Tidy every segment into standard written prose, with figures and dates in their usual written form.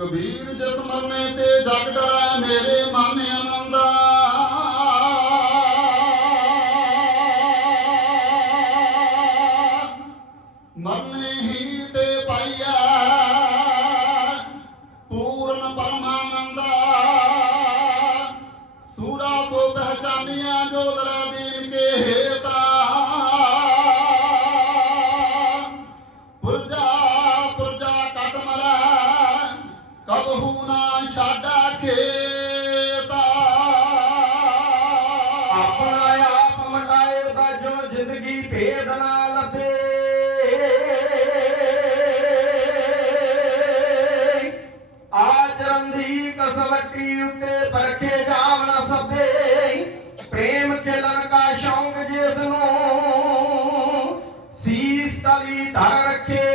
कबीर जिस मरने ते जग डरै मेरे मन आनंदा। मरने ही ते पाइया पूर्ण परमानंदा। सूरा सो पहचानिया जो दरा दीन के हेता। पुरजा पुरजा कट मरै कबहू ना छाड़ा खेता। अपना आप मटाएगा जो जिंदगी भेद ना लभे। आचरण दी कसवटी उत्ते परखे जावना सभे। प्रेम खेलन का शौक जिसनू सीस तली धर रखे।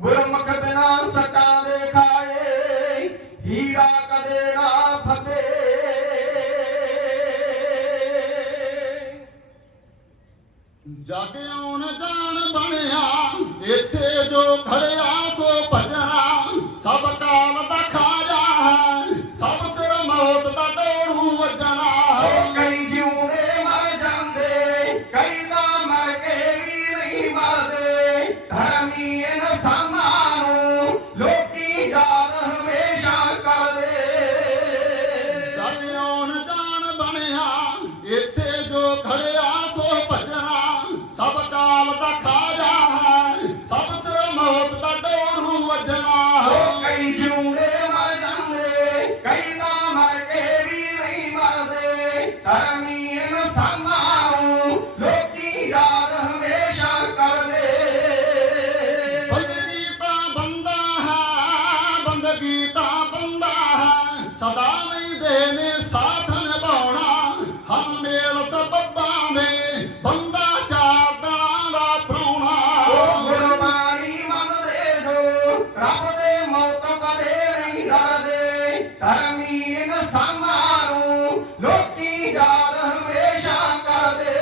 गुरमुख बिना सटा दे खाए हीरा कदे ना फबे। जग आउण जान बनया इत्थे जो खड़िया सो भजना। सब काल दा खाजा है सब सिर मौत दा डोरू वजना। कई जिउंदे मर जांदे कई दा मर के भी नहीं मरदे। धर्मी इंसानां नूं लोकी याद हमेशा करदे। जग आउण जान बनया इत्थे जो खड़िया सो भजना। सब काल दा खाजा है सब सिर मौत दा डोरू वजना। कई जिउंदे मर जांदे कई दा मर के भी नहीं मरदे। धर्मी इंसानां नूं लोकी याद हमेशा करदे। बंदगी तां बंदा है बंदगी तां बंदा है। सदा नहीं देने साथ निभाउणा। हम मेल सबबां दे बंदा चार दिनां दा प्राहुणा। गुरबाणी मनदे जो रब दे मौत कदे नहीं डरदे। धर्मी इंसानां नूं लोकी याद हमेशा करदे।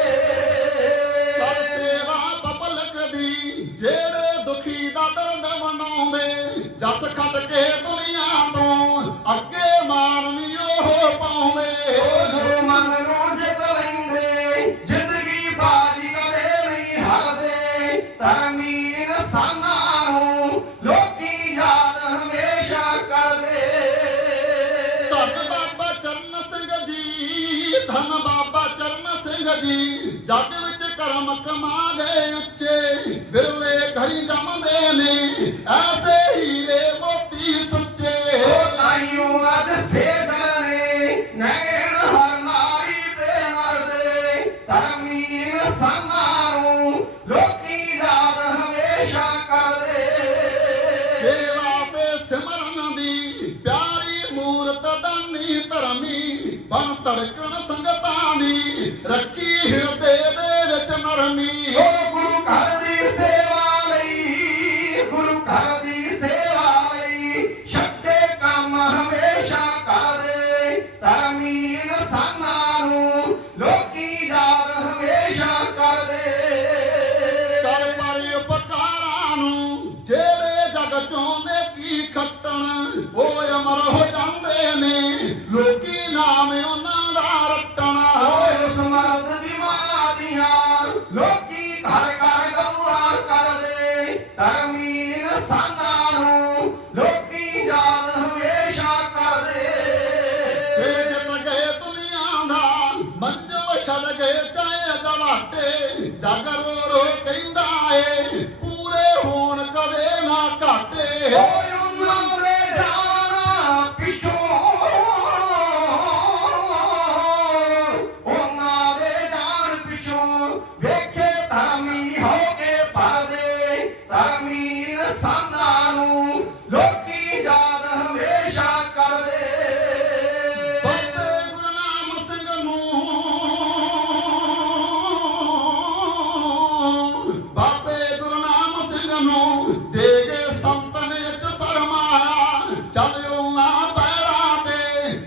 कर सेवा पब्लिक दी जेड़े दुखी दा दर्द वंडाउंदे। जस खट के दुनिया तो अगे मानवी ओह पाउंदे। जो मन नूं जित लैंदे जिंदगी बाजी कदे नहीं हारदे। धर्मी इंसानां नूं लोकी याद हमेशा करदे। धन बाबा चरण सिंह जी धन बाबा चरण सिंह जी। जग विच करम कमा गए उच्चे। बिरले घरी जमदे ने ऐसे हीरे मोती सुच्चे। ताइयों अज सेजन ने नैन हर नारी ते मरदे। धर्मी इंसानां नूं लोकी याद हमेशा करदे। सेवा ते सिमरन दी प्यारी मूरत दानी धर्मी। बन धड़कन संगतां दी रखी हिरदे दे विच नरमी। गुरु घर दी सेवा लई गुरु घर दी सेवा लई छड्डे काम हमेशा करदे। धर्मी इंसानां नूं लोकी याद हमेशा करदे। कर पर उपकारां नूं जेड़े जग चों नेकी खट्टण। ओ अमर हो जांदे ने लोकी नाम उन्हां दा रटण। उस मर्द दी मां दियां लोकी घर घर गल्लां करदे। धर्मी इंसानां नूं लोकी याद हमेशा करदे। ते जित गए दुनिया दा मंजो छड़ गए चाहे गवाटे। जग रो रो कहंदा ए पूरे होण कदे ना घाटे। ਉਹਨਾਂ ਦੇ ਜਾਣਾ ਪਿੱਛੋਂ ਉਹਨਾਂ ਦੇ ਜਾਣ ਪਿੱਛੋਂ ਵੇਖੇ ਧਰਮੀ ਹੋ ਕੇ ਭਰਦੇ। ਧਰਮੀ ਇਨਸਾਨਾਂ ਨੂੰ ਲੋਕੀ ਯਾਦ ਹਮੇਸ਼ਾ ਕਰਦੇ। ਬਾਬੇ ਗੁਰਨਾਮ ਸਿੰਘ ਨੂੰ ਬਾਬੇ ਗੁਰਨਾਮ ਸਿੰਘ ਨੂੰ ਦੇ ਗਏ ਸੰਤ ਨੇ ਚ ਸਰਮਾਇਆ। ਚੱਲ ਉਹਨਾਂ ਪੈੜਾਂ ਤੇ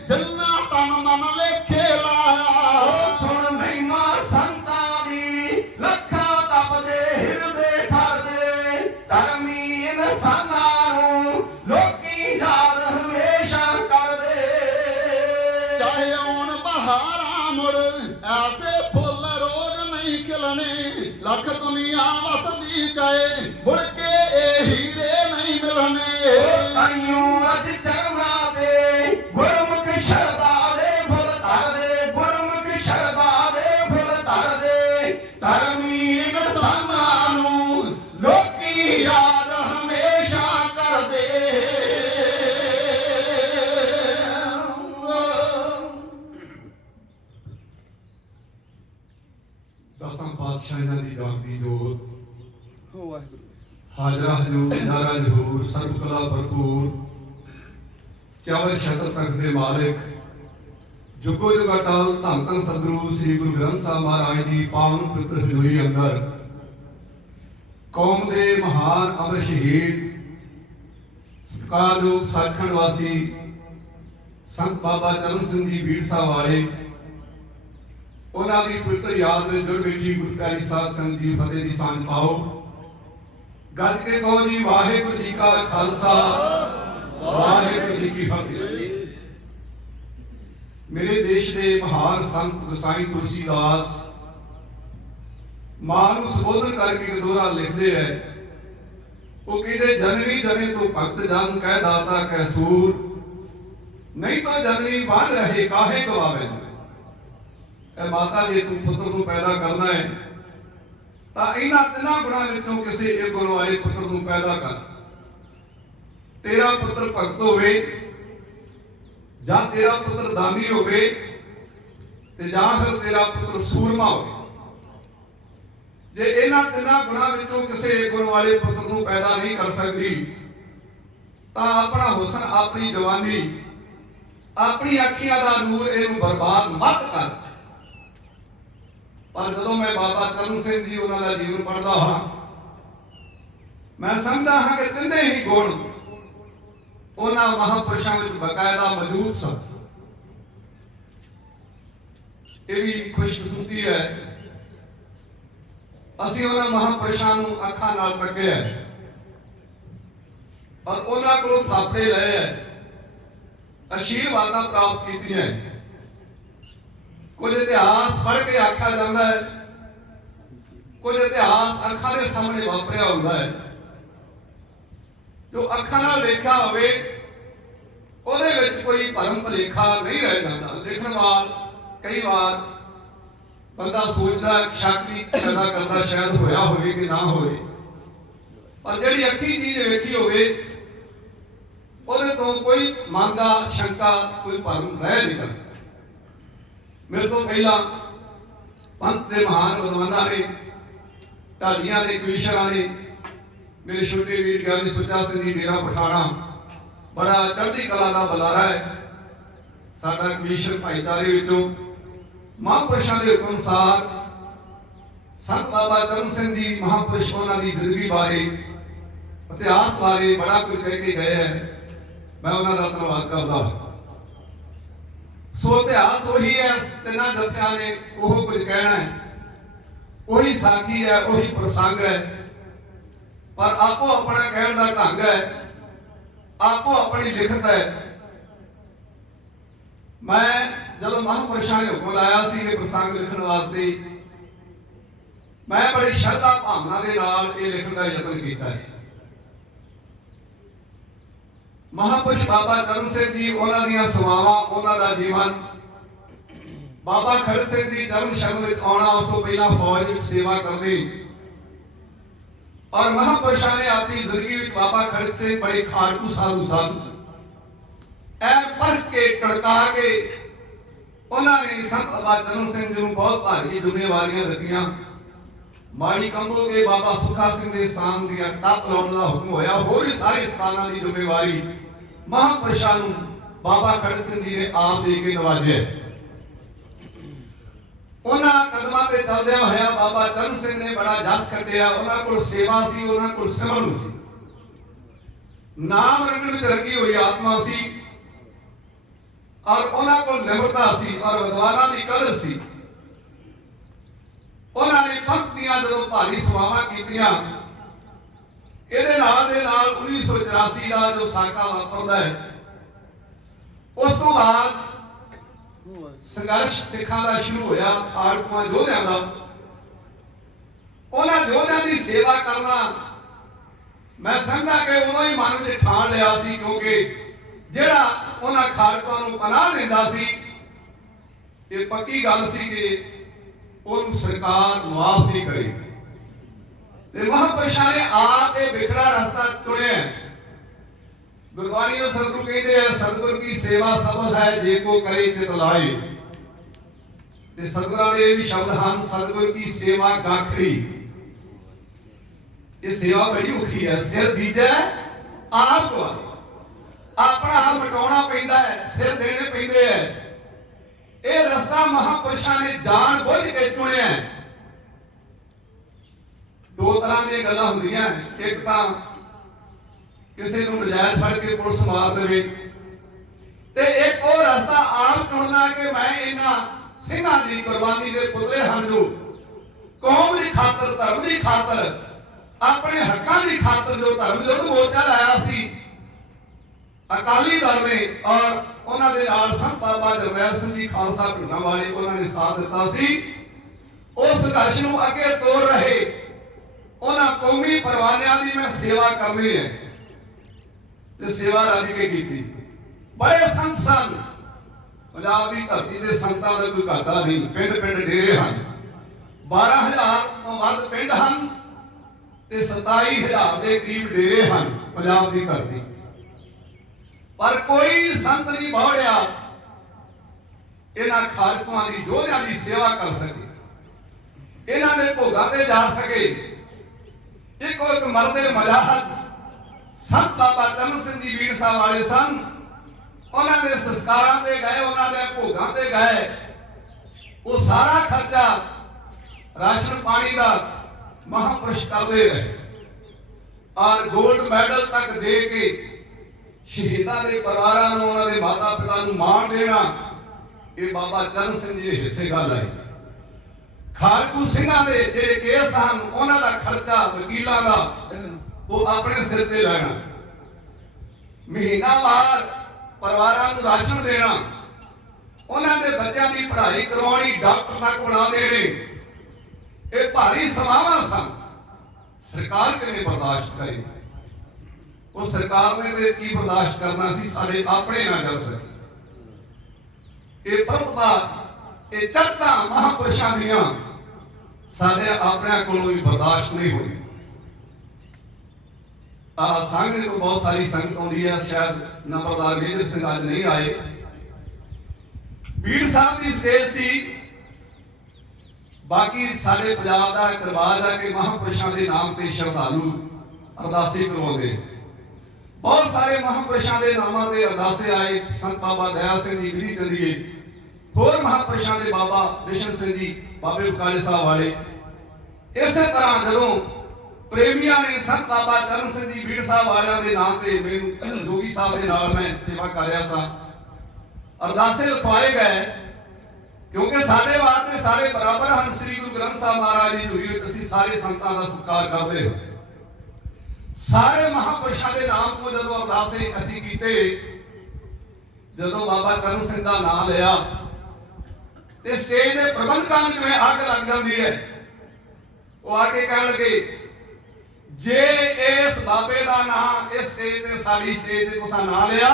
ਜਿੰਨਾ ਤਨ ਮਨ ਲੇਖੇ ਲਾਇਆ। ਸੁਣ ਮਹਿਮਾ ਸੰਤਾਂ ਦੀ ਲੱਖਾਂ ਤਪਦੇ ਹਿਰਦੇ ਠਰਦੇ। ਧਰਮੀ ਇਨਸਾਨਾਂ ਮਿਲਣੇ, ਲੱਖ ਦੁਨੀਆ ਵਸਦੀ ਚਾਏ, ਮੁੜ ਕੇ ਇਹ ਹੀਰੇ ਨਹੀਂ ਮਿਲਣੇ। ਤਾਈਓ ਅੱਜ ਚਰਨਾਂ ਤੇ ਗੁਰਮੁਖ ਸ਼ਰਧਾ ਦੇ ਫੁੱਲ ਧਰਦੇ, ਗੁਰਮੁਖ ਸ਼ਰਧਾ ਦੇ ਫੁੱਲ ਧਰਦੇ। ਧਰਮੀ ਇਨਸਾਨਾਂ ਨੂੰ ਲੋਕੀ ਯਾਦ ਹਮੇਸ਼ਾ ਕਰਦੇ। ਦਸਾਂ ਪਾਤਸ਼ਾਹਾਂ ਦੀ ਜਾਗਦੀ ਜੋਤ, ਹੋ ਵਾਹਿਗੁਰੂ। ਹਾਜ਼ਰਾ ਹਜ਼ੂਰ ਨਾਰਾ ਜਹੂਰ, ਸਰਬ ਕਲਾ ਭਰਪੂਰ, ਚਾਵਰ ਸ਼ਤਰ ਤਖਤ ਦੇ ਮਾਲਿਕ, ਜੁਗੋ ਜੁਗ ਅਟਲ ਧੰਨ ਧੰਨ ਸਤਿਗੁਰੂ ਸ੍ਰੀ ਗੁਰੂ ਗ੍ਰੰਥ ਸਾਹਿਬ ਮਹਾਰਾਜ ਦੀ ਪਾਵਨ ਪਵਿੱਤਰ ਹਜ਼ੂਰੀ ਅੰਦਰ ਕੌਮ ਦੇ ਮਹਾਨ ਅਮਰ ਸ਼ਹੀਦ, ਸਤਿਕਾਰਯੋਗ ਸੱਚਖੰਡ ਵਾਸੀ ਸੰਤ ਬਾਬਾ ਚਰਨ ਸਿੰਘ ਜੀ ਬੀੜ ਸਾਹਿਬ ਵਾਲੇ, ਉਹਨਾਂ ਦੀ ਪਵਿੱਤਰ ਯਾਦ ਵਿੱਚ ਜੁੜ ਬੈਠੀ ਗੁਰੂ ਪਿਆਰੀ ਸਾਧ ਸੰਗਤ ਜੀ ਫਤਿਹ ਦੀ ਸਾਂਝ ਪਾਓ। ਗੱਜ ਕੇ ਕਹੋ ਜੀ ਵਾਹਿਗੁਰੂ ਜੀ ਕਾ ਖਾਲਸਾ, ਵਾਹਿਗੁਰੂ ਜੀ ਕੀ ਫਤਿਹ। ਮੇਰੇ ਦੇਸ਼ ਦੇ ਮਹਾਨ ਸੰਤ ਗੁਸਾਈ ਤੁਲਸੀਦਾਸ ਮਾਂ ਨੂੰ ਸੰਬੋਧਨ ਕਰਕੇ ਇੱਕ ਦੋਹਰਾ ਲਿਖਦੇ ਐ। ਉਹ ਕਹਿੰਦੇ ਜਨਨੀ ਜਨੇ ਤੋਂ ਭਗਤ ਜਨ ਕਹਿ ਦਾਤਾ ਕਹਿ ਸੂਰ, ਨਹੀਂ ਤਾਂ ਜਨਨੀ ਬਾਝ ਰਹੇ ਕਾਹੇ ਗਵਾਵੇ। ਇਹ ਮਾਤਾ ਜੇ ਤੂੰ ਪੁੱਤਰ ਨੂੰ ਪੈਦਾ ਕਰਨਾ ਹੈ ਤਾਂ ਇਹਨਾਂ ਤਿੰਨਾਂ ਗੁਣਾਂ ਵਿੱਚੋਂ ਕਿਸੇ ਇੱਕ ਗੁਣ ਵਾਲੇ ਪੁੱਤਰ ਨੂੰ ਪੈਦਾ ਕਰ। ਤੇਰਾ ਪੁੱਤਰ ਭਗਤ ਹੋਵੇ, ਜਾਂ ਤੇਰਾ ਪੁੱਤਰ ਦਾਨੀ ਹੋਵੇ, ਤੇ ਜਾਂ ਫਿਰ ਤੇਰਾ ਪੁੱਤਰ ਸੂਰਮਾ ਹੋਵੇ। ਜੇ ਇਹਨਾਂ ਤਿੰਨਾਂ ਗੁਣਾਂ ਵਿੱਚੋਂ ਕਿਸੇ ਇੱਕ ਗੁਣ ਵਾਲੇ ਪੁੱਤਰ ਨੂੰ ਪੈਦਾ ਨਹੀਂ ਕਰ ਸਕਦੀ ਤਾਂ ਆਪਣਾ ਹੁਸਨ, ਆਪਣੀ ਜਵਾਨੀ, ਆਪਣੀ ਅੱਖੀਆਂ ਦਾ ਨੂਰ ਇਹਨੂੰ ਬਰਬਾਦ ਮਤ ਕਰ। ਪਰ ਜਦੋਂ ਮੈਂ ਬਾਬਾ ਚਰਨ ਸਿੰਘ ਜੀ ਉਹਨਾਂ ਦਾ ਜੀਵਨ ਪੜ੍ਹਦਾ ਹਾਂ, ਮੈਂ ਸਮਝਦਾ ਹਾਂ ਕਿ ਤਿੰਨੇ ਹੀ ਗੁਣ ਉਹਨਾਂ ਮਹਾਂਪੁਰਸ਼ਾਂ ਵਿੱਚ ਬਕਾਇਦਾ ਮੌਜੂਦ ਸਨ। ਇਹ ਵੀ ਖੁਸ਼ਕਿਸਮਤੀ ਹੈ, ਅਸੀਂ ਉਹਨਾਂ ਮਹਾਂਪੁਰਸ਼ਾਂ ਨੂੰ ਅੱਖਾਂ ਨਾਲ ਤੱਕਿਆ ਪਰ ਉਹਨਾਂ ਕੋਲੋਂ ਥਾਪੜੇ ਲਏ ਹੈ, ਅਸ਼ੀਰਵਾਦਾਂ ਪ੍ਰਾਪਤ ਕੀਤੀਆਂ। ਕੁਝ ਇਤਿਹਾਸ ਪੜ੍ਹ ਕੇ ਆਖਿਆ ਜਾਂਦਾ ਹੈ, ਕੁਝ ਇਤਿਹਾਸ ਅੱਖਾਂ ਦੇ ਸਾਹਮਣੇ ਵਾਪਰਿਆ ਹੁੰਦਾ ਹੈ। ਜੋ ਅੱਖਾਂ ਨਾਲ ਵੇਖਿਆ ਹੋਵੇ ਉਹਦੇ ਵਿੱਚ ਕੋਈ ਭਰਮ ਭੁਲੇਖਾ ਨਹੀਂ ਰਹਿ ਜਾਂਦਾ। ਲਿਖਣ ਵਾਲ ਕਈ ਵਾਰ ਬੰਦਾ ਸੋਚਦਾ, ਸ਼ੱਕ ਵੀ ਪੈਦਾ ਕਰਦਾ, ਸ਼ਾਇਦ ਹੋਇਆ ਹੋਵੇ ਕਿ ਨਾ ਹੋਵੇ, ਪਰ ਜਿਹੜੀ ਅੱਖੀ ਚੀਜ਼ ਵੇਖੀ ਹੋਵੇ ਉਹਦੇ ਤੋਂ ਕੋਈ ਮਨ ਦਾ ਸ਼ੰਕਾ, ਕੋਈ ਭਰਮ ਰਹਿ ਨਹੀਂ ਜਾਂਦਾ। ਮੇਰੇ ਤੋਂ ਪਹਿਲਾਂ ਪੰਥ ਦੇ ਮਹਾਨ ਵਿਦਵਾਨਾਂ ਨੇ, ਢਾਡੀਆਂ ਦੇ ਕਵੀਸ਼ਰਾਂ ਨੇ, ਮੇਰੇ ਛੋਟੇ ਵੀਰ ਗਿਆਨੀ ਸੁੱਚਾ ਸਿੰਘ ਜੀ ਡੇਰਾ ਪਠਾਣਾ ਬੜਾ ਚੜ੍ਹਦੀ ਕਲਾ ਦਾ ਬੁਲਾਰਾ ਹੈ। ਸਾਡਾ ਕਵੀਸ਼ਰ ਭਾਈਚਾਰੇ ਵਿੱਚੋਂ ਮਹਾਂਪੁਰਸ਼ਾਂ ਦੇ ਹੁਕਮ ਅਨੁਸਾਰ ਸੰਤ ਬਾਬਾ ਚਰਨ ਸਿੰਘ ਜੀ ਮਹਾਂਪੁਰਸ਼, ਉਹਨਾਂ ਦੀ ਜ਼ਿੰਦਗੀ ਬਾਰੇ, ਇਤਿਹਾਸ ਬਾਰੇ ਬੜਾ ਕੁਝ ਕਹਿ ਕੇ ਗਏ ਹੈ। ਮੈਂ ਉਹਨਾਂ ਦਾ ਧੰਨਵਾਦ ਕਰਦਾ। ਸੋ ਇਤਿਹਾਸ ਉਹੀ ਹੈ, ਤਿੰਨਾਂ ਜਥਿਆਂ ਨੇ ਉਹ ਕੁਝ ਕਹਿਣਾ ਹੈ, ਉਹੀ ਸਾਖੀ ਹੈ, ਉਹੀ ਪ੍ਰਸੰਗ ਹੈ, ਪਰ ਆਪੋ ਆਪਣਾ ਕਹਿਣ ਦਾ ਢੰਗ ਹੈ, ਆਪੋ ਆਪਣੀ ਲਿਖਤ ਹੈ। ਮੈਂ ਜਦੋਂ ਮਹਾਂਪੁਰਸ਼ਾਂ ਨੇ ਹੁਕਮ ਲਾਇਆ ਸੀ ਇਹ ਪ੍ਰਸੰਗ ਲਿਖਣ ਵਾਸਤੇ, ਮੈਂ ਬੜੀ ਸ਼ਰਧਾ ਭਾਵਨਾ ਦੇ ਨਾਲ ਇਹ ਲਿਖਣ ਦਾ ਯਤਨ ਕੀਤਾ ਹੈ। ਮਹਾਂਪੁਰਸ਼ ਬਾਬਾ ਚਰਨ ਸਿੰਘ ਜੀ, ਉਹਨਾਂ ਦੀਆਂ ਸੇਵਾਵਾਂ, ਉਹਨਾਂ ਦਾ ਜੀਵਨ, ਬਾਬਾ ਖੜਕ ਸਿੰਘ ਦੀ ਚਰਨ ਸ਼ਰਨ ਵਿੱਚ ਆਉਣਾ, ਉਸ ਤੋਂ ਪਹਿਲਾਂ ਫੌਜ ਵਿੱਚ ਸੇਵਾ ਕਰਨੀ, ਔਰ ਮਹਾਂਪੁਰਸ਼ਾਂ ਨੇ ਆਪਣੀ ਜ਼ਿੰਦਗੀ ਵਿੱਚ ਬਾਬਾ ਖੜਕ ਸਿੰਘ ਬੜੇ ਖਾੜਕੂ ਸਾਧੂ ਸਨ। ਐਨ ਪਰਖ ਕੇ, ਟੜਕਾ ਕੇ ਉਹਨਾਂ ਨੇ ਸੰਤ ਬਾਬਾ ਚਰਨ ਸਿੰਘ ਜੀ ਨੂੰ ਬਹੁਤ ਭਾਰੀ ਜ਼ਿੰਮੇਵਾਰੀਆਂ ਦਿੱਤੀਆਂ। ਮਾੜੀ ਕੰਬੋ ਕੇ ਬਾਬਾ ਸੁਖਾ ਸਿੰਘ ਦੇ ਸਥਾਨ ਦੀਆਂ ਟੱਪ ਲਾਉਣ ਦਾ ਹੁਕਮ ਹੋਇਆ। ਹੋਰ ਵੀ ਸਾਰੇ ਸਥਾਨਾਂ ਦੀ ਜ਼ਿੰਮੇਵਾਰੀ ਮਹਾਂਪੁਰਸ਼ਾਂ ਨੂੰ ਬਾਬਾ ਖੜਕ ਸਿੰਘ ਜੀ ਨੇ ਆਪ ਦੇ ਕੇ ਨਵਾਜਿਆ। ਉਹਨਾਂ ਕਦਮਾਂ ਤੇ ਚੱਲਦਿਆਂ ਹੋਇਆ ਬਾਬਾ ਚਰਨ ਸਿੰਘ ਨੇ ਬੜਾ ਜਸ ਖੱਟਿਆ। ਉਹਨਾਂ ਕੋਲ ਸੇਵਾ ਸੀ, ਉਹਨਾਂ ਕੋਲ ਸਿਮਰਨ ਸੀ, ਨਾਮ ਰੰਗਣ ਵਿੱਚ ਰੰਗੀ ਹੋਈ ਆਤਮਾ ਸੀ, ਔਰ ਉਹਨਾਂ ਕੋਲ ਨਿਮਰਤਾ ਸੀ, ਔਰ ਵਿਦਵਾਨਾਂ ਦੀ ਕਦਰ ਸੀ। ਉਹਨਾਂ ਨੇ ਪੰਥ ਦੀਆਂ ਜਦੋਂ ਭਾਰੀ ਸੇਵਾਵਾਂ ਕੀਤੀਆਂ, ਇਹਦੇ ਨਾਲ ਦੇ ਨਾਲ 1984 ਦਾ ਜੋ ਸਾਕਾ ਵਾਪਰਦਾ ਹੈ, ਉਸ ਤੋਂ ਬਾਅਦ ਸੰਘਰਸ਼ ਸਿੱਖਾਂ ਦਾ ਸ਼ੁਰੂ ਹੋਇਆ, ਖਾੜਕੂਆਂ ਯੋਧਿਆਂ ਦਾ। ਉਹਨਾਂ ਯੋਧਿਆਂ ਦੀ ਸੇਵਾ ਕਰਨਾ ਮੈਂ ਸਮਝਦਾ ਕਿ ਉਦੋਂ ਹੀ ਮਨ ਵਿੱਚ ਠਾਣ ਲਿਆ ਸੀ, ਕਿਉਂਕਿ ਜਿਹੜਾ ਉਹਨਾਂ ਖਾਲਕਾਂ ਨੂੰ ਪਨਾਹ ਦਿੰਦਾ ਸੀ, ਇਹ ਪੱਕੀ ਗੱਲ ਸੀ ਕਿ ਉਹਨੂੰ ਸਰਕਾਰ ਮਾਫ ਨਹੀਂ ਕਰੇ। ਤੇ ਮਹਾਂਪੁਰਸ਼ਾਂ ਨੇ ਆਪ ਇਹ ਵਿਖੜਾ ਰਸਤਾ ਚੁਣਿਆ। ਗੁਰਬਾਣੀ ਦੇ ਸਤਿਗੁਰੂ ਕਹਿੰਦੇ ਆ, ਸਤਿਗੁਰ ਕੀ ਸੇਵਾ ਸਫਲ ਹੈ ਜੇ ਕੋ ਕਰੇ ਚਿਤ ਲਾਏ। ਤੇ ਸਤਿਗੁਰਾਂ ਦੇ ਇਹ ਵੀ ਸ਼ਬਦ ਹਨ, ਸਤਿਗੁਰ ਕੀ ਸੇਵਾ ਗਾਖੜੀ। ਇਹ ਸੇਵਾ ਬੜੀ ਔਖੀ ਹੈ, ਸਿਰ ਦੀਜੈ ਆਪ ਕੋ ਆਪਣਾ ਆਪ ਮਟਾਉਣਾ ਪੈਂਦਾ ਹੈ, ਸਿਰ ਦੇਣੇ ਪੈਂਦੇ ਹੈ। ਇਹ ਰਸਤਾ ਮਹਾਂਪੁਰਸ਼ਾਂ ਨੇ ਜਾਣ ਬੁੱਝ ਕੇ ਚੁਣਿਆ। ਦੋ ਤਰ੍ਹਾਂ ਦੀਆਂ ਗੱਲਾਂ ਹੁੰਦੀਆਂ, ਇੱਕ ਤਾਂ ਕਿਸੇ ਨੂੰ ਨਜਾਇਜ਼ ਫੜ ਕੇ ਪੁਲਿਸ ਮਾਰ ਦੇਵੇ, ਤੇ ਇੱਕ ਉਹ ਰਸਤਾ ਆਪ ਚੁਣਨਾ ਕਿ ਮੈਂ ਇਹਨਾਂ ਸਿੰਘਾਂ ਦੀ ਕੁਰਬਾਨੀ ਦੇ ਪੁਤਲੇ ਹਨ ਜੋ ਕੌਮ ਦੀ ਖਾਤਰ, ਧਰਮ ਦੀ ਖਾਤਰ, ਆਪਣੇ ਹੱਕਾਂ ਦੀ ਖਾਤਰ ਜੋ ਧਰਮ ਯੁੱਧ ਮੋਰਚਾ ਲਾਇਆ ਸੀ ਅਕਾਲੀ ਦਲ ਨੇ, ਔਰ ਉਹਨਾਂ ਦੇ ਨਾਲ ਸੰਤ ਬਾਬਾ ਜਰਨੈਲ ਸਿੰਘ ਜੀ ਖਾਲਸਾ ਢੁੱਲਾ ਵਾਲੇ ਉਹਨਾਂ ਨੇ ਸਾਥ ਦਿੱਤਾ ਸੀ। ਉਸ ਸੰਘਰਸ਼ ਨੂੰ ਅੱਗੇ ਤੋਰ ਰਹੇ ਉਹਨਾਂ ਕੌਮੀ ਪਰਵਾਨਿਆਂ ਦੀ ਮੈਂ ਸੇਵਾ ਕਰਨੀ ਹੈ ਤੇ ਸੇਵਾ ਰੱਜ ਕੇ ਕੀਤੀ। ਬੜੇ ਸੰਤ ਸਨ, ਪੰਜਾਬ ਦੀ ਧਰਤੀ ਤੇ ਸੰਤਾਂ ਦਾ ਕੋਈ ਘਾਟਾ ਨਹੀਂ। ਪਿੰਡ ਪਿੰਡ ਡੇਰੇ ਹਨ, 12,000 ਤੋਂ ਵੱਧ ਪਿੰਡ ਹਨ ਤੇ 27,000 ਦੇ ਕਰੀਬ ਡੇਰੇ ਹਨ ਪੰਜਾਬ ਦੀ ਧਰਤੀ। ਪਰ ਕੋਈ ਸੰਤ ਨਹੀਂ ਬਹੁੜਿਆ ਇਹਨਾਂ ਖਾਲਕਾਂ ਦੀ, ਯੋਧਿਆਂ ਦੀ ਸੇਵਾ ਕਰ ਸਕੇ, ਇਹਨਾਂ ਦੇ ਭੋਗਾਂ ਤੇ ਜਾ ਸਕੇ। ਇੱਕੋ ਇੱਕ ਮਰਦੇ ਮਜਾਹਦ ਸੰਤ ਬਾਬਾ ਚਰਨ ਸਿੰਘ ਜੀ ਬੀੜ ਸਾਹਿਬ ਵਾਲੇ ਸਨ। ਉਹਨਾਂ ਦੇ ਸੰਸਕਾਰਾਂ ਤੇ ਗਏ, ਉਹਨਾਂ ਦੇ ਭੋਗਾਂ ਤੇ ਗਏ, ਉਹ ਸਾਰਾ ਖਰਚਾ ਰਾਸ਼ਨ ਪਾਣੀ ਦਾ ਮਹਾਂਪੁਰਸ਼ ਕਰਦੇ ਰਹੇ, ਔਰ 골ਡ ਮੈਡਲ ਤੱਕ ਦੇ ਕੇ ਸ਼ਹੀਦਾਂ ਦੇ ਪਰਿਵਾਰਾਂ ਨੂੰ, ਉਹਨਾਂ ਦੇ ਮਾਤਾ ਪਿਤਾ ਨੂੰ ਮਾਣ ਦੇਣਾ, ਇਹ ਬਾਬਾ ਚਰਨ ਸਿੰਘ ਜੀ ਦੇ ਹਿੱਸੇ ਗੱਲ ਹੈ। ਖਾਲਕੂ ਸਿੰਘਾਂ ਦੇ ਜਿਹੜੇ ਕੇਸ ਹਨ, ਉਹਨਾਂ ਦਾ ਖਰਚਾ ਵਕੀਲਾਂ ਦਾ ਉਹ ਆਪਣੇ ਸਿਰ ਤੇ ਲੈਣਾ, ਮਹੀਨਾਵਾਰ ਪਰਿਵਾਰਾਂ ਨੂੰ ਰਾਸ਼ਨ ਦੇਣਾ, ਉਹਨਾਂ ਦੇ ਬੱਚਿਆਂ ਦੀ ਪੜ੍ਹਾਈ ਕਰਵਾਉਣੀ, ਡਾਕਟਰ ਤੱਕ ਬਣਾ ਦੇਣੇ, ਇਹ ਭਾਰੀ ਸਮਾਵਾਂ ਸਨ। ਸਰਕਾਰ ਕਿਵੇਂ ਬਰਦਾਸ਼ਤ ਕਰੇ? ਉਹ ਸਰਕਾਰ ਨੇ ਤੇ ਕੀ ਬਰਦਾਸ਼ਤ ਕਰਨਾ ਸੀ, ਸਾਡੇ ਆਪਣੇ ਨਾ ਚੱਲ ਸਕੇ। ਇਹ ਪ੍ਰਤਿਭਾ, ਇਹ ਚੜ੍ਹਤਾਂ ਮਹਾਂਪੁਰਸ਼ਾਂ ਦੀਆਂ ਸਾਡੇ ਆਪਣਿਆਂ ਕੋਲੋਂ ਵੀ ਬਰਦਾਸ਼ਤ ਨਹੀਂ ਹੋਈ। ਸੰਘ ਤੋਂ ਬਹੁਤ ਸਾਰੀ ਸੰਗਤ ਆਉਂਦੀ ਹੈ, ਸ਼ਾਇਦ ਨੰਬਰਦਾਰ ਮੇਜਰ ਸਿੰਘ ਅੱਜ ਨਹੀਂ ਆਏ। ਬੀੜ ਸਾਹਿਬ ਦੀ ਸਟੇਜ ਸੀ। ਬਾਕੀ ਸਾਡੇ ਪੰਜਾਬ ਦਾ ਇੱਕ ਰਿਵਾਜ ਹੈ ਕਿ ਮਹਾਂਪੁਰਸ਼ਾਂ ਦੇ ਨਾਮ ਤੇ ਸ਼ਰਧਾਲੂ ਅਰਦਾਸੇ ਕਰਵਾਉਂਦੇ। ਬਹੁਤ ਸਾਰੇ ਮਹਾਂਪੁਰਸ਼ਾਂ ਦੇ ਨਾਮਾਂ ਤੇ ਅਰਦਾਸੇ ਆਏ। ਸੰਤ ਬਾਬਾ ਦਇਆ ਸਿੰਘ ਜੀ ਵਿਧੀ ਚੰਦੀਏ, ਹੋਰ ਮਹਾਂਪੁਰਸ਼ਾਂ ਦੇ ਬਾਬਾ ਬਿਸ਼ਨ ਸਿੰਘ ਜੀ, ਬਾਬੇ ਬਕਾਲੇ ਸਾਹਿਬ ਵਾਲੇ। ਇਸੇ ਤਰ੍ਹਾਂ ਜਦੋਂ ਪ੍ਰੇਮੀਆਂ ਨੇ ਸੰਤ ਬਾਬਾ ਚਰਨ ਸਿੰਘ ਜੀ ਬੀੜ ਸਾਹਿਬ ਵਾਲਿਆਂ ਦੇ ਨਾਮ ਤੇ, ਮੈਨੂੰ ਜੋਗੀ ਸਾਹਿਬ ਦੇ ਨਾਲ ਮੈਂ ਸੇਵਾ ਕਰ ਰਿਹਾ ਸਾਂ, ਅਰਦਾਸੇ ਲਿਖਵਾਏ ਗਏ, ਕਿਉਂਕਿ ਸਾਡੇ ਵਾਸਤੇ ਸਾਰੇ ਬਰਾਬਰ ਹਨ। ਸ੍ਰੀ ਗੁਰੂ ਗ੍ਰੰਥ ਸਾਹਿਬ ਮਹਾਰਾਜ ਦੀ ਹਜ਼ੂਰੀ ਵਿੱਚ ਅਸੀਂ ਸਾਰੇ ਸੰਤਾਂ ਦਾ ਸਤਿਕਾਰ ਕਰਦੇ ਹਾਂ। ਸਾਰੇ ਮਹਾਂਪੁਰਸ਼ਾਂ ਦੇ ਨਾਮ ਤੋਂ ਜਦੋਂ ਅਰਦਾਸੇ ਅਸੀਂ ਕੀਤੇ, ਜਦੋਂ ਬਾਬਾ ਚਰਨ ਸਿੰਘ ਦਾ ਨਾਮ ਲਿਆ ਤੇ ਸਟੇਜ ਦੇ ਪ੍ਰਬੰਧਕਾਂ ਨੂੰ ਜਿਵੇਂ ਅੱਗ ਲੱਗ ਜਾਂਦੀ ਹੈ, ਉਹ ਆ ਕੇ ਕਹਿਣ ਲੱਗੇ, ਜੇ ਇਸ ਬਾਬੇ ਦਾ ਨਾਮ ਇਸ ਸਟੇਜ ਤੇ, ਸਾਡੀ ਸਟੇਜ ਤੇ ਤੁਸੀਂ ਨਾਂ ਲਿਆ,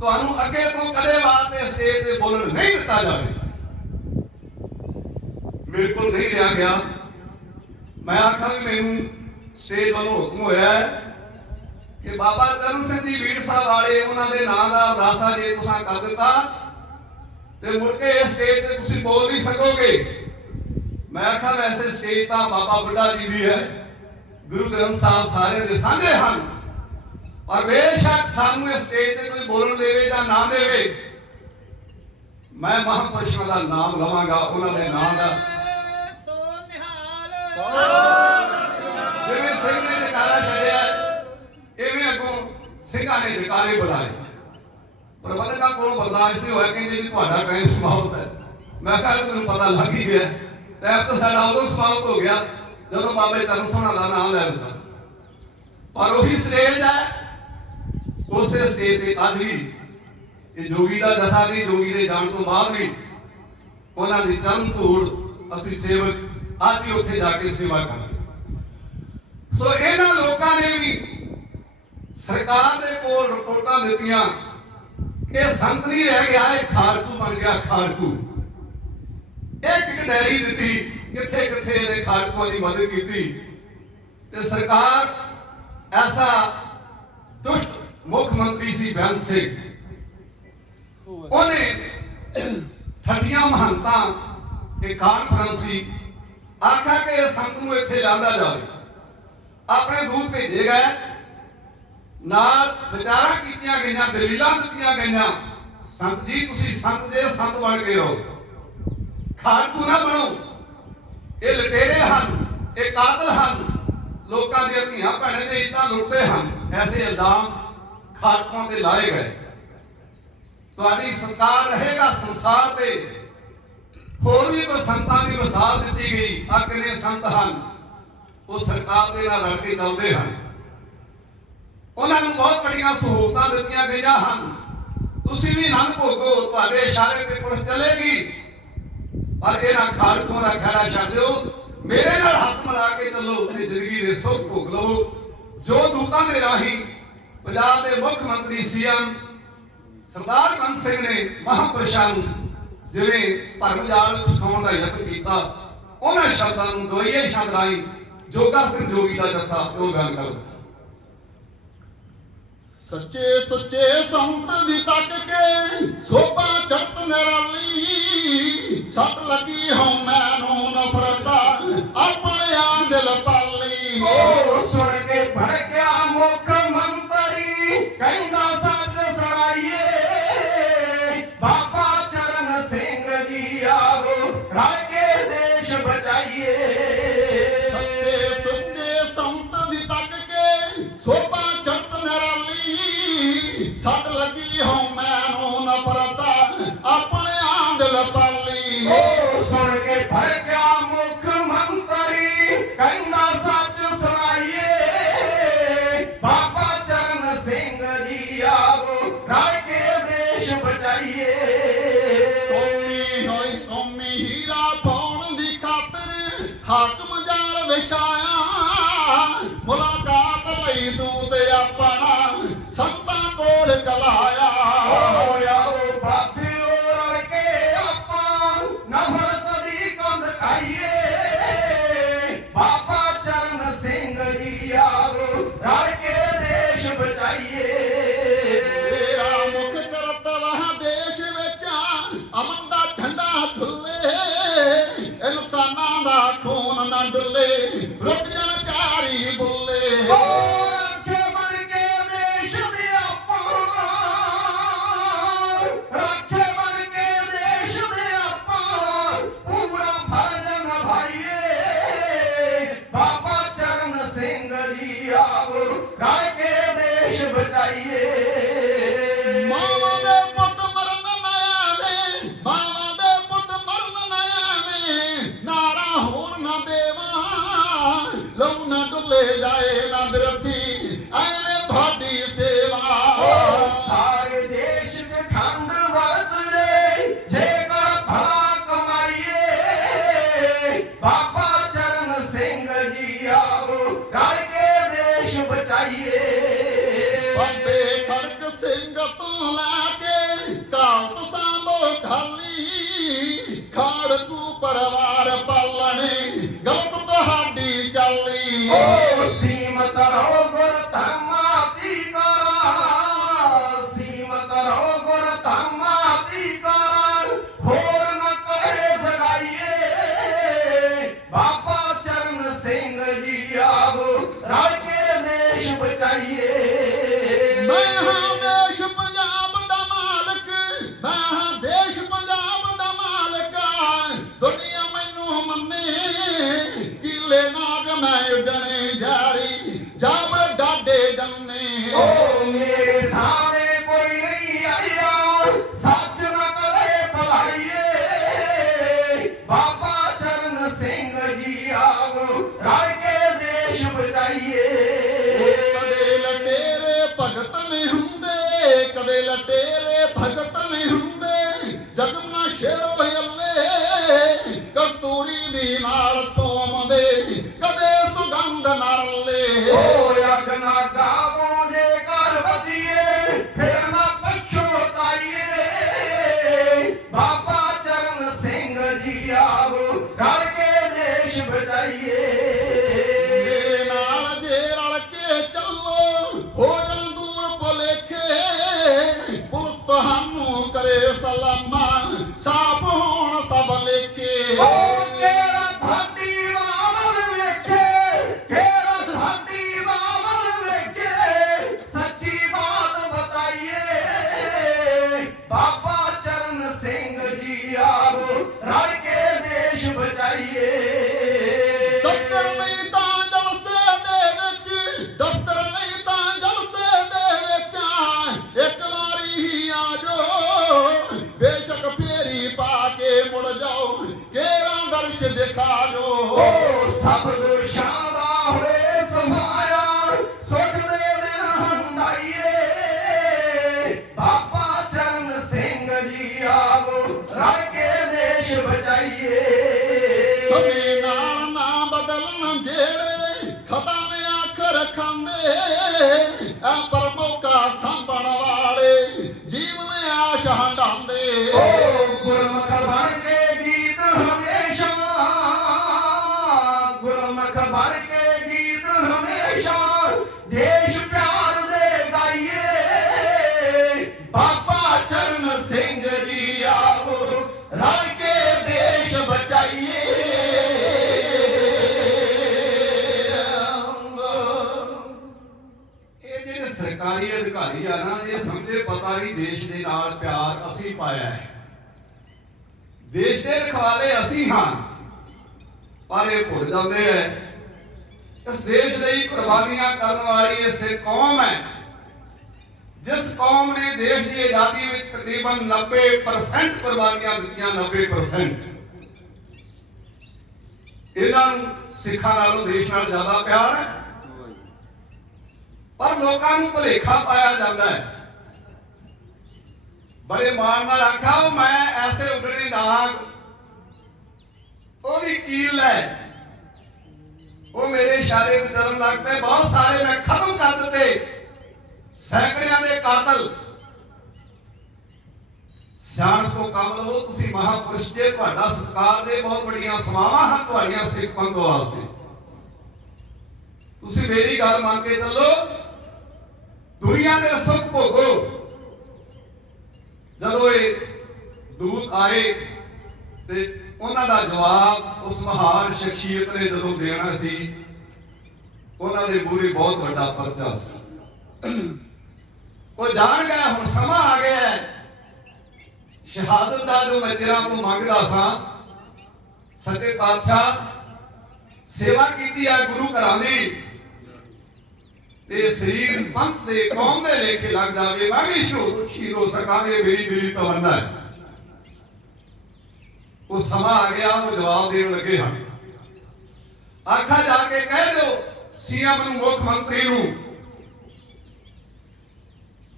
ਤੁਹਾਨੂੰ ਅੱਗੇ ਤੋਂ ਕਦੇ ਵਾਸਤੇ ਸਟੇਜ ਤੇ ਬੋਲਣ ਨਹੀਂ ਦਿੱਤਾ ਜਾਵੇ। ਮੇਰੇ ਕੋਲ ਨਹੀਂ ਰਿਹਾ ਗਿਆ। ਮੈਂ ਆਖਾਂ ਵੀ ਮੈਨੂੰ ਸਟੇਜ ਵੱਲੋਂ ਹੁਕਮ ਹੋਇਆ ਹੈ ਕਿ ਬਾਬਾ ਚਰਨ ਸਿੰਘ ਜੀ ਬੀੜ ਸਾਹਿਬ ਵਾਲੇ, ਉਹਨਾਂ ਦੇ ਨਾਂ ਦਾ ਅਰਦਾਸਾ ਜੇ ਤੁਸੀਂ ਕਰ ਦਿੱਤਾ ਤੇ ਮੁੜ ਕੇ ਇਸ ਸਟੇਜ ਤੇ ਤੁਸੀਂ ਬੋਲ ਨਹੀਂ ਸਕੋਗੇ। ਮੈਂ ਆਖਾਂ ਵੈਸੇ ਸਟੇਜ ਤਾਂ ਬਾਬਾ ਬੁੱਢਾ ਜੀ ਦੀ ਹੈ, ਗੁਰੂ ਗ੍ਰੰਥ ਸਾਹਿਬ ਸਾਰਿਆਂ ਦੇ ਸਾਂਝੇ ਹਨ, ਪਰ ਬੇਸ਼ੱਕ ਸਾਨੂੰ ਇਸ ਸਟੇਜ ਤੇ ਕੋਈ ਬੋਲਣ ਦੇਵੇ ਜਾਂ ਨਾ ਦੇਵੇ, ਮੈਂ ਮਹਾਂਪੁਰਸ਼ਾਂ ਦਾ ਨਾਮ ਲਵਾਂਗਾ, ਉਹਨਾਂ ਦੇ ਨਾਮ ਦਾ। ਜਿਵੇਂ ਸਿੰਘ ਨੇ ਜਕਾਰਾ ਛੱਡਿਆ, ਇਵੇਂ ਅੱਗੋਂ ਸਿੰਘਾਂ ਨੇ ਜਕਾਰੇ ਬੁਲਾਏ। ਪ੍ਰਬੰਧਕਾਂ ਕੋਲੋਂ ਬਰਦਾਸ਼ਤ ਨਹੀਂ ਹੋਇਆ, ਕਹਿੰਦੇ ਜੀ ਤੁਹਾਡਾ ਟਾਈਮ ਸਮਾਪਤ ਹੈ। ਮੈਂ ਕਿਹਾ ਤੁਹਾਨੂੰ ਪਤਾ ਲੱਗ ਹੀ ਗਿਆ, ਟਾਈਮ ਤਾਂ ਸਾਡਾ ਉਦੋਂ ਸਮਾਪਤ ਹੋ ਗਿਆ ਜਦੋਂ ਬਾਬੇ ਚਰਨ ਸਿੰਘ ਦਾ ਨਾਮ ਲੈ ਲਿੱਤਾ। ਪਰ ਉਹੀ ਸਟੇਜ ਹੈ, ਉਸੇ ਸਟੇਜ ਤੇ ਅੱਜ ਵੀ ਇਹ ਜੋਗੀ ਦਾ ਜਥਾ ਵੀ, ਜੋਗੀ ਦੇ ਜਾਣ ਤੋਂ ਬਾਅਦ ਵੀ ਉਹਨਾਂ ਦੀ ਚਰਨ ਧੂੜ ਅਸੀਂ ਸੇਵਕ ਅੱਜ ਵੀ ਉੱਥੇ ਜਾ ਕੇ ਸੇਵਾ ਕਰਦੇ। ਸੋ ਇਹਨਾਂ ਲੋਕਾਂ ਨੇ ਵੀ ਸਰਕਾਰ ਦੇ ਕੋਲ ਰਿਪੋਰਟਾਂ ਦਿੱਤੀਆਂ ਕਿ ਸੰਤ ਨਹੀਂ ਰਹਿ ਗਿਆ, ਇਹ ਖਾੜਕੂ ਬਣ ਗਿਆ। ਖਾੜਕੂ ਇੱਕ ਡੈਰੀ ਦਿੱਤੀ, ਕਿੱਥੇ ਕਿੱਥੇ ਇਹਨੇ ਖਾੜਕੂਆਂ ਦੀ ਮਦਦ ਕੀਤੀ। ਤੇ ਸਰਕਾਰ ਐਸਾ ਦੁਸ਼ਟ ਮੁੱਖ ਮੰਤਰੀ ਸੀ ਬੇਅੰਤ ਸਿੰਘ, ਉਹਨੇ ਠੱਠੀਆਂ ਮਹੰਤਾਂ ਇਹ ਕਾਨਫਰੰਸ ਸੀ, ਆਖਿਆ ਕਿ ਇਹ ਸੰਤ ਨੂੰ ਇੱਥੇ ਲਿਆਂਦਾ ਜਾਵੇ। ਆਪਣੇ ਦੂਤ ਭੇਜੇ ਗਏ, ਨਾਲ ਵਿਚਾਰਾਂ ਕੀਤੀਆਂ ਗਈਆਂ, ਦਲੀਲਾਂ ਦਿੱਤੀਆਂ ਗਈਆਂ। ਸੰਤ ਜੀ ਤੁਸੀਂ ਸੰਤ ਜੇ ਸੰਤ ਬਣ ਕੇ ਰਹੋ, ਖਾੜਕੂ ਨਾ ਬਣੋ। ਇਹ ਲਟੇਰੇ ਹਨ, ਇਹ ਕਾਤਲ ਹਨ, ਲੋਕਾਂ ਦੀਆਂ ਧੀਆਂ ਭੈਣਾਂ ਦੀਆਂ ਇੱਜ਼ਤਾਂ ਲੁੱਟਦੇ ਹਨ। ਐਸੇ ਇਲਜ਼ਾਮ ਖਾੜਕੂਆਂ ਤੇ ਲਾਏ ਗਏ। ਤੁਹਾਡੀ ਸਰਕਾਰ ਰਹੇਗਾ ਸੰਸਾਰ ਤੇ। ਹੋਰ ਵੀ ਕੋਈ ਸੰਤਾਂ ਦੀ ਮਿਸਾਲ ਦਿੱਤੀ ਗਈ, ਆ ਕਿੰਨੇ ਸੰਤ ਹਨ, ਉਹ ਸਰਕਾਰ ਦੇ ਨਾਲ ਰਲ ਕੇ ਚੱਲਦੇ ਹਨ। ਉਹਨਾਂ ਨੂੰ ਬਹੁਤ ਵੱਡੀਆਂ ਸਹੂਲਤਾਂ ਦਿੱਤੀਆਂ ਗਈਆਂ ਹਨ। ਤੁਸੀਂ ਵੀ ਆਨੰਦ ਭੋਗੋ, ਤੁਹਾਡੇ ਇਸ਼ਾਰੇ ਤੇ ਪੁਲਿਸ ਚੱਲੇਗੀ, ਪਰ ਇਹਨਾਂ ਖਾੜਕੂਆਂ ਦਾ ਖਹਿੜਾ ਛੱਡ ਦਿਓ। ਮੇਰੇ ਨਾਲ ਹੱਥ ਮਿਲਾ ਕੇ ਚੱਲੋ ਤੇ ਜ਼ਿੰਦਗੀ ਦੇ ਸੁੱਖ ਭੋਗ ਲਵੋ। ਜੋ ਦੂਤਾਂ ਦੇ ਰਾਹੀਂ ਪੰਜਾਬ ਦੇ ਮੁੱਖ ਮੰਤਰੀ ਸੀਐਮ ਸਰਦਾਰ ਬੰਦ ਸਿੰਘ ਨੇ ਮਹਾਂਪੁਰਸ਼ਾਂ ਨੂੰ ਜਿਵੇਂ ਭਰਮ ਜਾਲ ਫਸਾਉਣ ਦਾ ਯਤਨ ਕੀਤਾ, ਉਹਨਾਂ ਸ਼ਬਦਾਂ ਨੂੰ ਦਵਾਈਏ ਸ਼ਬਦ ਰਾਹੀਂ ਜੋਗਾ ਸਿੰਘ ਜੋਗੀ ਦਾ ਜੱਥਾ ਉਹ ਗੱਲ ਕਰਦਾ। ਸੱਚੇ ਸੁੱਚੇ ਸੰਤ ਦੀ ਤੱਕ ਕੇ ਸੋਭਾ ਚੜਤ ਨਿਰਾਲੀ, ਸੱਟ ਲੱਗੀ ਹਉ ਮੈਨੂੰ ਨਫ਼ਰਤਾ ਆਪਣਿਆਂ ਦਿਲ ਪਾਲੀ। ਉਹ ਸੁਣ ਕੇ ਭੜਕਿਆ ਮੁੱਖ ਮੰਤਰੀ, ਕਹਿੰਦਾ ਸੱਚ ਸੁਣਾਈਏ, ਬਾਬਾ ਚਰਨ ਸਿੰਘ ਜੀ ਆਵੋ ਰਲ ਕੇ ਦੇਸ਼ ਬਚਾਈਏ। ਸੱਚੇ ਸੁੱਚੇ ਸੰਤ ਦੀ ਤੱਕ ਕੇ ਸੋਭਾ ਚੜਤ ਨਿਰਾਲੀ, ਸੱਟ ਲੱਗੀ ਹਉ ਮੈਨੂੰ ਨਫ਼ਰਤਾ ਆਪਣਿਆਂ ਦਿਲ ਪਾਲੀ। ਉਹ ਸੁਣ ਕੇ ਭੜਕਿਆ ਮੁੱਖ ਮੰਤਰੀ, ਕਹਿੰਦਾ ਸੱਚ ਸੁਣਾਈਏ, ਬਾਬਾ ਚਰਨ ਸਿੰਘ ਜੀ ਆਵੋ ਰਲ ਕੇ ਦੇਸ਼ ਬਚਾਈਏ। ਕੌਮੀ ਹੋਈ ਕੌਮੀ ਹੀਰਾ ਪਾਉਣ ਦੀ ਖਾਤਰ ਹਾਕਮ ਜਾਲ ਵਿਛਾਇਆ, ਮੁਲਾਕਾਤ ਲਈ ਦੂਤ ਆਪਣਾ ਸੰਤਾਂ ਕੋਲ ਕਲਾਇਆ। ਹੋਇਆ ਉਹ ਬਾਬਿਓ ਰਲ ਕੇ ਆਪਾਂ ਨਫ਼ਰਤ ਦੀ ਕੰਧ ਢਾਈਏ, ਬਾਬਾ ਚਰਨ ਸਿੰਘ ਜੀ ਆਵੋ ਰਲ ਕੇ ਦੇਸ਼ ਬਚਾਈਏ। ਤੇਰਾ ਮੁੱਖ ਕਰਤੱਵ ਹੈ ਦੇਸ਼ ਵਿੱਚ ਅਮਨ ਦਾ ਝੰਡਾ ਝੁੱਲੇ, ਇਨਸਾਨਾਂ ਦਾ ਖੂਨ ਨਾ ਡੁੱਲੇ, ਰੁਕ ਜਾਣ ਕਾਰੀ ਬੁੱਲੇ। ਉਹ ਰਾਖੇ ਬਣ ਕੇ ਦੇਸ਼ ਦੇ ਆਪਾਂ, ਰਾਖੇ ਬਣ ਕੇ ਦੇਸ਼ ਦੇ ਆਪਾਂ ਪੂਰਾ ਫਰਜ਼ ਨਿਭਾਈਏ, ਬਾਬਾ ਚਰਨ ਸਿੰਘ ਜੀ ਆਵੋ ਰਲ ਕੇ ਦੇਸ਼ ਬਚਾਈਏ। ਮਾਵਾਂ ਦੇ ਪੁੱਤ ਮਰਨ ਨਾ ਆਵੇ, ਮਾਵਾਂ ਦੇ ਪੁੱਤ ਮਰਨ ਨਾ ਆਵੇ, ਨਾਰਾ ਹੋਣ ਨਾ ਬੇਵਾ, ਲਹੂ ਨਾ ਡੁੱਲੇ ਜਾਏ ਨਾ ਬਿਰਤੀ, ਐਵੇਂ ਤੁਹਾਡੀ ਸੇਵਾ। ਸਾਰੇ ਦੇਸ਼ 'ਚ ਠੰਡ ਵਰਤਦੇ, ਜੇਕਰ ਭਲਾ ਕਮਾਈਏ, ਬਾਬਾ ਚਰਨ ਸਿੰਘ ਜੀ ਆਵੋ ਰਲ ਕੇ ਦੇਸ਼ ਬਚਾਈਏ। ਬੰਬੇ ਖੜਕ ਸਿੰਘ ਤੋਂ ਲੈ ਕੇ ਕਾਲਤ ਸਾਂਭੋ ਖਾਲੀ, ਖਾੜਕੂ ਪਰਿਵਾਰ ਪਾਲਣੇ ਗਲਤ ਤੁਹਾਡੀ ਚਾਲੀ। ਉਹ ਸੀਮਤ ਰਹੋ ਗੁਰ ਧਾਮਾਤੀ ਕਰ, ਸੀਮਤ ਰਹੋ ਗੁਰ ਧਾਮਾਤੀ ਕਰ, ਹੋਰ ਨਾ ਕਹੇ ਜਗਾਈਏ, ਬਾਬਾ ਚਰਨ ਸਿੰਘ ਜੀ ਆਵੋ ਰਲ ਕੇ ਦੇਸ਼ ਬਚਾਈਏ। ਮੈਂ ਹਾਂ ਦੇਸ਼ ਪੰਜਾਬ ਦਾ ਮਾਲਕ, ਮੈਂ ਹਾਂ ਦੇਸ਼ ਪੰਜਾਬ ਦਾ ਮਾਲਕ, ਦੁਨੀਆ ਮੈਨੂੰ ਮੰਨੇ, ਕੀਲੇ ਨਾਗ ਮੈਂ ਉੱਡਣੇ ਜਾਰੀ, ਜਾਵਰ ਡਾਡੇ ਡੰਨੇ। ਉਹ ਮੇਰੇ ਸਾਹਮਣੇ ਕੋਈ ਨਹੀਂ ਆਇਆ, ਸੱਚ ਨਾ ਕਰੇ ਭਲਾਈਏ, ਬਾਬਾ ਚਰਨ ਸਿੰਘ ਜੀ ਆਵੋ ਰਲ ਕੇ ਦੇਸ਼ ਬਚਾਈਏ। ਕਦੇ ਲਟੇਰੇ ਭਗਤ ਨਹੀਂ ਹੁੰਦੇ, ਕਦੇ ਲਟੇਰੇ ਭਗਤ ਨਹੀਂ ਹੁੰਦੇ, ਜਗਮ ਨਾ ਛੇੜੋ ਹੱਲੇ, ਕਸਤੂਰੀ ਦੀ ਨਾਲ ਤੋਂ ਪਾਪ ਦੋਸ਼ਾਂ ਦਾ ਹੋਏ ਸਮਾਇਆ ਸੁਖ ਦੇ ਦਿਨ ਹੰਡਾਈਏ ਬਾਬਾ ਚਰਨ ਸਿੰਘ ਜੀ ਆਵੋ ਰਲ ਕੇ ਦੇਸ਼ ਬਚਾਈਏ ਸਮੇਂ ਨਾਲ ਨਾ ਬਦਲਣ ਜਿਹੜੇ ਖਤਾ ਨੇ ਅੱਖ ਰਖਾਂਦੇ ਐ ਪਰਮੋਕਾ ਸਾਂਭਣ ਵਾਲੇ ਜੀਵਨ ਆਸ਼ ਹੰਡਾਉਂਦੇ ਓ ਗੁਰਮੁਖ ਬਣ ਕੇ ਗੀਤ ਹਮੇਸ਼ਾ ਗੁਰਮੁਖ ਬਣ ਕੇ ਗੀਤ ਹਮੇਸ਼ਾ ਦੇਸ਼ ਪਿਆਰ ਦੇ ਗਾਈਏ ਬਾਬਾ ਚਰਨ ਸਿੰਘ ਜੀ ਆਵੋ ਰਲ ਕੇ ਦੇਸ਼ ਬਚਾਈਏ ਇਹ ਜਿਹੜੇ ਸਰਕਾਰੀ ਅਧਿਕਾਰੀ ਆ ਨਾ ਇਹ ਸਮਝਦੇ ਪਤਾ ਨਹੀਂ ਦੇਸ਼ ਦੇ ਨਾਲ ਪਿਆਰ ਅਸੀਂ ਪਾਇਆ ਹੈ ਦੇਸ਼ ਦੇ ਰਖਵਾਲੇ ਅਸੀਂ ਹਾਂ ਪਰ ਇਹ ਭੁੱਲ ਜਾਂਦੇ ਐ ਇਸ ਦੇਸ਼ ਲਈ ਕੁਰਬਾਨੀਆਂ ਕਰਨ ਵਾਲੀ ਇਸੇ ਕੌਮ ਹੈ ਜਿਸ ਕੌਮ ਨੇ ਦੇਸ਼ ਦੀ ਆਜ਼ਾਦੀ ਵਿੱਚ ਤਕਰੀਬਨ 90% ਕੁਰਬਾਨੀਆਂ ਦਿੱਤੀਆਂ 90% ਇਹਨਾਂ ਨੂੰ ਸਿੱਖਾਂ ਨਾਲੋਂ ਦੇਸ਼ ਨਾਲ ਜ਼ਿਆਦਾ ਪਿਆਰ ਹੈ ਪਰ ਲੋਕਾਂ ਨੂੰ ਭੁਲੇਖਾ ਪਾਇਆ ਜਾਂਦਾ ਹੈ ਬੜੇ ਮਾਣ ਨਾਲ ਆਖਾ ਉਹ ਮੈਂ ਐਸੇ ਉਡਣੇ ਨਾਗ ਉਹਦੀ ਕੀਲ ਹੈ ਉਹ ਮੇਰੇ ਇਸ਼ਾਰੇ ਤੇ ਚੱਲਣ ਲੱਗ ਪਏ ਬਹੁਤ ਸਾਰੇ ਮੈਂ ਖਤਮ ਕਰ ਦਿੱਤੇ ਸੈਂਕੜਿਆਂ ਦੇ ਕਾਤਲ ਸਿਆਣ ਤੋਂ ਕੰਮ ਲਵੋ ਤੁਸੀਂ ਮਹਾਪੁਰਸ਼ ਜੇ ਤੁਹਾਡਾ ਸਤਿਕਾਰ ਦੇ ਬਹੁਤ ਵੱਡੀਆਂ ਸਮਾਵਾਂ ਹਨ ਤੁਹਾਡੀਆਂ ਸਿੱਖ ਪੰਥ ਵਾਸਤੇ ਤੁਸੀਂ ਮੇਰੀ ਗੱਲ ਮੰਨ ਕੇ ਚੱਲੋ ਦੁਨੀਆ ਦੇ ਸੁੱਖ ਭੋਗੋ ਜਦੋਂ ਇਹ ਦੂਤ ਆਏ ਤੇ ਉਹਨਾਂ ਦਾ ਜਵਾਬ ਉਸ ਮਹਾਨ ਸ਼ਖਸੀਅਤ ਨੇ ਜਦੋਂ ਦੇਣਾ ਸੀ ਉਹਨਾਂ ਦੇ ਮੂਹਰੇ ਬਹੁਤ ਵੱਡਾ ਪਰਚਾ ਸੀ ਉਹ ਜਾਣ ਗਏ ਹੁਣ ਸਮਾਂ ਆ ਗਿਆ ਹੈ ਸ਼ਹਾਦਤ ਦਾ ਜੋ ਮੈਂ ਚਿਰਾਂ ਤੋਂ ਮੰਗਦਾ ਸਾਂ ਸੱਚੇ ਪਾਤਸ਼ਾਹ ਸੇਵਾ ਕੀਤੀ ਆ ਗੁਰੂ ਘਰਾਂ ਦੀ ਤੇ ਸਰੀਰ ਪੰਥ ਦੇ ਕੌਮ ਦੇ ਲੇਖੇ ਲੱਗ ਜਾਵੇ ਮੈਂ ਵੀ ਸ਼ਹੀਦ ਹੋ ਸਕਾਂ ਇਹ ਮੇਰੀ ਦਿਲੀ ਤਮੰਨਾ ਹੈ ਉਹ ਸਮਾਂ ਆ ਗਿਆ ਉਹ ਜਵਾਬ ਦੇਣ ਲੱਗੇ ਹਨ ਆਖਾ ਜਾ ਕੇ ਕਹਿ ਦਿਓ ਸੀਐਮ ਨੂੰ ਮੁੱਖ ਮੰਤਰੀ ਨੂੰ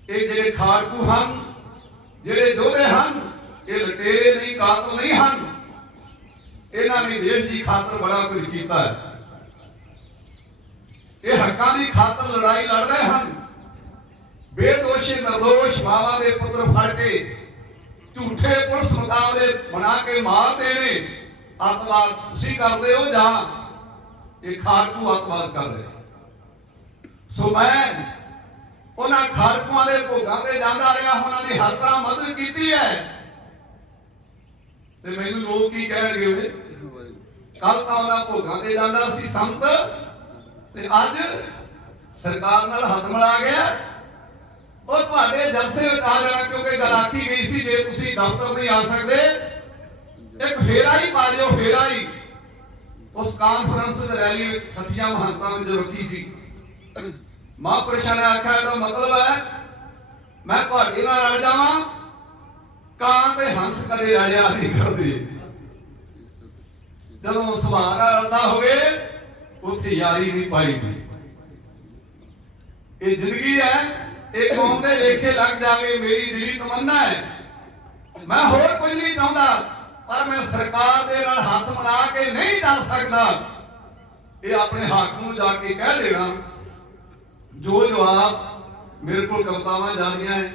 ਇਹ ਜਿਹੜੇ ਖਾੜਕੂ ਹਨ ਜਿਹੜੇ ਯੋਧੇ ਹਨ ਇਹ ਲਟੇਰੇ ਨਹੀਂ ਕਾਤਲ ਨਹੀਂ ਹਨ ਇਹਨਾਂ ਨੇ ਦੇਸ਼ ਦੀ ਖਾਤਰ ਬੜਾ ਕੁਝ ਕੀਤਾ ਹੈ ਇਹ ਹੱਕਾਂ ਦੀ ਖਾਤਰ ਲੜਾਈ ਲੜ ਰਹੇ ਹਨ ਬੇਦੋਸ਼ੀ ਨਿਰਦੋਸ਼ ਮਾਵਾਂ ਦੇ ਪੁੱਤਰ ਫੜ ਕੇ ਝੂਠੇ ਪੁਲਿਸ ਮੁਕਾਬਲੇ ਬਣਾ ਕੇ ਮਾਰ ਦੇਣੇ ਅੱਤਵਾਦ ਤੁਸੀਂ ਕਰਦੇ ਹੋ ਜਾਂ ਇਹ ਖਾੜਕੂ ਅੱਤਵਾਦ ਕਰ ਰਹੇ ਸੋ ਮੈਂ ਉਹਨਾਂ ਖਾੜਕੂਆਂ ਦੇ ਭੋਗਾਂ ਤੇ ਜਾਂਦਾ ਰਿਹਾ ਉਹਨਾਂ ਦੀ ਹਰ ਤਰ੍ਹਾਂ ਮਦਦ ਕੀਤੀ ਹੈ ਤੇ ਮੈਨੂੰ ਲੋਕ ਕੀ ਕਹਿਣਗੇ ਵੇ ਕੱਲ ਤਾਂ ਉਹਨਾਂ ਭੋਗਾਂ ਤੇ ਜਾਂਦਾ ਸੀ ਸੰਤ ਤੇ ਅੱਜ ਸਰਕਾਰ ਨਾਲ ਹੱਥ ਮਿਲਾ ਗਿਆ ਉਹ ਤੁਹਾਡੇ ਜਲਸੇ ਵਿੱਚ ਆ ਜਾਣਾ ਕਿਉਂਕਿ ਗੱਲ ਆਖੀ ਗਈ ਸੀ ਜੇ ਤੁਸੀਂ ਦਫ਼ਤਰ ਨਹੀਂ ਆ ਸਕਦੇ ਇੱਕ ਫੇਰਾ ਹੀ ਪਾ ਦਿਓ ਫੇਰਾ ਹੀ ਉਸ ਕਾਨਫਰੰਸ ਤੇ ਰੈਲੀ ਵਿੱਚ ਠੱਠੀਆਂ ਮਹੰਤਾਂ ਵਿੱਚ ਰੱਖੀ ਸੀ ਮਹਾਂਪੁਰਸ਼ਾਂ ਨੇ ਆਖਿਆ ਇਹਦਾ ਮਤਲਬ ਹੈ ਮੈਂ ਤੁਹਾਡੇ ਨਾਲ ਰਲ ਜਾਵਾਂ ਕਾਂ ਤੇ ਹੰਸ ਕਦੇ ਰਲਿਆ ਨਹੀਂ ਕਰਦੇ ਜਦੋਂ ਸੁਭਾਅ ਨਾਲ ਰਲਦਾ ਹੋਵੇ ਉੱਥੇ ਯਾਰੀ ਨਹੀਂ ਪਾਈਦੀ ਇਹ ਜ਼ਿੰਦਗੀ ਹੈ ਇਹ ਕੌਮ ਦੇ ਲੇਖੇ ਲੱਗ ਜਾਵੇ ਮੇਰੀ ਦਿਲੀ ਤਮੰਨਾ ਹੈ ਮੈਂ ਹੋਰ ਕੁਝ ਨਹੀਂ ਚਾਹੁੰਦਾ ਪਰ ਮੈਂ ਸਰਕਾਰ ਦੇ ਨਾਲ ਹੱਥ ਮਿਲਾ ਕੇ ਨਹੀਂ ਚੱਲ ਸਕਦਾ ਇਹ ਆਪਣੇ ਹਾਕਮ ਨੂੰ ਜਾ ਕੇ ਕਹਿ ਦੇਣਾ ਜੋ ਜਵਾਬ ਮੇਰੇ ਕੋਲ ਕਵਿਤਾਵਾਂ ਜਾਂਦੀਆਂ ਹੈ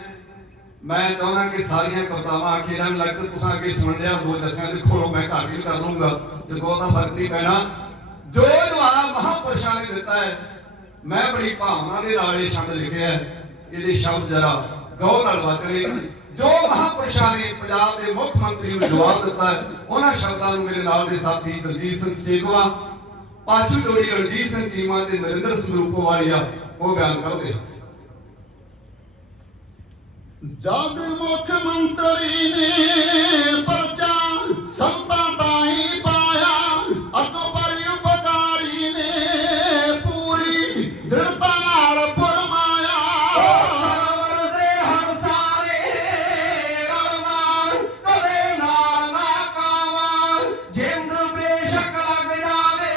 ਮੈਂ ਚਾਹੁੰਦਾ ਕਿ ਸਾਰੀਆਂ ਕਵਿਤਾਵਾਂ ਆਖੇ ਜਾਣ ਲੱਗ ਕੇ ਤੁਸੀਂ ਅੱਗੇ ਸੁਣ ਲਿਆ ਦੋ ਜਥਿਆਂ ਦੇ ਖੋਲੋ ਮੈਂ ਘੱਟ ਵੀ ਕਰ ਲੂੰਗਾ ਤੇ ਬਹੁਤਾ ਫਰਕ ਨਹੀਂ ਪੈਣਾ ਜੋ ਜਵਾਬ ਮਹਾਂਪੁਰਸ਼ਾਂ ਨੇ ਦਿੱਤਾ ਹੈ ਮੈਂ ਬੜੀ ਭਾਵਨਾ ਦੇ ਨਾਲ ਇਹ ਸ਼ਬਦ ਲਿਖਿਆ ਹੈ ਇਹਦੇ ਸ਼ਬਦ ਜਰਾ ਗੌਰ ਨਾਲ ਵਾਚਣੇ ਜੋ ਮਹਾਂਪੁਰਸ਼ਾਂ ਨੇ ਪੰਜਾਬ ਦੇ ਮੁੱਖ ਮੰਤਰੀ ਨੂੰ ਜਵਾਬ ਦਿੱਤਾ ਹੈ ਉਹਨਾਂ ਸ਼ਬਦਾਂ ਨੂੰ ਮੇਰੇ ਨਾਲ ਦੇ ਸਾਥੀ ਦਲਜੀਤ ਸਿੰਘ ਸੇਖਵਾ ਪਾਛੂ ਜੋੜੀ ਰਣਜੀਤ ਸਿੰਘ ਚੀਮਾ ਤੇ ਨਰਿੰਦਰ ਸਿੰਘ ਰੂਪੋਵਾਲੀਆ ਉਹ ਬਿਆਨ ਕਰਦੇ ਜਦ ਮੁੱਖ ਮੰਤਰੀ ਨੇ ਪਰਚਾ ਸੰਤਾਂ ਤਾਈਂ ਪਾਇਆ ਅੱਗੋਂ ਪਰ ਉਪਕਾਰੀ ਨੇ ਪੂਰੀ ਦ੍ਰਿੜਤਾ ਨਾਲ ਫਰਮਾਇਆ ਸਰਵਰ ਦੇ ਹਣ ਸਾਰੇ ਰਲਵਾ ਕਦੇ ਨਾਲ ਨਾ ਕਾਵਾਂ ਜਿੰਦ ਬੇਸ਼ੱਕ ਲੱਗ ਜਾਵੇ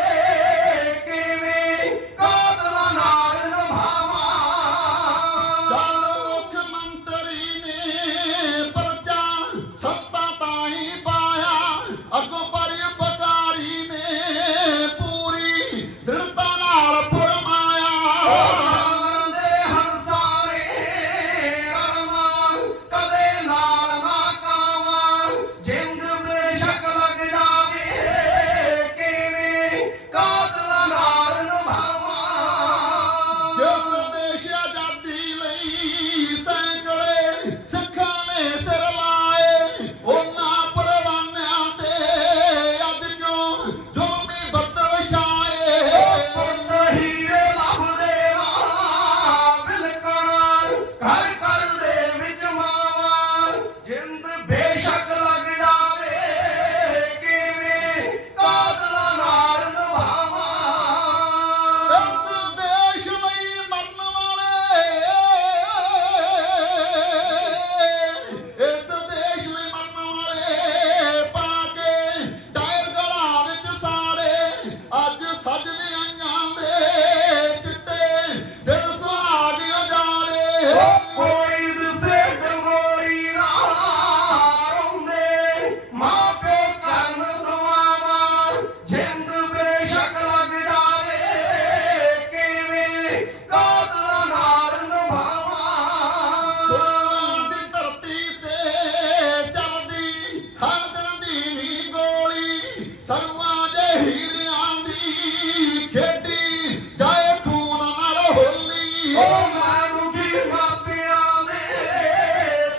ਮੈਂ ਮੁਖੀ ਮਾਪਿਆਂ ਦੇ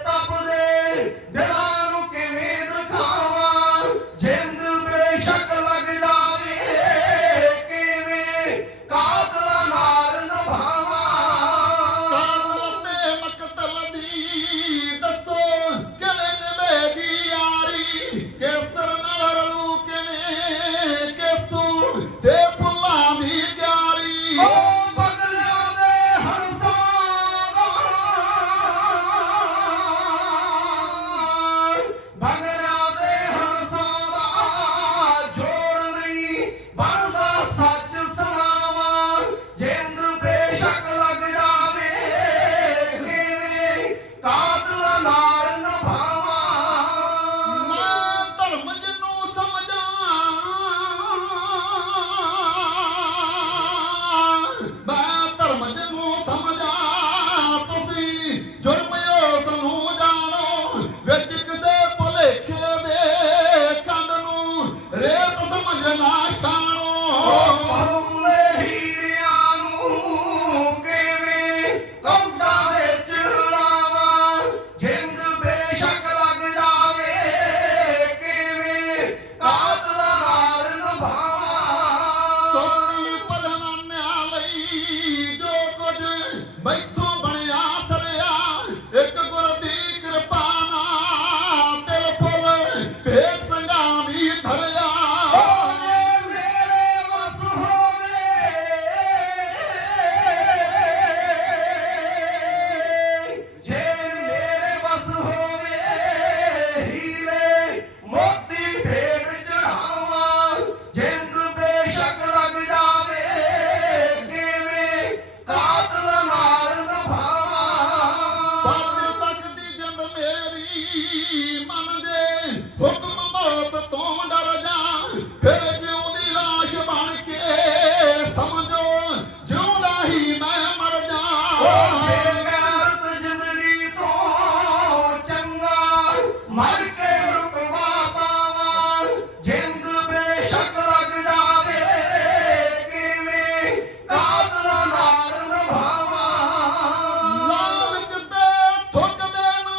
ਤਪਦੇ ਦਿਲਾਂ ਨੂੰ ਕਿਵੇਂ ਦਿਖਾਵਾਂ ਜਿੰਦ ਬੇਸ਼ੱਕ ਲੱਗ ਜਾਵੇ ਕਿਵੇਂ ਕਾਤਲਾਂ ਨਾਲ ਨਿਭਾਵਾਂ ਕਾਤਲ ਤੇ ਮਕਤਲ ਦੀ ਦੱਸੋ ਕਿਵੇਂ ਨਿਭੇਗੀ ਯਾਰੀ ਕੇਸਰ ਨਾਲ ਰਲੂ ਕਿਵੇਂ ਕੇਸੂ ਤੇ ਫੁੱਲਾਂ ਦੀ ਤਿਆਰੀ ਓ ਬਦਲਿਆਂ ਦੇ ਹੰਸਾਂ ਦਾ ਬਦਲਿਆਂ ਦੇ ਹੰਸਾਂ ਦਾ ਜੋੜ ਨਹੀਂ ਬਣਦਾ ਸੱਚ ਸੁਣਾਵਾਂ ਜਿੰਦ ਬੇਸ਼ੱਕ ਲੱਗ ਜਾਵੇ ਕਿਵੇਂ ਕਾਤਲਾਂ ਨਾਲ ਨਿਭਾਵਾਂ ਮੈਂ ਧਰਮ ਜਿਹਨੂੰ ਸਮਝਾਂ ਮੈਂ ਧਰਮ ਜਿਹਨੂੰ ਸਮਝਾਂ ਤੁਸੀਂ ਜੁਰਮ ਉਸ ਨੂੰ ਜਾਣੋ ਵਿੱਚ ਕਿਸੇ ਭੁਲੇਖੇ ਦੇ ਕੰਡ ਨੂੰ ਰੇਤ ਸਮਝਣਾ ਛਾਣੋ ਪਰਮਲੇ ਹੀਰਿਆਂ ਨੂੰ ਕਿਵੇਂ ਕੌਂਟਾਂ ਵਿੱਚ ਰਲਾਵਾਂ ਜਿੰਦ ਬੇਸ਼ੱਕ ਲੱਗ ਜਾਵੇ ਕਿਵੇਂ ਕਾਤਲਾਂ ਨਾਲ ਨਿਭਾਵਾਂ ਕੋਈ ਪਰਵਾਨਿਆਂ ਲਈ ਜੋ ਕੁਝ ਮੈਥੋਂ ਬਣਿਆ ਸਰਿਆ ਇੱਕ ਗੁਰ ਦੀ ਕਿਰਪਾ ਨਾਲ ਦਿਲ ਫੁੱਲ ਭੇਦ ਸੰਗਾਂ ਦੀ ਧਰਿਆ ਓਏ ਮੇਰੇ ਵਸ ਹੋਵੇ ਜੇ ਮੇਰੇ ਵਸ ਹੋਵੇ ਹੀਰੇ ਮੋਤੀ ਭੇਟ ਚੜਾਵਾਂ ਜਿੰਦ ਬੇਸ਼ੱਕ ਲੱਗ ਜਾਵੇ ਕਿਵੇਂ ਕਾਤਲਾਂ ਨਾਲ ਨਿਭਾਵਾਂ ਬਣ ਸਕਦੀ ਜਿੰਦ ਮੇਰੀ ਮਨ ਜੇ ਹੁਕਮ ਮੌਤ ਤੋਂ ਡਰ ਜਾ ਫਿਰ ਜਿਉਂਦੀ ਲਾਸ਼ ਬਣ ਕੇ ਸਮਝੋ ਜਿਉਂਦਾ ਹੀ ਮੈਂ ਮਰ ਜਾ ਬੇਗੈਰਤ ਜ਼ਿੰਦਗੀ ਤੋਂ ਚੰਗਾ ਮਰ ਕੇ ਰੁਤਬਾ ਪਾਵਾਂ ਜਿੰਦ ਬੇਸ਼ੱਕ ਲੱਗ ਜਾਵੇ ਕਿਵੇਂ ਕਾਤਲਾਂ ਨਾਲ ਨਿਭਾਵਾਂ ਲਾਲਚ ਤੇ ਥੁੱਕਦੇ ਨਾ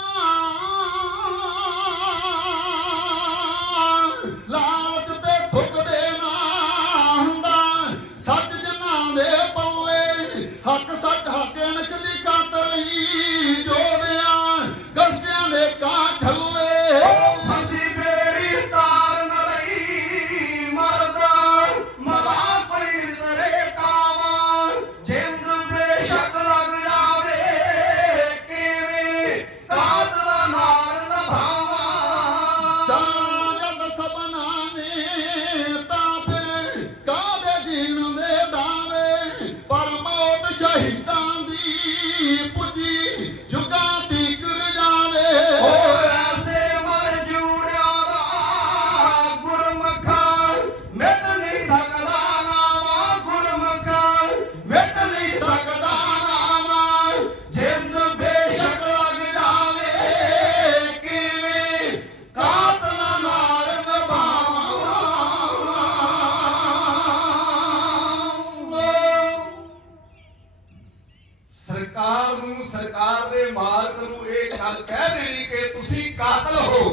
ਲਾਲਚ ਤੇ ਥੁੱਕਦੇ ਨਾ ਹੁੰਦਾ ਸੱਚ ਜਿਨ੍ਹਾਂ ਦੇ ਪੱਲੇ ਹੱਕ ਸੱਚ ਹੱਕ ਅਣਖ ਦੀ ਖਾਤਰ ਹੀ ਜੋਦਿਆਂ ਗਸ਼ਤਿਆਂ ਨੇ ਕਾਂ ਠੱਲੇ ਫਸੀ ਬੇੜੀ ਤਾਰਨ ਲਈ ਮਰਦਾ ਮਲਾ ਕੋਈ ਤਰੇ ਕਾਵਾਂ ਜਿੰਦ ਬੇਸ਼ੱਕ ਲੱਗ ਜਾਵੇ ਕਿਵੇਂ ਕਾਤਲਾਂ ਨਾਲ ਨਿਭਾਵਾਂ ਜਾਣਾ ਜਦ ਸਭਨਾਂ ਨੇ ਤਾਂ ਫਿਰ ਕਾਹਦੇ ਜੀਣ ਦੇ ਦਾਵੇ ਪਰ ਮੌਤ ਸ਼ਹੀਦਾਂ ਦੀ ਪੁੱਜੀ ਜੁਗਾਂ ਤੀਕਰ ਜਾਵੇ ਓ ਐਸੇ ਮਰ ਜੂੜਿਆਂ ਦਾ ਗੁਰਮਖਾਂ ਮਿਟ ਨਹੀਂ ਸਕਦਾ ਨਾਵਾਂ ਗੁਰਮਖਾਂ ਮਿਟ ਨਹੀਂ ਸਕਦਾ ਨਾਵਾਂ ਜਿੰਦ ਬੇਸ਼ੱਕ ਲੱਗ ਜਾਵੇ ਕਿਵੇਂ ਕਾਤਲਾਂ ਨਾਲ ਨਿਭਾਵਾਂ ਸਰਕਾਰ ਨੂੰ ਸਰਕਾਰ ਦੇ ਮਾਲਕ ਨੂੰ ਇਹ ਗੱਲ ਕਹਿ ਦੇਣੀ ਕਿ ਤੁਸੀਂ ਕਾਤਲ ਹੋ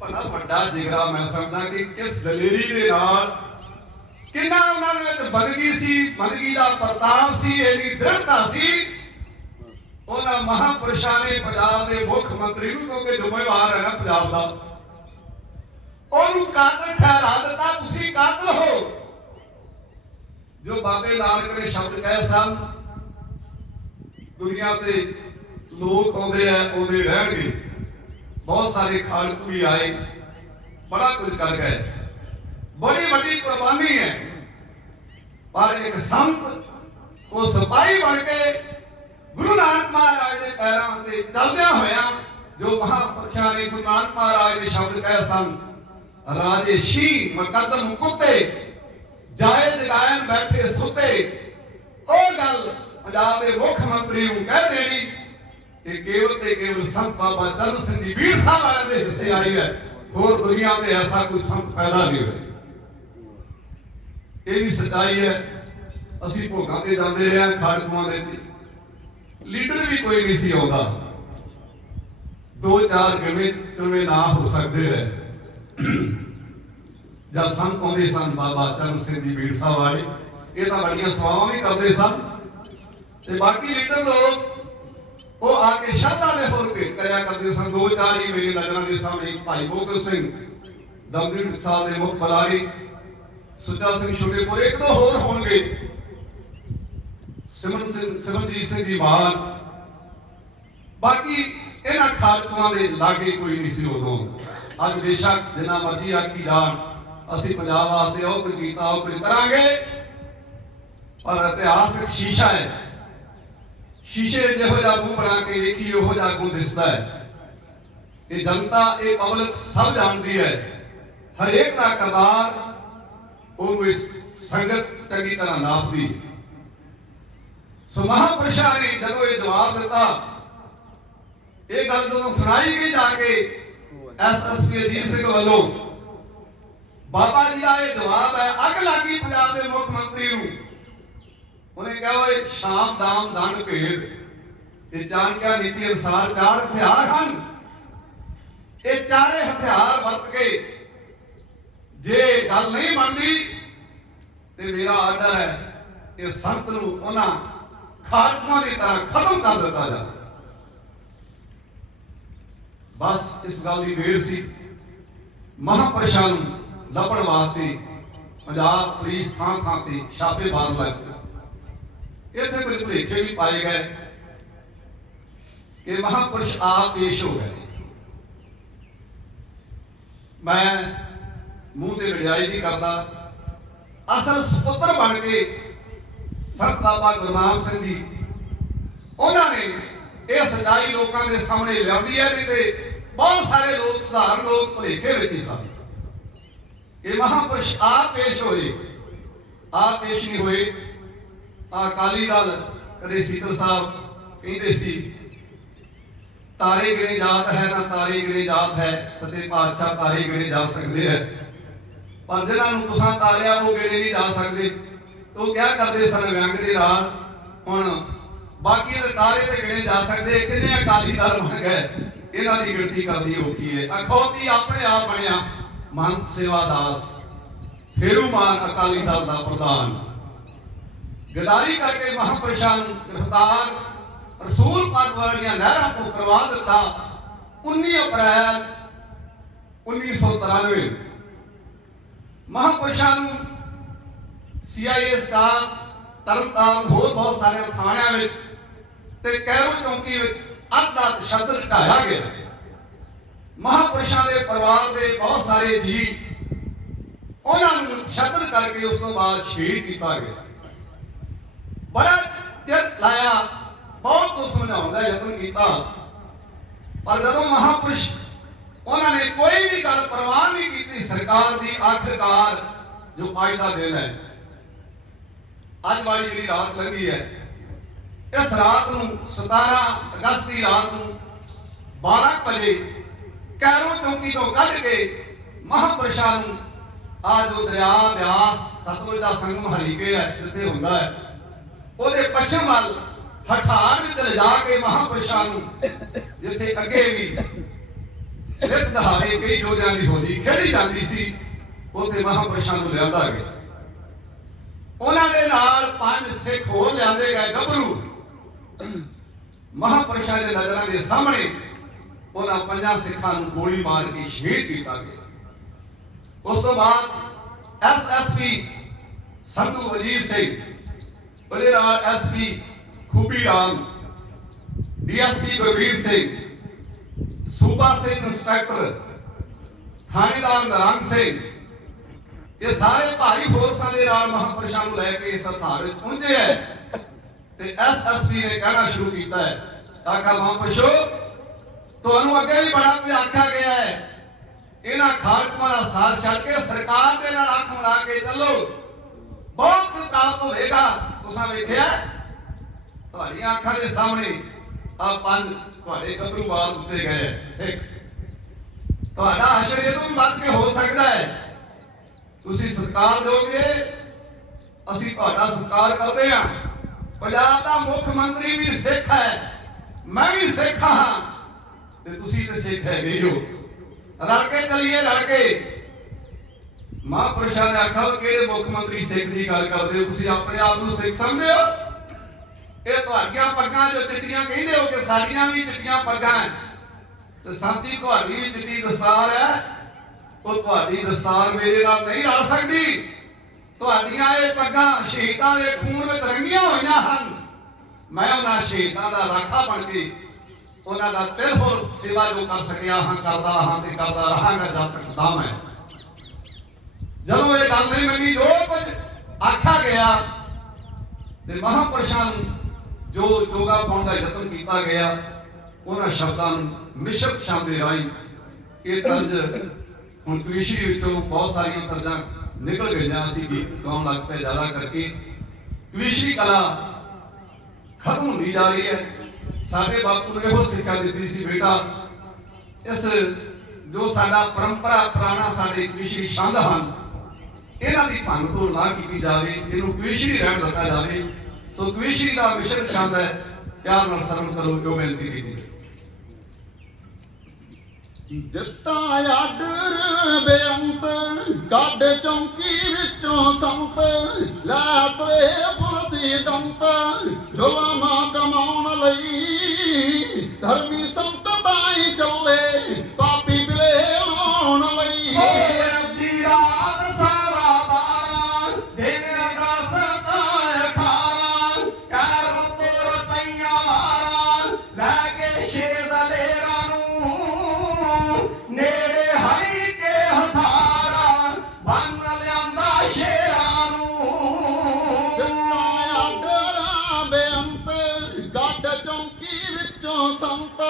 ਬੜਾ ਵੱਡਾ ਜਿਗਰਾ ਮੈਂ ਸਮਝਦਾ ਕਿ ਕਿਸ ਦਲੇਰੀ ਦੇ ਨਾਲ ਕਿੰਨਾ ਉਹਨਾਂ ਦੇ ਵਿੱਚ ਬੰਦਗੀ ਸੀ ਬੰਦਗੀ ਦਾ ਪ੍ਰਤਾਪ ਸੀ ਇਹਦੀ ਦ੍ਰਿੜਤਾ ਸੀ ਉਹਨਾਂ ਮਹਾਂਪੁਰਸ਼ਾਂ ਨੇ ਪੰਜਾਬ ਦੇ ਮੁੱਖ ਮੰਤਰੀ ਨੂੰ ਕਿਉਂਕਿ ਜ਼ਿੰਮੇਵਾਰ ਹੈ ਨਾ ਪੰਜਾਬ ਦਾ ਉਹਨੂੰ ਕਾਤਲ ਠਹਿਰਾ ਦਿੱਤਾ ਤੁਸੀਂ ਕਾਤਲ ਹੋ ਜੋ ਬਾਬੇ ਨਾਨਕ ਨੇ ਸ਼ਬਦ ਕਹੇ ਸਨ ਦੁਨੀਆ ਤੇ ਲੋਕ ਆਉਂਦੇ ਰਹਿਣਗੇ ਬਹੁਤ ਸਾਰੇ ਖਾਲਕ ਵੀ ਆਏ ਬੜਾ ਕੁਝ ਕਰ ਗਏ ਬੜੀ ਵੱਡੀ ਕੁਰਬਾਨੀ ਹੈ ਪਰ ਇੱਕ ਸੰਤ ਉਹ ਸਿਪਾਹੀ ਬਣ ਕੇ ਗੁਰੂ ਨਾਨਕ ਮਹਾਰਾਜ ਦੇ ਪੈਰਾਂ ਤੇ ਚੱਲਦਿਆਂ ਹੋਇਆਂ ਜੋ ਮਹਾਂਪੁਰਸ਼ਾਂ ਨੇ ਗੁਰੂ ਨਾਨਕ ਮਹਾਰਾਜ ਦੇ ਸ਼ਬਦ ਕਹੇ ਸਨ ਰਾਜੇ ਸ਼ੀ ਮੁਕੱਦਮ ਕੁੱਤੇ ਜਾਏ ਜਗਾਇਨ ਬੈਠੇ ਸੁੱਤੇ ਉਹ ਗੱਲ ਪੰਜਾਬ ਦੇ ਮੁੱਖ ਮੰਤਰੀ ਨੂੰ ਕਹਿ ਦੇਣੀ ਕਿ ਕੇਵਲ ਤੇ ਕੇਵਲ ਸੰਤ ਬਾਬਾ ਚਰਨ ਸਿੰਘ ਜੀ ਵੀਰ ਸਾਹਿਬ ਆਇਆ ਦੇ ਹਿੱਸੇ ਆਈ ਹੈ ਹੋਰ ਦੁਨੀਆ ਤੇ ਐਸਾ ਕੋਈ ਸੰਤ ਪੈਦਾ ਨਹੀਂ ਹੋਇਆ ਇਹ ਵੀ ਸੱਚਾਈ ਹੈ ਅਸੀਂ ਭੋਗਾਂ ਤੇ ਜਾਂਦੇ ਰਹੇ ਖਾੜਕੂਆਂ ਦੇ ਤੇ ਲੀਡਰ ਵੀ ਕੋਈ ਨਹੀਂ ਸੀ ਆਉਂਦਾ। 2-4 ਕਿਵੇਂ ਨਾ ਹੋ ਸਕਦੇ ਹੈ। ਜਦ ਸੰਤ ਆਉਂਦੇ ਸਨ ਬਾਬਾ ਚਰਨ ਸਿੰਘ ਜੀ ਬੀੜ ਸਾਹਿਬ ਵਾਲੇ, ਇਹ ਤਾਂ ਬੜੀਆਂ ਸੇਵਾਵਾਂ ਵੀ ਕਰਦੇ ਸਨ ਤੇ ਬਾਕੀ ਲੀਡਰ ਲੋਕ ਉਹ ਆ ਕੇ ਸ਼ਰਧਾ ਦੇ ਹੋਰ ਭੇਟ ਕਰਿਆ ਕਰਦੇ ਸਨ। 2-4 ਹੀ ਮੇਰੀ ਨਜ਼ਰਾਂ ਦੇ ਸਾਹਮਣੇ ਭਾਈ ਬੋਕਰ ਸਿੰਘ ਦਮਦਮੀ ਸਾਹਿਬ ਦੇ ਮੁੱਖ ਬੁਲਾਰੇ, ਸੁੱਚਾ ਸਿੰਘ ਛੋਟੇਪੁਰ, 1-2 ਹੋਰ ਹੋਣਗੇ, ਸਿਮਰਨਜੀਤ ਸਿੰਘ ਜੀ ਮਾਨ। ਬਾਕੀ ਇਹਨਾਂ ਖਾੜਕੂਆਂ ਦੇ ਲਾਗੇ ਕੋਈ ਨਹੀਂ ਸੀ ਉਦੋਂ। ਅੱਜ ਬੇਸ਼ੱਕ ਜਿੰਨਾ ਮਰਜ਼ੀ ਆਖੀ ਜਾਣ ਅਸੀਂ ਪੰਜਾਬ ਵਾਸਤੇ ਉਹ ਕੁਝ ਕੀਤਾ ਉਹ ਕੁਝ ਕਰਾਂਗੇ, ਪਰ ਇਤਿਹਾਸ ਇੱਕ ਸ਼ੀਸ਼ਾ ਹੈ। ਸ਼ੀਸ਼ੇ ਜਿਹੋ ਜਿਹਾ ਮੂੰਹ ਬਣਾ ਕੇ ਵੇਖੀ ਉਹੋ ਜਿਹਾ ਅੱਗੋਂ ਦਿਸਦਾ ਹੈ। ਇਹ ਜਨਤਾ, ਇਹ ਪਬਲਿਕ ਸਭ ਜਾਣਦੀ ਹੈ। ਹਰੇਕ ਦਾ ਕਿਰਦਾਰ ਉਹਨੂੰ ਇਸ ਸੰਗਤ ਚੰਗੀ ਤਰ੍ਹਾਂ ਨਾਪਦੀ। ਸੋ ਮਹਾਂਪੁਰਸ਼ਾਂ ਨੇ ਜਦੋਂ ਇਹ ਜਵਾਬ ਦਿੱਤਾ, ਇਹ ਗੱਲ ਜਦੋਂ ਸੁਣਾਈ ਗਈ ਜਾ ਕੇ ਐਸਐਸਪੀ ਅਜੀਤ ਸਿੰਘ ਵੱਲੋਂ, ਬਾਬਾ ਜੀ ਦਾ ਇਹ ਜਵਾਬ ਹੈ, ਅੱਗ ਲੱਗੀ ਪੰਜਾਬ ਦੇ ਮੁੱਖ ਮੰਤਰੀ ਨੂੰ। ਉਹਨੇ ਕਿਹਾ ਓਏ ਸ਼ਾਮ ਦਾਮ ਦੰਡ ਭੇਦ, ਇਹ ਚਾਣਕਿਆ ਨੀਤੀ ਅਨੁਸਾਰ 4 ਹਥਿਆਰ ਹਨ। ਇਹ ਚਾਰੇ ਹਥਿਆਰ ਵਰਤ ਕੇ ਜੇ ਗੱਲ ਨਹੀਂ ਬਣਦੀ ਤੇ ਮੇਰਾ ਆਰਡਰ ਹੈ ਇਹ ਸੰਤ ਨੂੰ ਉਹਨਾਂ ਖਾੜਕੂਆਂ ਦੀ ਤਰ੍ਹਾਂ ਖਤਮ ਕਰ ਦਿੱਤਾ ਜਾਵੇ। ਬਸ ਇਸ ਗੱਲ ਦੀ ਦੇਰ ਸੀ। ਮਹਾਂਪੁਰਸ਼ਾਂ ਨੂੰ ਲੱਭਣ ਵਾਸਤੇ ਪੰਜਾਬ ਪੁਲਿਸ ਥਾਂ ਤੇ ਛਾਪੇ ਮਾਰਨ ਲੱਗ ਪਈ। ਇੱਥੇ ਕੁਝ ਭੁਲੇਖੇ ਵੀ ਪਾਏ ਗਏ ਕਿ ਮਹਾਂਪੁਰਸ਼ ਆਪ ਪੇਸ਼ ਹੋ ਗਏ। ਮੈਂ ਮੂੰਹ ਤੇ ਵਡਿਆਈ ਨਹੀਂ ਕਰਦਾ, ਅਸਲ ਸੁਪੁੱਤਰ ਬਣ ਕੇ ਸੰਤ ਬਾਬਾ ਗੁਰਨਾਮ ਸਿੰਘ ਜੀ, ਉਹਨਾਂ ਨੇ ਇਹ ਸੱਚਾਈ ਲੋਕਾਂ ਦੇ ਸਾਹਮਣੇ ਲਿਆਂਦੀ ਹੈ। ਨਹੀਂ ਤੇ ਬਹੁਤ ਸਾਰੇ ਲੋਕ, ਸਧਾਰਨ ਲੋਕ ਭੁਲੇਖੇ ਵਿੱਚ ਹੀ ਸਨ ਕਿ ਮਹਾਂਪੁਰਸ਼ ਆਪ ਪੇਸ਼ ਹੋਏ। ਆਪ ਪੇਸ਼ ਨਹੀਂ ਹੋਏ। ਅਕਾਲੀ ਦਲ ਕਦੇ ਸੀਤਲ ਸਾਹਿਬ ਕਹਿੰਦੇ ਸੀ ਤਾਰੇ ਗਿਣੇ ਜਾਤ ਹੈ ਨਾ ਤਾਰੇ ਗਿਣੇ ਜਾਤ ਹੈ, ਸੱਚੇ ਪਾਤਸ਼ਾਹ ਤਾਰੇ ਗਿਣੇ ਜਾ ਸਕਦੇ ਹੈ, ਪਰ ਜਿਹਨਾਂ ਨੂੰ ਤੁਸਾਂ ਤਾਰਿਆ ਉਹ ਗਿਣੇ ਨਹੀਂ ਜਾ ਸਕਦੇ। ਉਹ ਕਿਹਾ ਕਰਦੇ ਸਨ ਵਿਅੰਗ ਦੇ ਨਾਲ, ਹੁਣ ਬਾਕੀ ਦੇ ਤਾਰੇ ਤੇ ਗਿਣੇ ਜਾ ਸਕਦੇ, ਕਿੰਨੇ ਅਕਾਲੀ ਦਲ ਬਣ ਗਏ, ਇਹਨਾਂ ਦੀ ਗਿਣਤੀ ਕਰਦੀ ਔਖੀ ਹੈ। ਅਖੌਤੀ ਆਪਣੇ ਆਪ ਬਣਿਆ ਮਹੰਤ ਸੇਵਾਦਾਸ, ਫੇਰੂਮਾਨ ਅਕਾਲੀ ਦਲ ਦਾ ਪ੍ਰਧਾਨ। ਗਦਾਰੀ ਕਰਕੇ ਮਹਾਂਪੁਰਸ਼ਾਂ ਨੂੰ ਗ੍ਰਿਫਤਾਰ ਰਸੂਲ ਪਾਕ ਵਾਲੀਆਂ ਨਹਿਰਾਂ ਤੋਂ ਕਰਵਾ ਦਿੱਤਾ। 19 ਅਪ੍ਰੈਲ 1993 ਮਹਾਂਪੁਰਸ਼ਾਂ ਨੂੰ CIA ਸਟਾਫ ਤਰਨਤਾਰਨ ਹੋਰ ਬਹੁਤ ਸਾਰੇ ਥਾਣਿਆਂ ਵਿੱਚ ਤੇ ਕੈਰੋ ਚੌਂਕੀ ਵਿੱਚ ਅੱਧ ਦਾ ਤਸ਼ੱਦਦ ਢਾਇਆ ਗਿਆ। ਮਹਾਂਪੁਰਸ਼ਾਂ ਦੇ ਪਰਿਵਾਰ ਦੇ ਬਹੁਤ ਸਾਰੇ ਜੀ, ਉਹਨਾਂ ਨੂੰ ਤਸ਼ੱਦਦ ਕਰਕੇ ਉਸ ਤੋਂ ਬਾਅਦ ਸ਼ਹੀਦ ਕੀਤਾ ਗਿਆ। ਬੜਾ ਚਿਰ ਲਾਇਆ, ਬਹੁਤ ਕੁਝ ਸਮਝਾਉਣ ਦਾ ਯਤਨ ਕੀਤਾ, ਪਰ ਜਦੋਂ ਮਹਾਂਪੁਰਸ਼ ਉਹਨਾਂ ਨੇ ਕੋਈ ਵੀ ਗੱਲ ਪ੍ਰਵਾਨ ਨਹੀਂ ਕੀਤੀ ਸਰਕਾਰ ਦੀ। ਆਖਿਰਕਾਰ ਜੋ ਅੱਜ ਦਾ ਦਿਨ ਹੈ, ਅੱਜ ਵਾਲੀ ਜਿਹੜੀ ਰਾਤ ਲੰਘੀ ਹੈ, ਇਸ ਰਾਤ ਨੂੰ 17 ਅਗਸਤ ਦੀ ਰਾਤ ਨੂੰ 12 ਵਜੇ ਕੈਰੋ ਚੌਂਕੀ ਤੋਂ ਕੱਢ ਕੇ ਮਹਾਂਪੁਰਸ਼ਾਂ ਨੂੰ ਆ ਜੋ ਦਰਿਆ ਬਿਆਸ ਸਤਲੁਜ ਦਾ ਸੰਗਮ ਹਰੀਕੇ ਹੈ ਜਿੱਥੇ ਹੁੰਦਾ ਹੈ, ਉਹਦੇ ਪੱਛਮ ਵੱਲ ਹਠਾੜ ਵਿੱਚ ਲਿਜਾ ਕੇ ਮਹਾਂਪੁਰਸ਼ਾਂ ਨੂੰ, ਜਿੱਥੇ ਅੱਗੇ ਵੀ ਨਿਤ ਦਹਾੜੇ ਕਈ ਜੋਧਿਆਂ ਦੀ ਹੋਲੀ ਖੇਡੀ ਜਾਂਦੀ ਸੀ, ਉੱਥੇ ਮਹਾਂਪੁਰਸ਼ਾਂ ਨੂੰ ਲਿਆਂਦਾ ਗਿਆ। ਉਹਨਾਂ ਦੇ ਨਾਲ 5 ਸਿੱਖ ਹੋਰ ਲਿਆਂਦੇ ਗਏ ਗੱਭਰੂ। ਮਹਾਂਪੁਰਸ਼ਾਂ ਦੇ ਨਜ਼ਰਾਂ ਦੇ ਸਾਹਮਣੇ ਉਹਨਾਂ 5 ਸਿੱਖਾਂ ਨੂੰ ਗੋਲੀ ਮਾਰ ਕੇ ਸ਼ਹੀਦ ਕੀਤਾ ਗਿਆ। ਉਸ ਤੋਂ ਬਾਅਦ SSP ਸੰਧੂ ਅਜੀਤ ਸਿੰਘ, ਉਹਦੇ ਨਾਲ SP ਖੂਬੀ ਰਾਮ, DSP ਗੁਰਬੀਰ ਸਿੰਘ, ਸੂਬਾ ਸਿੰਘ ਇੰਸਪੈਕਟਰ, ਥਾਣੇਦਾਰ ਨਰੰਗ ਸਿੰਘ, ਇਹ ਸਾਰੇ ਭਾਰੀ ਫੋਰਸਾਂ ਦੇ ਨਾਲ ਮਹਾਂਪੁਰਸ਼ਾਂ ਨੂੰ ਲੈ ਕੇ ਇਸ ਸਥਾਨ ਵਿੱਚ ਪਹੁੰਚੇ ਹੈ। ਤੇ SSP ਨੇ ਕਹਿਣਾ ਸ਼ੁਰੂ ਕੀਤਾ ਹੈ, ਆਖਾ ਮਹਾਂਪੁਰਸ਼ੋ, ਤੁਹਾਨੂੰ ਅੱਗੇ ਵੀ ਬੜਾ ਕੁਝ ਆਖਿਆ ਗਿਆ ਹੈ, ਇਹਨਾਂ ਖਾੜਕੂਆਂ ਦਾ ਸਾਥ ਛੱਡ ਕੇ ਸਰਕਾਰ ਦੇ ਨਾਲ ਅੱਖ ਮਿਲਾ ਕੇ ਚੱਲੋ, ਬਹੁਤ ਕੁਝ ਪ੍ਰਾਪਤ ਹੋਵੇਗਾ। ਤੁਸੀਂ ਵੇਖਿਆ ਤੁਹਾਡੀਆਂ ਅੱਖਾਂ ਦੇ ਸਾਹਮਣੇ ਆ 5 ਤੁਹਾਡੇ ਗੱਭਰੂ ਮਾਰ ਦਿੱਤੇ ਗਏ ਸਿੱਖ। ਤੁਹਾਡਾ ਆਸ਼ਰਯ ਤੋਂ ਵੀ ਵੱਧ ਕੇ ਹੋ ਸਕਦਾ ਹੈ। ਤੁਸੀਂ ਸਰਕਾਰ ਦੋਗੇ, ਅਸੀਂ ਤੁਹਾਡਾ ਸਤਿਕਾਰ ਕਰਦੇ ਹਾਂ। ਪੰਜਾਬ ਦਾ ਮੁੱਖ ਮੰਤਰੀ ਵੀ ਸਿੱਖ ਹੈ, ਮੈਂ ਵੀ ਸਿੱਖ ਹਾਂ ਤੇ ਤੁਸੀਂ ਤੇ ਸਿੱਖ ਹੈਗੇ ਹੋ। ਰਲ ਕੇ ਚੱਲੀਏ, ਰਲ ਕੇ। ਮਹਾਂਪੁਰਸ਼ਾਂ ਨੇ ਆਖਿਆ ਕਿਹੜੇ ਮੁੱਖ ਮੰਤਰੀ ਸਿੱਖ ਦੀ ਗੱਲ ਕਰਦੇ ਹੋ? ਤੁਸੀਂ ਆਪਣੇ ਆਪ ਨੂੰ ਸਿੱਖ ਸਮਝਦੇ ਹੋ? ਇਹ ਤੁਹਾਡੀਆਂ ਪੱਗਾਂ ਜੋ ਚਿੱਟੀਆਂ ਕਹਿੰਦੇ ਹੋ ਕਿ ਸਾਡੀਆਂ ਵੀ ਚਿੱਟੀਆਂ ਪੱਗਾਂ ਹੈ, ਤੇ ਸੰਤੀ ਤੁਹਾਡੀ ਵੀ ਚਿੱਟੀ ਦਸਤਾਰ ਹੈ, ਉਹ ਤੁਹਾਡੀ ਦਸਤਾਰ ਮੇਰੇ ਨਾਲ ਨਹੀਂ ਰਲ ਸਕਦੀ। ਤੁਹਾਡੀਆਂ ਇਹ ਪੱਗਾਂ ਸ਼ਹੀਦਾਂ ਦੇ ਖੂਨ ਵਿੱਚ ਰੰਗੀਆਂ ਹੋਈਆਂ ਹਨ। ਮੈਂ ਉਹਨਾਂ ਸ਼ਹੀਦਾਂ ਦਾ ਰਾਖਾ ਬਣ ਕੇ ਉਹਨਾਂ ਦਾ ਤਿਲਫੁਲ ਸੇਵਾ ਜੋ ਕਰ ਸਕਿਆ ਹਾਂ ਕਰਦਾ ਹਾਂ ਤੇ ਕਰਦਾ ਰਹਾਂਗਾ ਜਦ ਤੱਕ ਦਮ ਹੈ। ਜਦੋਂ ਇਹ ਗੱਲ ਨਹੀਂ ਮੰਨੀ, ਜੋ ਕੁਝ ਆਖਿਆ ਗਿਆ ਤੇ ਮਹਾਂਪੁਰਸ਼ਾਂ ਨੂੰ ਜੋ ਚੋਗਾ ਪਾਉਣ ਦਾ ਯਤਨ ਕੀਤਾ ਗਿਆ, ਉਹਨਾਂ ਸ਼ਬਦਾਂ ਨੂੰ ਮਿਸ਼ਰਤ ਸ਼ਬਦ ਦੇ ਰਾਹੀਂ ਇਹ ਤਰਜ ਹੁਣ ਕਵਿਸ਼ਰੀ ਵਿੱਚੋਂ ਬਹੁਤ ਸਾਰੀਆਂ ਤਰਜਾਂ ਨਿਕਲ ਗਈਆਂ। ਅਸੀਂ ਗੀਤ ਗਾਉਣ ਲੱਗ ਪਏ ਜ਼ਿਆਦਾ ਕਰਕੇ। ਕਵਿਸ਼ਰੀ ਕਲਾ ਖਤਮ ਹੁੰਦੀ ਜਾ ਰਹੀ ਹੈ। ਸਾਡੇ ਬਾਪੂ ਨੇ ਇਹੋ ਸਿੱਖਿਆ ਦਿੱਤੀ ਸੀ, ਬੇਟਾ ਇਸ ਜੋ ਸਾਡਾ ਪਰੰਪਰਾ ਪੁਰਾਣਾ ਸਾਡੇ ਕਵਿਸ਼ਰੀ ਛੰਦ ਹਨ, ਇਹਨਾਂ ਦੀ ਭੰਨ ਤੋੜ ਨਾ ਕੀਤੀ ਜਾਵੇ, ਇਹਨੂੰ ਕਵਿਸ਼ਰੀ ਰਹਿਣ ਦਿੱਤਾ ਜਾਵੇ। ਸੋ ਕਵਿਸ਼ਰੀ ਦਾ ਮਿਸ਼ਰਤ ਛੰਦ ਹੈ, ਪਿਆਰ ਨਾਲ ਸਰਵਣ ਕਰੋ ਜੋ ਬੇਨਤੀ ਕੀਤੀ। ਦਿੱਤਾ ਆਡਰ ਬੇਅੰਤ ਕੱਢ ਚੌਂਕੀ ਵਿੱਚੋਂ ਸੰਤ, ਲੈ ਤਰੇ ਪੁਲਸੀ ਦੰਤ ਜ਼ੁਲਮਾਂ ਕਮਾਉਣ ਲਈ, ਧਰਮੀ ਸੰਤ ਤਾਈ ਚੱਲੇ ਪਾਪੀ ਬਿਲੇ ਲਾਉਣ ਲਈ। ਅੱਧੀ ਰਾਤ ਸਾਰਾ 12 ਦਿਨ ਅਗਸਤ 18 ਕਰ ਤੁਰ ਪਈਆਂ ਵਾਰਾਂ ਲੈ ਕੇ ਸ਼ੇਰ ਦਲੇਰਾਂ ਨੂੰ, ਨੇੜੇ ਹਰੀ ਕੇ ਹਥਾਰਾਂ ਬੰਨ ਲਿਆਂਦਾ ਸ਼ੇਰਾਂ ਨੂੰ। ਦਿੱਤਾ ਆਡਰ ਬੇਅੰਤ ਕੱਢ ਚੌਂਕੀ ਵਿੱਚੋਂ ਸੰਤ,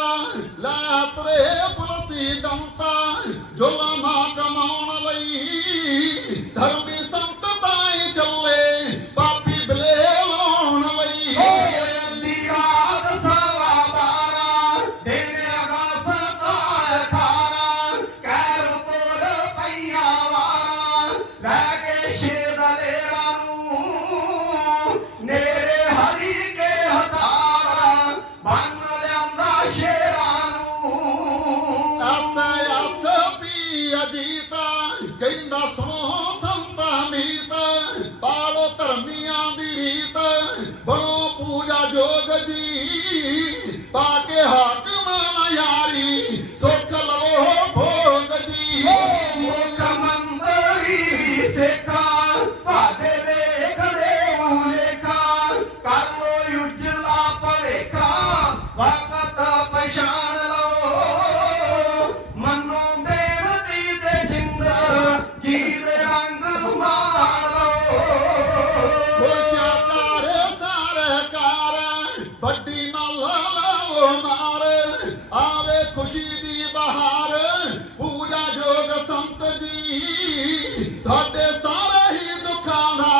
ਲੈ ਤਰੇ ਪੁਲਸੀ ਦੰਤ ਜ਼ੁਲਮਾਂ ਕਮਾਉਣ ਲਈ, ਧਰਮੀ ਸੰਤ ਤਾਈ ਚੱਲੇ ਪਾਪੀ ਬਿਲੇ ਲਾਉਣ ਲਈ। ਅੱਧੀ ਰਾਤ ਸਵਾ 12 ਦਿਨ ਅਗਸਤ 18 ਕਰ ਤੁਰ ਪਈਆਂ ਵਾਰਾਂ ਲੈ ਕੇ ਸ਼ੇਰ ਦਲੇਰਾਂ ਨੂੰ, ਨੇੜੇ ਹਰੀ ਕੇ ਹਥਾਰਾਂ ਬੰਨ ਲਿਆਂਦਾ ਸ਼ੇਰਾਂ ਨੂੰ। ਐਸ ਵੀ ਅਜੀਤ ਕਹਿੰਦਾ ਸੁਣੋ ਸੰਤ ਮੀਤ, ਪਾਲੋ ਧਰਮੀਆਂ ਦੀ ਰੀਤ, ਬਣੋ ਪੂਜਾ ਜੋਗ ਜੀ, ਪਾ ਕੇ ਹਾਕਮ ਨਾ ਯਾਰੀ, ਸੁੱਖ ਲਵੋ ਭੋਗ ਜੀ। ਮੁੱਖ ਮੰਤਰੀ ਵੀ ਸਿੱਖਾਂ ਤੁਹਾਡੇ ਲੇਖ ਦੇ ਲੇਖਾਂ, ਕਰ ਲੋ ਉਜਲਾ ਭਲੇਖਾ ਵਕਤ ਪਛਾਣ ਲਓ, ਮੰਨੋ ਬੇਨਤੀ ਤੇ ਜ਼ਿੰਦਗੀ ਦੇ ਰੰਗ ਮਾਣ ਲਓ। ਖੁਸ਼ਕਾਰ ਸਰਕਾਰ ਵੱਡੀ ਨਾਲ ਲਾਵੋ ਮਾਰ, ਆਵੇ ਖੁਸ਼ੀ ਦੀ ਬਹਾਰ, ਪੂਜਾ ਜੋਗ ਸੰਤ ਜੀ, ਤੁਹਾਡੇ ਸਾਰੇ ਹੀ ਦੁੱਖਾਂ ਦਾ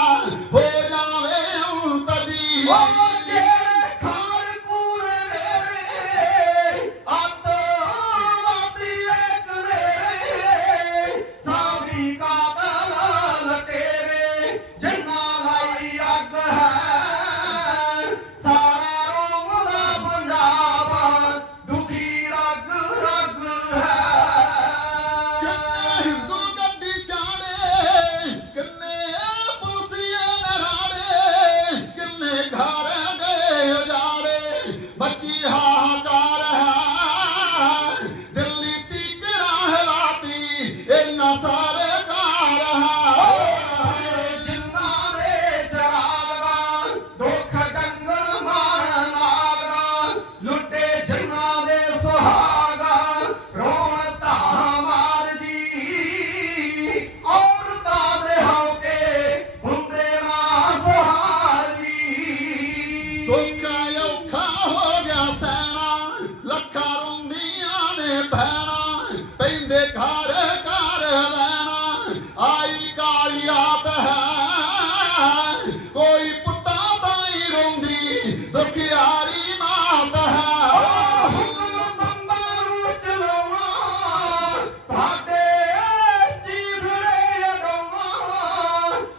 ਹੋ ਜਾਵੇ ਅੰਤ ਜੀ। ਜਿਹੜੇ ਖਾਣ ਪੂਰੇ ਮੇਰੇ ਅੱਤਵਾਦੀ ਇੱਕ ਨੇੜੇ, ਸਾਵੀ ਕਾਤਲ ਲਟੇਰੇ ਜਿਨ੍ਹਾਂ ਲਾਈ ਅੱਗ ਹੈ, ਸਾਰਾ ਰੋਮ ਦਾ ਪੰਜਾਬ ਦੁਖੀ ਰਗ ਰਗ ਹੈ। ਕਿੰਨੇ ਹਿੰਦੂ ਗੱਡੀ ਚਾੜੇ, ਕਿੰਨੇ ਪੁਲਸੀਏ ਨਰਾੜੇ, ਕਿੰਨੇ ਘਰ ਗਏ ਉਜਾੜੇ, ਮੱਚੀ ਹਾਹਾਕਾਰ ਹੈ, ਦਿੱਲੀ ਤੀਕ ਰਾਹ ਲਾਤੀ ਇਹਨਾਂ ਸਾਰੇ ਕਾਰ ਹੈ। ਜਿਨ੍ਹਾਂ ਦੇ ਚਰਾਗਾਂ ਦੁੱਖ ਡੰਗਣ ਮਾਰਨ ਨਾਗਾਂ, ਲੁੱਟੇ ਜਿਨ੍ਹਾਂ ਦੇ ਸੁਹਾਗਾਂ ਰੋਣ ਧਾਰਾਂ ਮਾਰ ਜੀ, ਔਰਤਾਂ ਦੇ ਹੌਕੇ ਹੁੰਦੇ ਨਾ ਸਹਾਰ ਜੀ। ਦੁੱਖ ਔਖਾ ਹੋ ਗਿਆ ਸੈਣਾ, ਲੱਖਾਂ ਰੋਂਦੀਆਂ ਨੇ ਭੈਣਾਂ, ਪੈਂਦੇ ਘਰ ਘਰ ਵੈਣਾ, ਆਈ ਕਾਲੀ ਰਾਤ ਹੈ, ਕੋਈ ਪੁੱਤਾਂ ਤਾਈ ਰੋਂਦੀ ਦੁਖਿਆਰੀ ਮਾਤ ਹੈ। ਹੁਕਮ ਬੰਬਾਂ ਨੂੰ ਚਲਾਉਣਾ, ਤੁਹਾਡੇ ਚੀਥੜੇ ਅਡਾਉਣਾ,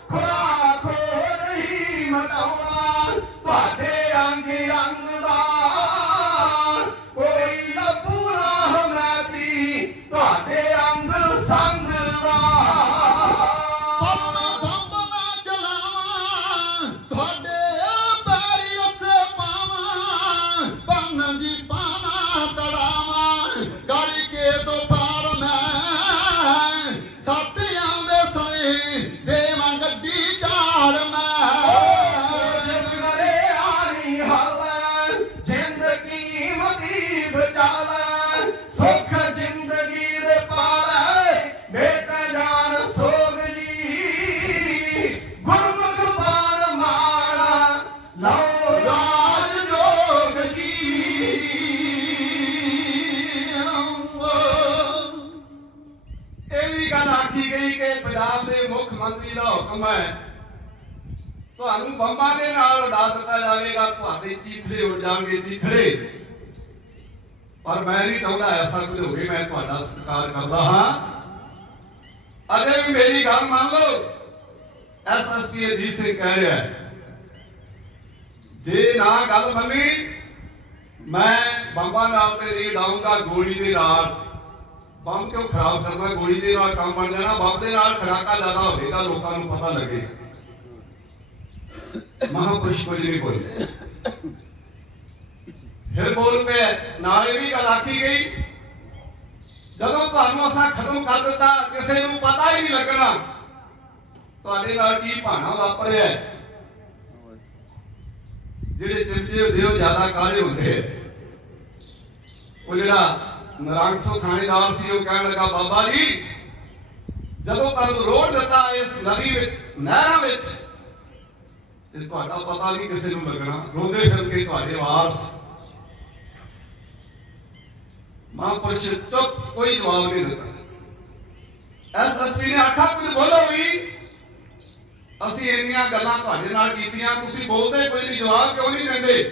ਖੁਰਾ ਖੋਰ ਹੁਕਮ ਹੈ ਤੁਹਾਨੂੰ ਬੰਬਾਂ ਦੇ ਨਾਲ ਉਡਾ ਦਿੱਤਾ ਜਾਵੇਗਾ, ਤੁਹਾਡੇ ਚੀਥੜੇ ਉੱਡ ਜਾਣਗੇ ਚੀਥੜੇ। ਪਰ ਮੈਂ ਨਹੀਂ ਚਾਹੁੰਦਾ ਐਸਾ ਕੁਝ ਹੋਵੇ। ਮੈਂ ਤੁਹਾਡਾ ਸਤਿਕਾਰ ਕਰਦਾ ਹਾਂ। ਅਜੇ ਵੀ ਮੇਰੀ ਗੱਲ ਮੰਨ ਲਓ। ਐਸਐਸਪੀ ਅਜੀਤ ਸਿੰਘ ਕਹਿ ਰਿਹਾ ਜੇ ਨਾ ਗੱਲ ਮੰਨੀ ਮੈਂ ਬੰਬਾਂ ਨਾਲ ਤੇ ਨਹੀਂ ਉਡਾਊਂਗਾ, ਗੋਲੀ ਦੇ ਨਾਲ। ਬੰਬ ਕਿਉਂ ਖਰਾਬ ਕਰਨਾ, ਗੋਲੀ ਦੇ ਨਾਲ ਕੰਮ ਬਣ ਜਾਣਾ। ਬੰਬ ਦੇ ਨਾਲ ਖੜਾਕਾ ਜ਼ਿਆਦਾ ਹੋਵੇਗਾ, ਲੋਕਾਂ ਨੂੰ ਪਤਾ ਲੱਗੇ। ਮਹਾਂਪੁਰਸ਼ ਕੁਝ ਨਹੀਂ ਬੋਲੇ। ਫਿਰ ਬੋਲ ਪਏ ਨਾਲ ਇਹ ਵੀ ਗੱਲ ਆਖੀ ਗਈ ਜਦੋਂ ਤੁਹਾਨੂੰ ਅਸਾਂ ਖਤਮ ਕਰ ਦਿੱਤਾ ਕਿਸੇ ਨੂੰ ਪਤਾ ਹੀ ਨਹੀਂ ਲੱਗਣਾ ਤੁਹਾਡੇ ਨਾਲ ਕੀ ਭਾਣਾ ਵਾਪਰਿਆ। ਜਿਹੜੇ ਚਿਮਚੇ ਹੁੰਦੇ ਉਹ ਜ਼ਿਆਦਾ ਕਾਲੇ ਹੁੰਦੇ। ਉਹ ਜਿਹੜਾ ਨਰੰਗ ਸਿੰਘ ਥਾਣੇਦਾਰ ਸੀ ਉਹ ਕਹਿਣ ਲੱਗਾ ਬਾਬਾ ਜੀ ਜਦੋਂ ਤੁਹਾਨੂੰ ਰੋੜ ਦਿੱਤਾ ਇਸ ਨਦੀ ਵਿੱਚ ਨਹਿਰਾਂ ਵਿੱਚ ਤੇ ਤੁਹਾਡਾ ਪਤਾ ਨਹੀਂ ਕਿਸੇ ਨੂੰ ਲੱਗਣਾ, ਰੋਂਦੇ ਫਿਰ ਕੇ ਤੁਹਾਡੇ ਵਾਸ। ਮਹਾਂਪੁਰਸ਼ ਚੁੱਪ, ਕੋਈ ਜਵਾਬ ਨਹੀਂ ਦਿੱਤਾ। ਐਸਐਸਪੀ ਨੇ ਆਖਿਆ ਕੁਝ ਬੋਲੋ ਵੀ, ਅਸੀਂ ਇੰਨੀਆਂ ਗੱਲਾਂ ਤੁਹਾਡੇ ਨਾਲ ਕੀਤੀਆਂ, ਤੁਸੀਂ ਬੋਲਦੇ ਕੋਈ ਨਹੀਂ, ਜਵਾਬ ਕਿਉਂ ਨਹੀਂ ਦਿੰਦੇ।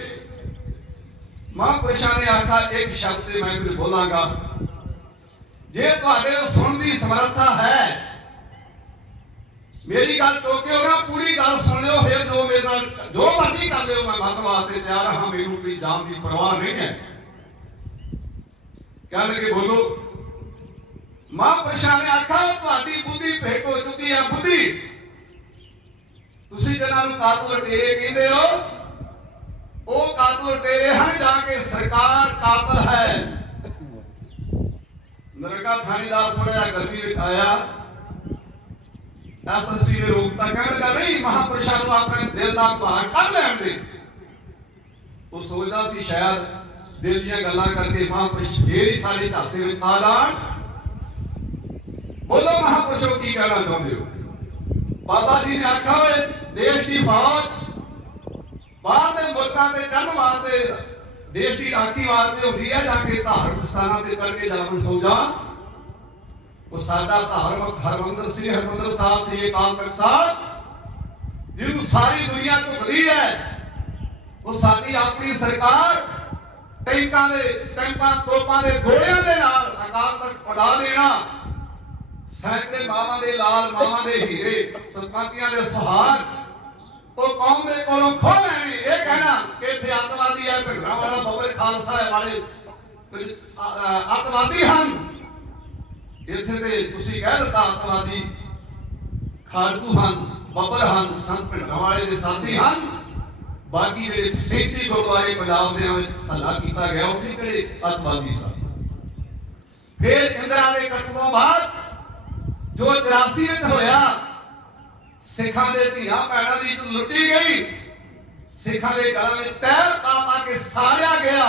ਮਹਾਂਪੁਰਸ਼ਾਂ ਨੇ ਆਖਿਆ ਇੱਕ ਸ਼ਬਦ ਤੇ ਮੈਂ ਕੁਝ ਬੋਲਾਂਗਾ, ਜੇ ਤੁਹਾਡੇ ਸੁਣਨ ਦੀ ਸਮਰੱਥਾ ਹੈ ਮੇਰੀ ਗੱਲ ਟੋਕਿਓ ਨਾ, ਪੂਰੀ ਗੱਲ ਸੁਣ ਲਿਓ, ਫਿਰ ਜੋ ਮੇਰੇ ਨਾਲ ਜੋ ਮਰਜ਼ੀ ਕਰ ਲਿਓ, ਮੈਂ ਮਰਨ ਵਾਸਤੇ ਤਿਆਰ ਹਾਂ, ਮੈਨੂੰ ਕੋਈ ਜਾਨ ਦੀ ਪਰਵਾਹ ਨਹੀਂ ਹੈ। ਕਹਿਣ ਲੱਗੇ ਬੋਲੋ। ਮਹਾਂਪੁਰਸ਼ਾਂ ਨੇ ਆਖਿਆ ਤੁਹਾਡੀ ਬੁੱਧੀ ਭੇਟ ਹੋ ਚੁੱਕੀ ਹੈ। ਬੁੱਧੀ ਤੁਸੀਂ ਜਿਹਨਾਂ ਨੂੰ ਕਾਤਲ ਲੁਟੇਰੇ ਕਹਿੰਦੇ ਹੋ ਉਹ ਕਾਤਲ ਲੁਟੇਰੇ ਹਨ ਜਾਂ ਕਿ ਸਰਕਾਰ ਕਾਤਲ ਹੈ। ਨਰਗਾ ਥਾਣੇਦਾਰ ਥੋੜਾ ਜਿਹਾ ਗਰਮੀ ਵਿੱਚ ਆਇਆ। ਐਸਐਸਪੀ ਨੇ ਰੋਕਤਾ, ਕਹਿਣ ਲੱਗਾ ਨਹੀਂ ਮਹਾਂਪੁਰਸ਼ਾਂ ਨੂੰ ਆਪਣੇ ਦਿਲ ਦਾ ਭਾਰ ਕੱਢ ਲੈਣ ਦੇ। ਉਹ ਸੋਚਦਾ ਸੀ ਸ਼ਾਇਦ ਦਿਲ ਦੀਆਂ ਗੱਲਾਂ ਕਰਕੇ ਮਹਾਂਪੁਰਸ਼ ਫੇਰ ਹੀ ਸਾਡੇ ਝਾਸੇ ਵਿੱਚ ਆ ਜਾਣ। ਬੋਲੋ ਮਹਾਂਪੁਰਸ਼ੋ ਕੀ ਕਹਿਣਾ ਚਾਹੁੰਦੇ ਹੋ। ਬਾਬਾ ਜੀ ਨੇ ਆਖਿਆ ਹੋਏ ਦੇਸ਼ ਦੀ ਫੌਜ ਬਾਹਰ ਦੇ ਮੁਲਕਾਂ ਤੇ ਚੜ੍ਹਨ ਵਾਸਤੇ ਦੇਸ਼ ਦੀ ਰਾਖੀ ਵਾਸਤੇ ਹੁੰਦੀ ਹੈ, ਜਾ ਕੇ ਧਾਰਮਿਕ ਸਥਾਨਾਂ ਤੇ ਚੜ੍ਹ ਕੇ ਜਾਵਣ ਫੌਜਾਂ। ਉਹ ਸਾਡਾ ਧਾਰਮਿਕ ਹਰਮੰਦਰ ਸ੍ਰੀ ਹਰਮੰਦਰ ਸਾਹਿਬ ਸ੍ਰੀ ਅਕਾਲ ਤਖਤ ਸਾਹਿਬ ਜਿਹਨੂੰ ਸਾਰੀ ਦੁਨੀਆ ਝੁਕਦੀ ਹੈ, ਉਹ ਸਾਡੀ ਆਪਣੀ ਸਰਕਾਰ ਟੈਂਕਾਂ ਤੋਪਾਂ ਦੇ ਗੋਲਿਆਂ ਦੇ ਨਾਲ ਅਕਾਲ ਤਖਤ ਉਡਾ ਦੇਣਾ। ਸੈਂਕੜੇ ਮਾਵਾਂ ਦੇ ਲਾਲ, ਮਾਵਾਂ ਦੇ ਹੀਰੇ, ਸਰਪੰਚੀਆਂ ਦੇ ਸੁਹਾਗ ਉਹ ਕੌਮ ਦੇ ਕੋਲੋਂ ਖੋਹ ਲੈਣੇ। ਇਹ ਕਹਿਣਾ ਕਿ ਇੱਥੇ ਅੱਤਵਾਦੀ ਹੈ, ਭਿੰਡਰਾਂ ਵਾਲਾ ਬੱਬਰ ਖਾਲਸਾ ਹੈ ਵਾਲੇ ਕੁਝ ਅੱਤਵਾਦੀ ਹਨ। ਇੱਥੇ ਤੇ ਤੁਸੀਂ ਕਹਿ ਦਿੱਤਾ ਅੱਤਵਾਦੀ ਖਾੜਕੂ ਹਨ, ਬੱਬਰ ਹਨ, ਸੰਤ ਭਿੰਡਰਾਂ ਵਾਲੇ ਦੇ ਸਾਥੀ ਹਨ। ਬਾਕੀ ਜਿਹੜੇ 37 ਗੁਰਦੁਆਰੇ ਪੰਜਾਬ ਦੇ ਵਿੱਚ ਹੱਲਾ ਕੀਤਾ ਗਿਆ ਉੱਥੇ ਕਿਹੜੇ ਅੱਤਵਾਦੀ ਸਨ। ਫਿਰ ਇੰਦਰਾ ਦੇ ਕਤਲ ਤੋਂ ਬਾਅਦ ਜੋ 84 ਵਿੱਚ ਹੋਇਆ, ਸਿੱਖਾਂ ਦੇ ਧੀਆਂ ਭੈਣਾਂ ਦੀ ਇੱਜ਼ਤ ਲੁੱਟੀ ਗਈ, ਸਿੱਖਾਂ ਦੇ ਘਰਾਂ ਵਿੱਚ ਟਹਿਰ ਪਾ ਕੇ ਸਾੜਿਆ ਗਿਆ।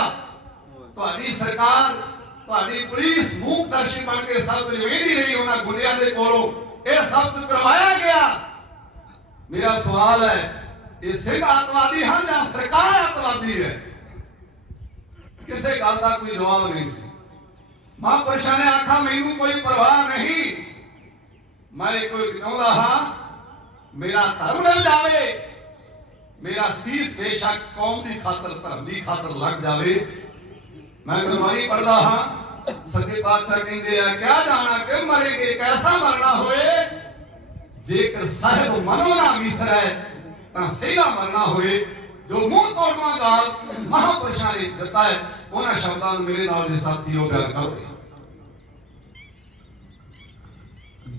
ਤੁਹਾਡੀ ਸਰਕਾਰ, ਤੁਹਾਡੀ ਪੁਲਿਸ ਮੂਕ ਦਰਸ਼ੀ ਬਣ ਕੇ ਸਭ ਕੁਝ ਵੇਖਦੀ ਰਹੀ, ਉਹਨਾਂ ਗੁੰਡਿਆਂ ਦੇ ਕੋਲੋਂ ਇਹ ਸਭ ਕੁਝ ਕਰਵਾਇਆ ਗਿਆ। ਮੇਰਾ ਸਵਾਲ ਹੈ ਇਹ ਸਿੰਘ ਅੱਤਵਾਦੀ ਹਨ ਜਾਂ ਸਰਕਾਰ ਅੱਤਵਾਦੀ ਹੈ? ਕਿਸੇ ਗੱਲ ਦਾ ਕੋਈ ਜਵਾਬ ਨਹੀਂ ਸੀ। ਮਹਾਂਪੁਰਸ਼ਾਂ ਨੇ ਆਖਿਆ ਮੈਨੂੰ ਕੋਈ ਪਰਵਾਹ ਨਹੀਂ, ਮੈਂ ਕੋਈ ਚਾਹੁੰਦਾ ਹਾਂ ਮੇਰਾ ਧਰਮ ਨਾ ਜਾਵੇ, ਮੇਰਾ ਸੀਸ ਬੇਸ਼ੱਕ ਕੌਮ ਦੀ ਖਾਤਰ, ਧਰਮ ਦੀ ਖਾਤਰ ਲੱਗ ਜਾਵੇ। ਮੈਂ ਗੁਰਬਾਣੀ ਪੜ੍ਹਦਾ ਹਾਂ, ਸੱਚੇ ਪਾਤਸ਼ਾਹ ਕਹਿੰਦੇ ਆ ਕਿਆ ਜਾਣਾ ਕਿ ਮਰੇਗੇ ਕੈਸਾ ਮਰਨਾ ਹੋਏ, ਜੇਕਰ ਸਾਹਿਬ ਮਨੋ ਨਾ ਵਿਸਰੈ ਤਾਂ ਸਹਿਲਾ ਮਰਨਾ ਹੋਏ। ਜੋ ਮੂੰਹ ਤੋੜਵਾ ਗਾਲ ਮਹਾਂਪੁਰਸ਼ਾਂ ਨੇ ਦਿੱਤਾ ਹੈ, ਉਹਨਾਂ ਸ਼ਬਦਾਂ ਨੂੰ ਮੇਰੇ ਨਾਲ ਦੇ ਸਾਥੀ ਉਹ ਗੱਲ ਕਰਦੇ।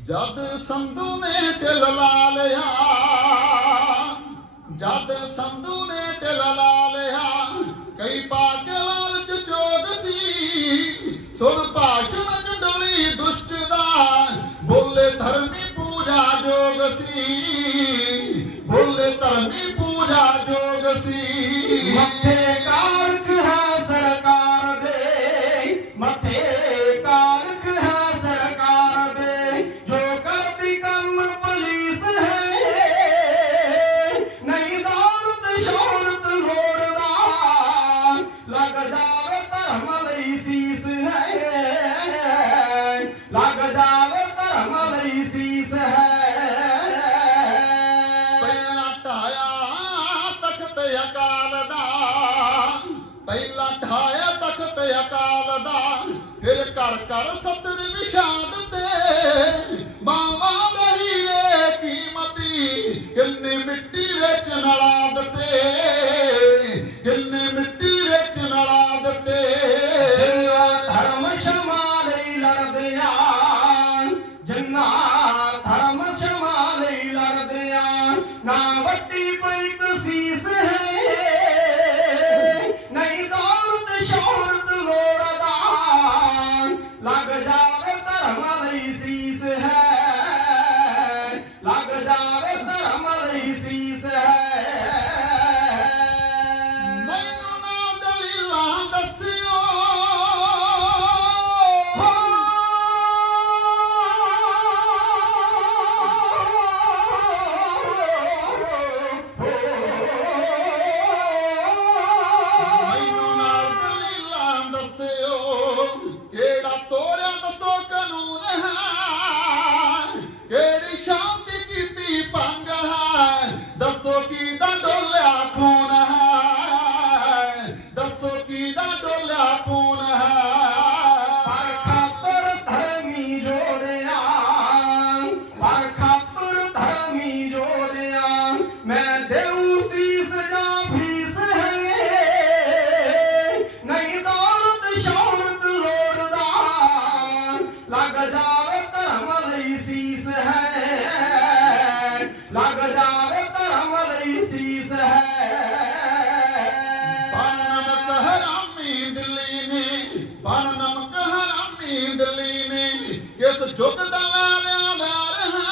ਜਦ ਸੰਧੂ ਨੇ ਢਿੱਲ ਲਾ ਲਿਆ, ਜਦ ਸੰਧੂ ਨੇ ਢਿੱਲ ਲਾ ਲਿਆ, ਕਈ ਪਾਗ ਲਾਲਚ ਚੋਗ ਸੀ, ਸੁਣ ਭਾਸ਼ਣ ਕੰਡੋਲੀ ਦੁਸ਼ਟ ਦਾ, ਬੋਲੇ ਧਰਮੀ ਪੂਜਾ ਜੋਗ ਸੀ, ਬੋਲੇ ਧਰਮੀ ਪੂਜਾ ਜੋਗ ਸੀ। ਮੱਥੇ ਕਾਲਖ ਹੈ ਸਰਕਾਰ ਦੇ, ਮੱਥੇ ਕਾਲਖ ਹੈ ਸਰਕਾਰ ਦੇ, ਜੋ ਕਰਦੀ ਕੰਮ ਪੁਲਿਸ ਹੈ, ਨਹੀਂ ਦੌਲਤ ਸ਼ੌਹਰਤ ਲੋੜਦਾ, ਲੱਗ ਜਾਵੇ ਧਰਮ ਲਈ ਸੀਸ ਹੈ, ਲੱਗ ਜਾਵੇ ਧਰਮ ਲਈ ਸੀਸ ਹੈ। ਪਹਿਲਾਂ ਢਾਇਆ ਤਖਤ ਅਕਾਲ ਦਾ, ਫਿਰ ਕਰ ਕਰ ਸਤਰ ਵਿਸ਼ਾਦ ਤੇ। ਮਾਵਾਂ ਦੇ ਹੀਰੇ ਕੀਮਤੀ ਕਿੰਨੇ ਮਿੱਟੀ ਵਿੱਚ ਮਿਲਾ ਦਿੱਤੇ, ਕਿੰਨੇ ਮਿੱਟੀ ਵਿੱਚ ਮਿਲਾ ਦਿੱਤੇ। ਧਰਮ ਸ਼ਮਾ ਲਈ ਲੜਦੇ ਆ, ਜਿੰਨਾ ਧਰਮ ਸ਼ਮਾ ਲਈ ਲੜਦੇ ਆ, ਨਾ ਵੱਡੀ ਕੋਈ ਕਸੀਸ ਹੈ, ਨਹੀਂ ਦੌਲਤ ਸ਼ੋਹਰਤ ਲੋੜਦਾ, ਲੱਗ ਜਾਵੇ ਧਰਮ ਲਈ ਸੀਸ ਹੈ, ਲੱਗ ਜਾਵੇ ਧਰਮ ਲਈ ਸੀਸ ਹੈ। ਮੈਨੂੰ ਨਾ ਦਲੀਲਾਂ ਦੱਸਿਓ, ਮੈਨੂੰ ਨਾ ਦਲੀਲਾਂ ਦੱਸਿਓ, ਕਿਹੜਾ ਤੋੜਿਆ ਦੱਸੋ ਕਾਨੂੰਨ ਹੈ, ਕਿਹੜੀ ਸ਼ਾਂਤੀ ਕੀਤੀ ਭੰਗ ਹੈ, ਦੱਸੋ ਕਿਹਦਾ ਡੋਲਿਆ ਖੂਨ ਹੈ, ਦੱਸੋ ਕਿਹਦਾ ਡੋਲਿਆ ਖੂਨ ਹੈ। ਪਰ ਖਾਤਰ ਧਰਮੀ ਜੋੜਿਆ, ਪਰ ਖਾਤਰ ਧਰਮੀ ਜੋੜਿਆ, ਮੈਂ ਦੇਉ ਸੀਸ ਜਾਂ ਫੀਸ ਹੈ, ਨਹੀਂ ਦੌਲਤ ਸ਼ੋਹਰਤ ਲੋੜਦਾ, ਲੱਗ ਜਾਵੇ ਧਰਮ ਲਈ ਸੀਸ ਹੈ, ਲੱਗ ਜਾਵੇ ਧਰਮ ਲਈ ਸੀਸ ਹੈ। ਬਣ ਨਮਕ ਹਰਾਮੀ ਦਿੱਲੀ ਨੇ, ਬਣ ਨਮਕ ਹਰਾਮੀ ਦਿੱਲੀ ਨੇ, ਕਿਸ ਜੁਗ ਦਾ ਲੈ ਲਿਆ ਵੈਰ ਹੈ,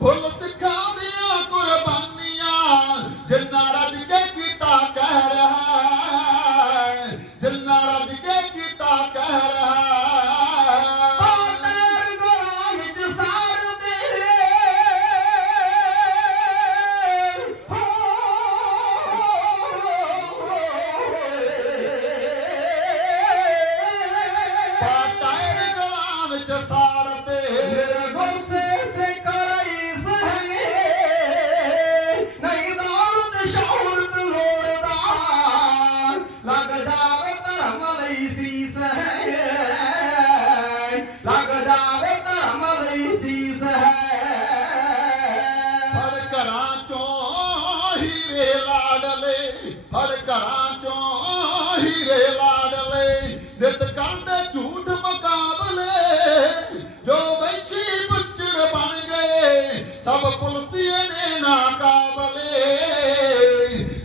ਫੁੱਲ ਸਿੱਖਾਂ ਦੀਆਂ ਕੁਰਬਾਨੀਆਂ, ਜਿੰਨਾ ਰੱਜ ਕੇ ਕੀਤਾ ਕਹਿ ਰਿਹਾ ਹੈ, ਜਿੰਨਾ ਰੱਜ ਕੇ ਕੀਤਾ ਕਹਿ ਰਿਹਾ ਹੈ। ਪਾਟਰ ਗਲਾਂ ਵਿੱਚ ਸਾੜਦੇ ਪਾਟਾਇਰ ਗਲਾਂ ਵਿੱਚ ਸਾੜਦੇ, ਮੇਰੇ ਗੁੱਸੇ ਸੇ ਕਰਾਈਸ ਹੈ, ਨਹੀਂ ਦੌਲਤ ਸ਼ੋਹਰਤ ਲੋੜਦਾ, ਲੱਗ ਜਾਵੇ ਧਰਮ ਲਈ ਸੀਸ ਹੈ, ਲੱਗ ਜਾਵੇ ਧਰਮ ਲਈ ਸੀਸ ਹੈ। ਫੜ ਘਰਾਂ ਚੋਂ ਹੀਰੇ ਲਾਡਲੇ, ਫੜ ਘਰਾਂ ਚੋਂ ਹੀਰੇ ਲਾਡਲੇ, ਨਿਤ ਕਰਦੇ ਝੂਠ ਮੁਕਾਬਲੇ, ਜੋ ਵੈਛੀ ਬੁੱਚੜ ਬਣ ਗਏ, ਸਭ ਪੁਲਸੀਏ ਨੇ ਨਾਕਾਬਲੇ,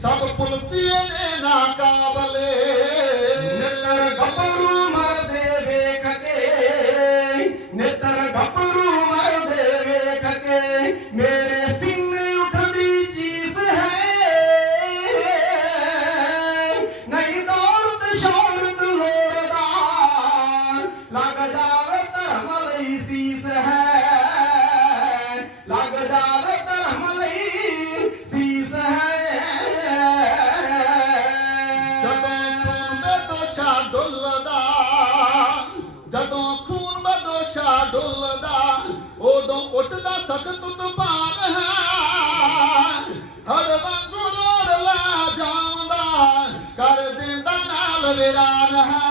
ਸਭ ਪੁਲਸੀਏ ਨੇ ਨਾਕਾਬਲੇ। ਨਿੱਤਰ ਗੱਭਰੂ ਮਰਦੇ ਵੇਖ ਕੇ, ਨਿੱਤਰ ਗੱਭਰੂ ਮਰਦੇ ਵੇਖ ਕੇ, ਮੇਰੇ ਸੀਨੇ ਉੱਠਦੀ ਚੀਸ ਹੈ, ਨਹੀਂ ਦੌਲਤ ਸ਼ੋਹਰਤ ਲੋੜਦਾ, ਲੱਗ ਜਾਵੇ ਧਰਮ ਲਈ ਸੀਸ ਹੈ, ਲੱਗ ਜਾਵੇ ਧਰਮ ਲਈ ਸੀਸ ਹੈ। ਜਦੋਂ ਖੂਨ ਬਦੋਸ਼ਾ ਡੁੱਲਦਾ, ਉਦੋਂ ਉੱਠਦਾ ਸਖਤ ਤੂਫਾਨ ਹੈ, ਹੜ ਵਾਂਗੂ ਰੋੜ ਲੈ ਜਾਉਂਦਾ, ਕਰ ਦਿੰਦਾ ਨਾਲ ਵੀਰਾਨ ਹੈ,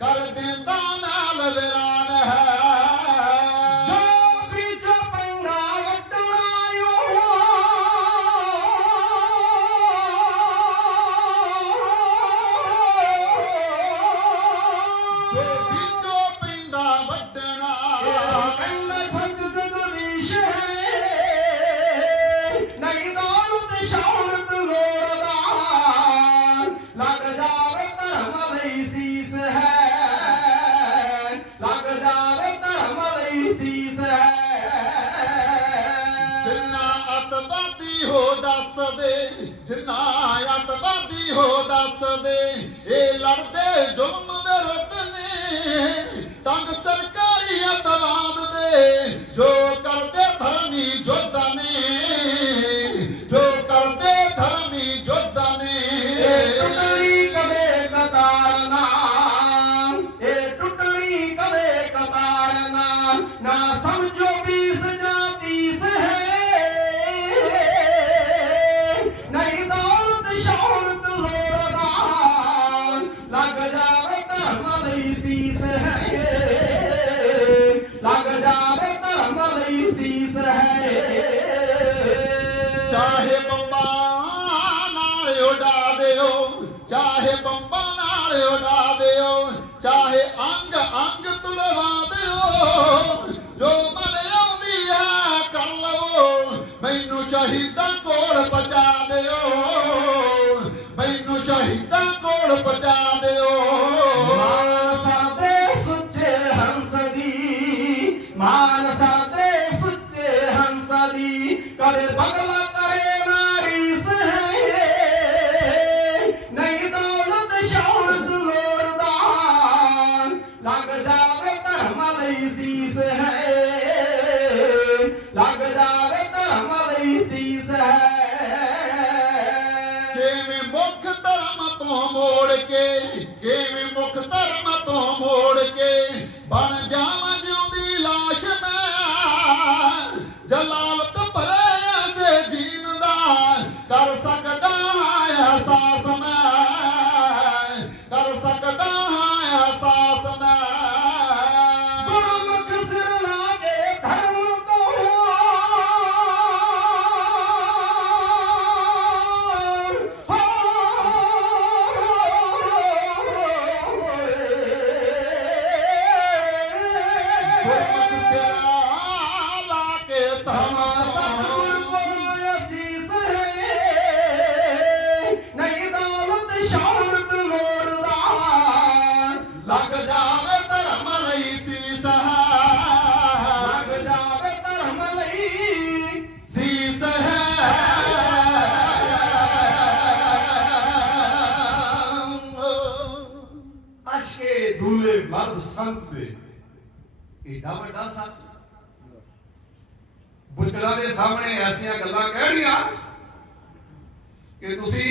ਕਰ ਦਿੰਦਾ ਨਾਲ ਵੀਰਾਨ ਹੈ। ਜੋ ਬੀਜ ਪੈਂਦਾ ਵੱਢਣਾ ਜੋ ਬੀਜੋ ਪੈਂਦਾ ਵੱਢਣਾ, ਕਹਿੰਦਾ ਸੱਚ ਜਗਦੀਸ਼ ਹੈ, ਨਹੀਂ ਦੌਲਤ ਸ਼ੋਹਰਤ ਲੋੜਦਾ, ਲੱਗ ਜਾਵੇ ਧਰਮ ਲਈ ਸੀਸ ਹੈ, ਲੱਗ ਜਾਵੇ ਧਰਮ ਲਈ ਸੀਸ ਹੈ। ਜਿੰਨਾ ਅੱਤਵਾਦੀ ਹੋ ਦੱਸਦੇ, ਜਿੰਨਾ ਅੱਤਵਾਦੀ ਹੋ ਦੱਸਦੇ, ਇਹ ਲੜਦੇ ਜ਼ੁਲਮ ਵਿਰੁੱਧ ਨੇ, ਤੰਗ ਸਰਕਾਰੀ ਅੱਤਵਾਦ ਦੇ, ਜੋ ਕਰਦੇ ਧਰਮੀ ਯੋਧਾ ਨੇ, ਜੋ ਕਰਦੇ ਧਰਮੀ ਯੋਧਾ ਨੇ। ਇਹ ਟੁੱਟਣੀ ਕਦੇ ਕਤਾਰ ਨਾ, ਇਹ ਟੁੱਟਣੀ ਕਦੇ ਕਤਾਰ ਨਾ, ਨਾ ਸਮਝੋ 20 ਜਾਂ 30 ਹੈ, ਨਹੀਂ ਦੌਲਤ ਚਾਹੇ ਬੰਬਾਂ ਨਾਲ ਉਡਾ ਦਿਓ, ਚਾਹੇ ਅੰਗ ਅੰਗ ਤੁੜਵਾ ਦਿਓ, ਜੋ ਮਨ ਆਉਂਦੀ ਹੈ ਕਰ ਲਵੋ, ਮੈਨੂੰ ਸ਼ਹੀਦਾਂ ਕੋਲ ਪਹੁੰਚਾ ਦਿਓ, ਮੈਨੂੰ ਸ਼ਹੀਦਾਂ ਕੋਲ ਪਹੁੰਚਾ ਦਿਓ। ਮਾਨਸਾ ਦੇ ਸੁੱਚੇ ਹੰਸ ਦੀ, ਮਾਨਸਾ ਦੇ ਸੁੱਚੇ ਹੰਸ ਦੀ, ਕਦੇ ਬਗਲਾ ਕਰੇ ਨਾ ਰੀਸ ਹੈ, ਨਹੀਂ ਦੌਲਤ ਸ਼ੌਹਰਤ ਲੋੜਦਾ, ਲੱਗ ਜਾਵੇ ਧਰਮ ਲਈ ਸੀਸ ਹੈ, ਲੱਗ ਜਾਵੇ ਧਰਮ ਲਈ ਸੀਸ ਹੈ। ਕਿਵੇਂ ਮੁੱਖ ਧਰਮ ਤੋਂ ਮੋੜ ਕੇ, ਕਿਵੇਂ ਮੁੱਖ ਧਰਮ ਤੋਂ ਮੋੜ ਕੇ ਬਣ ਜਾਵਾਂ ਜਿਉਂਦੀ ਲਾਸ਼ ਮੈਂ, ਜਲਾਲਤ ਭਰੇ ਐਸੇ ਜੀਣ ਦਾ ਕਰ ਸਕਦਾ ਹਾਂ ਅਹਿਸਾਸ ਮੈਂ, ਕਰ ਸਕਦਾ ਹਾਂ ਅਹਿਸਾਸ ਮੈਂ। ਗੁਰਮੁਖ ਸਿਰ ਲਾਗੇ ਧਰਮ ਤੋਂ, ਗੁਰਮੁਖ ਤੇਰਾ ਲਾ ਕੇ ਧਰਮ ਸਤਿਗੁਰ ਕੋਲ ਅਸੀਸ ਹੈ, ਨਹੀਂ ਦੌਲਤ ਸ਼ੌਹਰਤ ਲੋੜਦਾ, ਲੱਗ ਜਾਵੇ ਧਰਮ ਲਈ ਸੀਸ ਹੈ, ਲੱਗ ਜਾਵੇ ਧਰਮ ਲਈ ਸੀਸ ਹੈ। ਅਸ਼ਕੇ ਦੁਲੇ ਮਰਦ ਸੰਤ ਦੇ ਏਡਾ ਵੱਡਾ ਸੱਚ ਬੁੱਚੜਾ ਦੇ ਸਾਹਮਣੇ ਐਸੀਆਂ ਗੱਲਾਂ ਕਹਿਣੀਆਂ ਕਿ ਤੁਸੀਂ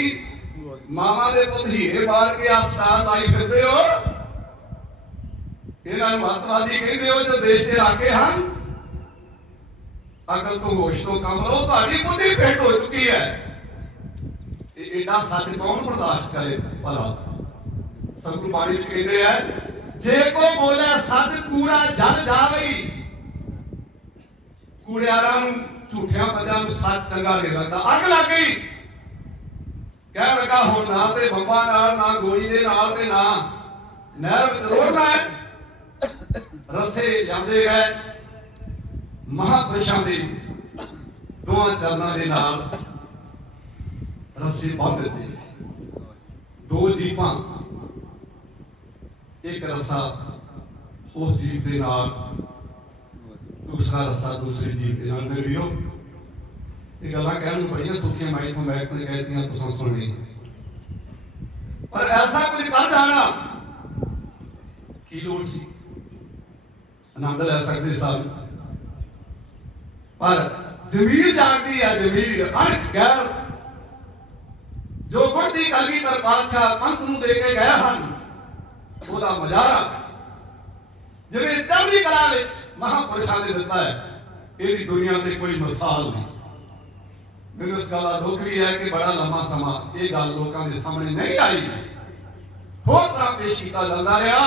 ਮਾਮਾ ਦੇ ਪੁੱਤ ਹੀਰੇ ਬਾਰ ਕੇ ਆ ਸਟਾਰ ਲਾਈ ਫਿਰਦੇ ਹੋ, ਇਹਨਾਂ ਨੂੰ ਅੱਤਵਾਦੀ ਕਹਿੰਦੇ ਹੋ ਜੋ ਦੇਸ਼ ਦੇ ਰਾਖੇ ਹਨ। ਅਕਲ ਤੋਂ ਹੋਸ਼ ਤੋਂ ਕੰਮ ਲਓ, ਤੁਹਾਡੀ ਬੁੱਧੀ ਭੇਟ ਹੋ ਚੁੱਕੀ ਹੈ। ਤੇ ਏਡਾ ਸੱਚ ਕੌਣ ਬਰਦਾਸ਼ਤ ਕਰੇ ਭਲਾ। ਸਤਿਗੁਰੂ ਬਾਣੀ ਵਿੱਚ ਕਹਿੰਦੇ ਆ, ਜੇ ਕੋ ਬੋਲੇ ਸੱਚ ਕੂੜਾ ਜਲ ਜਾਵਈ, ਕੂੜਿਆਰਾਂ ਨੂੰ ਝੂਠਿਆਂ ਬੰਦਿਆਂ ਨੂੰ ਸੱਚ ਚੰਗਾ ਨਹੀਂ ਲੱਗਦਾ, ਅੱਗ ਲੱਗ ਗਈ। ਕਹਿਣ ਲੱਗਾ ਹੁਣ ਨਾ ਤੇ ਬੰਬਾਂ ਨਾਲ, ਨਾ ਗੋਲੀ ਦੇ ਨਾਲ, ਤੇ ਨਾ ਨਹਿਰ ਵਿੱਚ ਰੋੜਨਾ ਹੈ। ਰਸੇ ਲਿਆਂਦੇ ਗਏ ਮਹਾਂਪੁਰਸ਼ਾਂ ਦੇ ਦੋਹਾਂ ਚਰਨਾਂ ਦੇ ਨਾਲ, ਰੱਸੇ ਬੰਨ੍ਹ ਦਿੱਤੇ ਗਏ। ਦੋ ਜੀਪਾਂ, ਇੱਕ ਰੱਸਾ ਉਸ ਜੀਪ ਦੇ ਨਾਲ, ਦੂਸਰਾ ਰੱਸਾ ਦੂਸਰੀ ਜੀਪ ਦੇ ਨਾਲ। ਮੇਰੇ ਵੀਰੋ, ਇਹ ਗੱਲਾਂ ਕਹਿਣ ਨੂੰ ਬੜੀਆਂ ਸੌਖੀਆਂ, ਮੈਂ ਇਥੋਂ ਮੈਂ ਕੋਈ ਕਹਿਤੀਆਂ ਤੁਸੀਂ ਸੁਣਨੀ, ਪਰ ਐਸਾ ਕੁਝ ਕਰ ਜਾਣਾ ਕੀ ਲੋੜ ਸੀ। ਆਨੰਦ ਲੈ ਸਕਦੇ ਸਨ, ਪਰ ਜ਼ਮੀਰ ਜਾਗਦੀ ਹੈ, ਜ਼ਮੀਰ ਅਣਖ ਗੈਰਤ, ਜੋ ਗੁਰਦੀ ਕਲਗੀਧਰ ਪਾਤਸ਼ਾਹ ਪੰਥ ਨੂੰ ਦੇ ਕੇ ਗਏ ਹਨ, ਉਹਦਾ ਮਜ਼ਾਰਾ ਜਿਵੇਂ ਚੜ੍ਹਦੀ ਕਲਾ ਵਿੱਚ ਮਹਾਂਪੁਰਸ਼ਾਂ ਨੇ ਦਿੱਤਾ ਹੈ, ਇਹਦੀ ਦੁਨੀਆ ਤੇ ਕੋਈ ਮਿਸਾਲ ਨਹੀਂ। ਮੈਨੂੰ ਇਸ ਗੱਲ ਦਾ ਦੁੱਖ ਵੀ ਹੈ ਕਿ ਬੜਾ ਲੰਮਾ ਸਮਾਂ ਇਹ ਗੱਲ ਲੋਕਾਂ ਦੇ ਸਾਹਮਣੇ ਨਹੀਂ ਆਈ, ਹੋਰ ਤਰ੍ਹਾਂ ਪੇਸ਼ ਕੀਤਾ ਜਾਂਦਾ ਰਿਹਾ।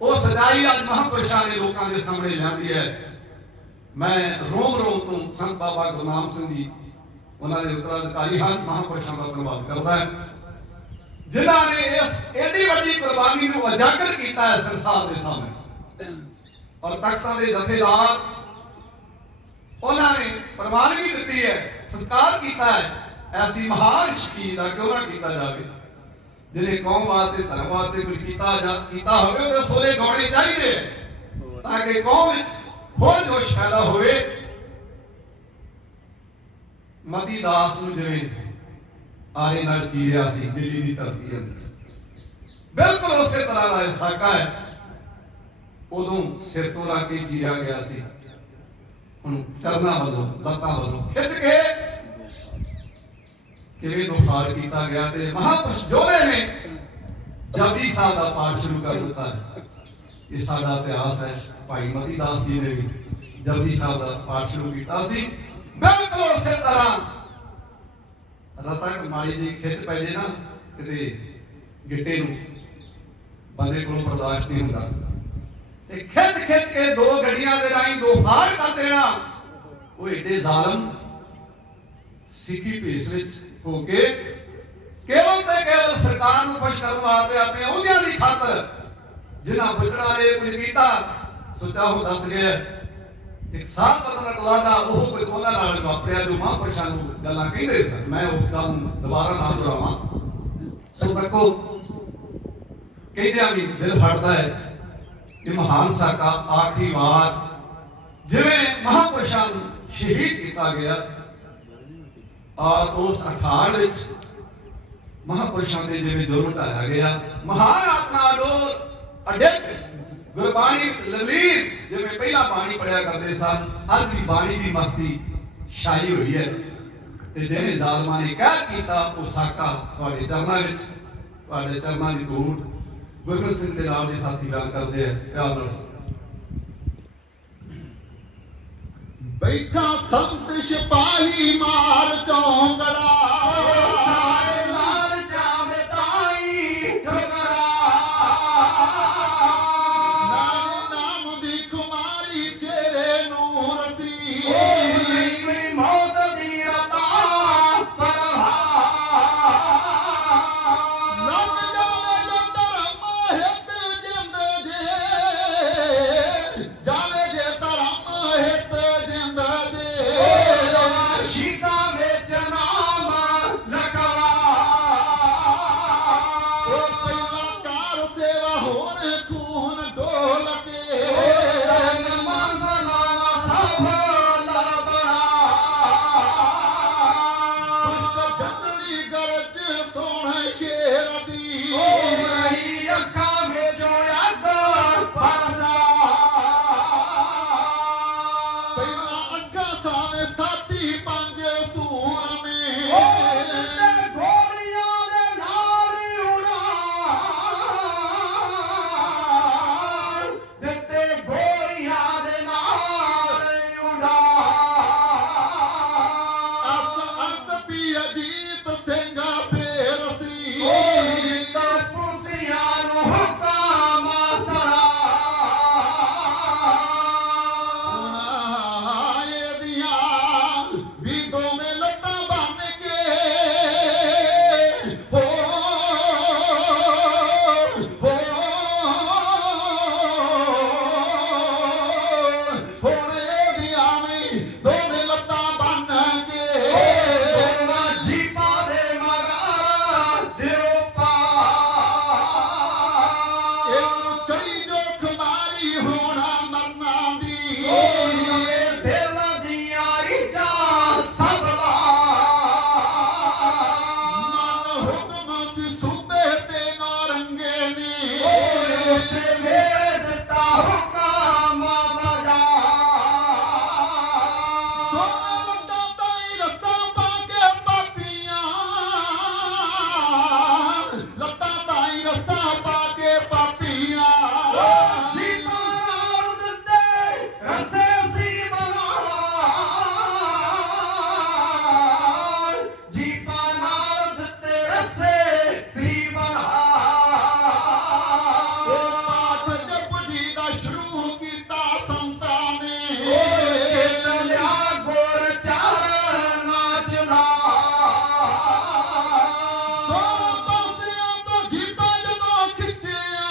ਉਹ ਸਜਾਈ ਅੱਜ ਮਹਾਂਪੁਰਸ਼ਾਂ ਨੇ ਲੋਕਾਂ ਦੇ ਸਾਹਮਣੇ ਲਿਆਂਦੀ ਹੈ। ਮੈਂ ਰੋਮ ਰੋਮ ਤੋਂ ਸੰਤ ਬਾਬਾ ਗੁਰਨਾਮ ਸਿੰਘ ਜੀ, ਉਹਨਾਂ ਦੇ ਉੱਤਰਾਧਿਕਾਰੀ ਹਨ, ਮਹਾਂਪੁਰਸ਼ਾਂ ਦਾ ਧੰਨਵਾਦ ਕਰਦਾ ਹੈ, ਜਿਨ੍ਹਾਂ ਨੇ ਇਸ ਏਡੀ ਵੱਡੀ ਕੁਰਬਾਨੀ ਨੂੰ ਉਜਾਗਰ ਕੀਤਾ ਹੈ ਸੰਸਾਰ ਦੇ ਸਾਹਮਣੇ। ਔਰ ਤਖਤਾਂ ਦੇ ਜਥੇਦਾਰ, ਉਹਨਾਂ ਨੇ ਪ੍ਰਵਾਨਗੀ ਦਿੱਤੀ ਹੈ, ਸਤਿਕਾਰ ਕੀਤਾ ਹੈ ਐਸੀ ਮਹਾਨ ਸ਼ਖਸੀਅਤ ਦਾ ਕਿਉਂ ਨਾ ਕੀਤਾ ਜਾਵੇ, ਜਿਹਨੇ ਕੌਮ ਵਾਸਤੇ ਧਰਮ ਵਾਸਤੇ ਕੁਝ ਕੀਤਾ ਹੋਵੇ। ਉਹਦੇ ਸੋਲੇ ਗਾਉਣੇ ਚਾਹੀਦੇ ਤਾਂ ਕਿ ਕੌਮ ਵਿੱਚ ਹੋਰ ਜੋਸ਼ ਪੈਦਾ ਹੋਵੇ। ਮਤੀ ਦਾਸ ਨੂੰ ਜਿਵੇਂ ਆਰੇ ਨਾਲ ਚੀਰਿਆ ਸੀ ਦਿੱਲੀ ਦੀ ਧਰਤੀ ਅੰਦਰ, ਬਿਲਕੁਲ ਉਸੇ ਤਰ੍ਹਾਂ ਦਾ ਇਹ ਸਾਕਾ ਹੈ। ਉਦੋਂ ਸਿਰ ਤੋਂ ਲਾ ਕੇ ਚੀਰਿਆ ਗਿਆ ਸੀ, ਹੁਣ ਚਰਨਾਂ ਵੱਲੋਂ, ਲੱਤਾਂ ਵੱਲੋਂ ਖਿੱਚ ਕੇ ਕਿਵੇਂ ਦੁਖਾਰ ਕੀਤਾ ਗਿਆ। ਤੇ ਮਹਾਂਪੁਰਸ਼ ਜੋਧੇ ਨੇ ਜਪਜੀ ਸਾਹਿਬ ਦਾ ਪਾਠ ਸ਼ੁਰੂ ਕਰ ਦਿੱਤਾ ਹੈ। ਇਹ ਸਾਡਾ ਇਤਿਹਾਸ ਹੈ। ਭਾਈ ਮਤੀ ਦਾਸ ਜੀ ਨੇ ਵੀ ਜਪਜੀ ਸਾਹਿਬ ਦਾ ਪਾਠ ਸ਼ੁਰੂ ਕੀਤਾ ਸੀ, ਬਿਲਕੁਲ ਉਸੇ ਤਰ੍ਹਾਂ। ਰਤਾ ਮਾੜੀ ਜੀ ਖਿੱਚ ਪੈ ਜੇ ਨਾ ਕਿਤੇ ਗਿੱਟੇ ਨੂੰ, ਬੰਦੇ ਕੋਲੋਂ ਬਰਦਾਸ਼ਤ ਨਹੀਂ ਹੁੰਦਾ, ਤੇ ਖਿੱਚ ਖਿੱਚ ਕੇ ਦੋ ਗੱਡੀਆਂ ਦੇ ਰਾਹੀਂ ਦੋ ਫਾੜ ਕਰ ਦੇਣਾ। ਉਹ ਏਡੇ ਜ਼ਾਲਮ ਸਿੱਖੀ ਭੇਸ ਵਿੱਚ ਹੋ ਕੇ ਕੇਵਲ ਤੇ ਕੇਵਲ ਸਰਕਾਰ ਨੂੰ ਖੁਸ਼ ਕਰਨ ਵਾਸਤੇ ਆਪਣੇ ਅਹੁਦਿਆਂ ਦੀ ਖਾਤਰ ਜਿਨ੍ਹਾਂ ਬੁੱਢੜਾ ਨੇ ਕੁਝ ਕੀਤਾ, ਸੋਚਾ ਉਹ ਦੱਸ ਗਿਆ ਇੱਕ ਸਾਧ ਪਤਨ ਅਟਲਾਦਾ ਉਹ ਕੋਈ ਉਹਨਾਂ ਨਾਲ ਵਾਪਰਿਆ ਜੋ ਮਹਾਂਪੁਰਸ਼ਾਂ ਨੂੰ ਗੱਲਾਂ ਕਹਿੰਦੇ ਸਨ। ਮੈਂ ਉਸ ਗੱਲ ਨੂੰ ਦੁਬਾਰਾ ਨਾ ਦੁਹਰਾਵਾਂ। ਸੋ ਦੇਖੋ ਕਹਿੰਦਿਆਂ ਵੀ ਦਿਲ ਫੜਦਾ ਹੈ ਕਿ ਮਹਾਨ ਸਾਕਾ ਆਖਰੀ ਵਾਰ ਜਿਵੇਂ ਮਹਾਂਪੁਰਸ਼ਾਂ ਨੂੰ ਸ਼ਹੀਦ ਕੀਤਾ ਗਿਆ ਔਰ ਉਸ 18 ਵਿੱਚ ਮਹਾਂਪੁਰਸ਼ਾਂ ਦੇ ਜਿਵੇਂ ਜ਼ੁਲਮ ਢਾਇਆ ਗਿਆ, ਮਹਾਨ ਆਤਮਾ ਨੂੰ ਅਡਿੱਗ ਗੁਰਬਾਣੀ ਵਿੱਚ ਲਲੀਰ ਜਿਵੇਂ ਪਹਿਲਾਂ ਬਾਣੀ ਪੜਿਆ ਕਰਦੇ ਸਨ, ਅੱਜ ਵੀ ਬਾਣੀ ਦੀ ਮਸਤੀ ਛਾਈ ਹੋਈ ਹੈ। ਤੇ ਜਿਹੜੇ ਜ਼ਾਲਮਾਂ ਨੇ ਕਹਿ ਕੀਤਾ ਉਹ ਸਾਕਾ ਤੁਹਾਡੇ ਚਰਨਾਂ ਵਿੱਚ, ਤੁਹਾਡੇ ਚਰਨਾਂ ਦੀ ਧੂੜ ਗੁਰਮੁਖ ਸਿੰਘ ਦੇ ਨਾਲ ਦੇ ਸਾਥੀ ਬਿਆਨ ਕਰਦੇ ਆ ਪਿਆਰ ਨਾਲ। ਬੈਠਾ ਸੰਤ ਸਿਪਾਹੀ ਮਾਰ ਚੌਂਕੜਾ, ਸਾਰੇ ਲਾਲ ਚਾਵੇ ਤਾਈ ਠੁਕਰਾ, ਨਾਮ ਦੀ ਕੁਮਾਰੀ ਚਿਹਰੇ ਨੂੰ ਰਸੀ, ਕੋਈ ਮੌਤ ਦੀ ਰਤਾ ਪਰਵਾ, ਲੱਗ ਜਾਵੇ ਜੋ ਧਰਮ ਹਿੱਤ ਜਿੰਦ ਜੇ, ਜਾਵੇ ਜੇ ਧਰਮ ਹਿੱਤ ਜਿੰਦ ਜੇ, ਸ਼ੀਤਾ ਵਿੱਚ ਨਾਮ ਲਖਵਾ, ਉਹ ਪਹਿਲਾ ਕਾਰ ਸੇਵਾ ਹੁਣ ਖੂਨ ਡੋਲ ਕੇ, ਮੰਗਲਾ ਸਫਲ ਬਣਾ, ਦੁਸ਼ਟ ਜੰਗਲੀ ਗਰਜ ਸੋਹਣ ਸ਼ੇਰ ਦੀ, ਰਹੀ ਅੱਖਾਂ ਵਿੱਚੋਂ ਅੱਗ ਪਰਸਾ, ਪਹਿਲਾ ਅੱਗਾ ਸਾਵੇਂ ਸਾਥੀ ਪੰਜ ਸੂਰਮੇ, ਦਿੱਤੇ ਗੋਲੀਆਂ ਦੇ ਨਾਲ ਉਡਾਨ, ਦਿੱਤੇ ਗੋਲੀਆਂ ਦੇ ਨਾਲ ਉਡਾਨ, ਅਸ ਅਸ ਵੀ ਅਜੀਤ ਸਿੰਘ ਫੇਰ ਸੀ, ਤਾਂ ਪੁਸੀਆਂ ਨੂੰ ਹੁਕਮ ਸੜਾ, ਉਹਨਾਂ ਦੀਆਂ ਵੀ ਦੋਵੇਂ ਲੱਤਾਂ ਬੰਨ ਕੇ, ਹੋ ਹੁਣ ਇਹਦੀਆਂ ਵੀ ਦੋਵੇਂ ਲੱਤਾਂ ਬੰਨ ਕੇ, ਜੀਪਾਂ ਦੇ ਮਗਰ ਦਿਓ ਪਾ, ਇਹਨੂੰ ਚੜੀ ਜੋ ਖਮਾਰੀ ਹੋਣਾ ਮਰਨਾ ਦੀ, ਇਹ ਦਿਲ ਦੀਆਂ ਰੀਝਾਂ ਸਭ ਲਾ, ਮਨ ਹੁਕਮ ਸੀ ਸੂਬੇ ਤੇ ਨਾਰੰਗੇ ਨੇ, ਉਸੇ ਮੇਰੇ ਦਿੱਤਾ ਹੁਕਮ ਸਜਾ, ਦੋਵੇਂ ਲੱਤਾਂ ਤਾਈਂ ਰੱਸਾਂ ਪਾ ਕੇ ਪਾਪੀਆਂ, ਲੱਤਾਂ ਤਾਈਂ ਰੱਸਾਂ ਪਾ ਕੇ ਪਾਪੀਆਂ, ਜੀਪਾਂ ਨਾਲ ਦਿੱਤੇ ਰਸੇ ਸੀ ਬਣਾ, ਜੀਪਾਂ ਨਾਲ ਦਿੱਤੇ ਰਸੇ ਸੀ ਬਣਾ, ਉਹ ਪਾਠ ਜਪਜੀ ਦਾ ਸ਼ੁਰੂ ਕੀਤਾ ਸੰਤਾਂ ਨੇ, ਛਿੱਲ ਲਿਆ ਗੁਰ ਚਾਰ ਨਾਚ ਲਾ, ਦੋ ਪਾਸਿਆਂ ਤੋਂ ਜੀਪਾਂ ਜਦੋਂ ਖਿੱਚਿਆ,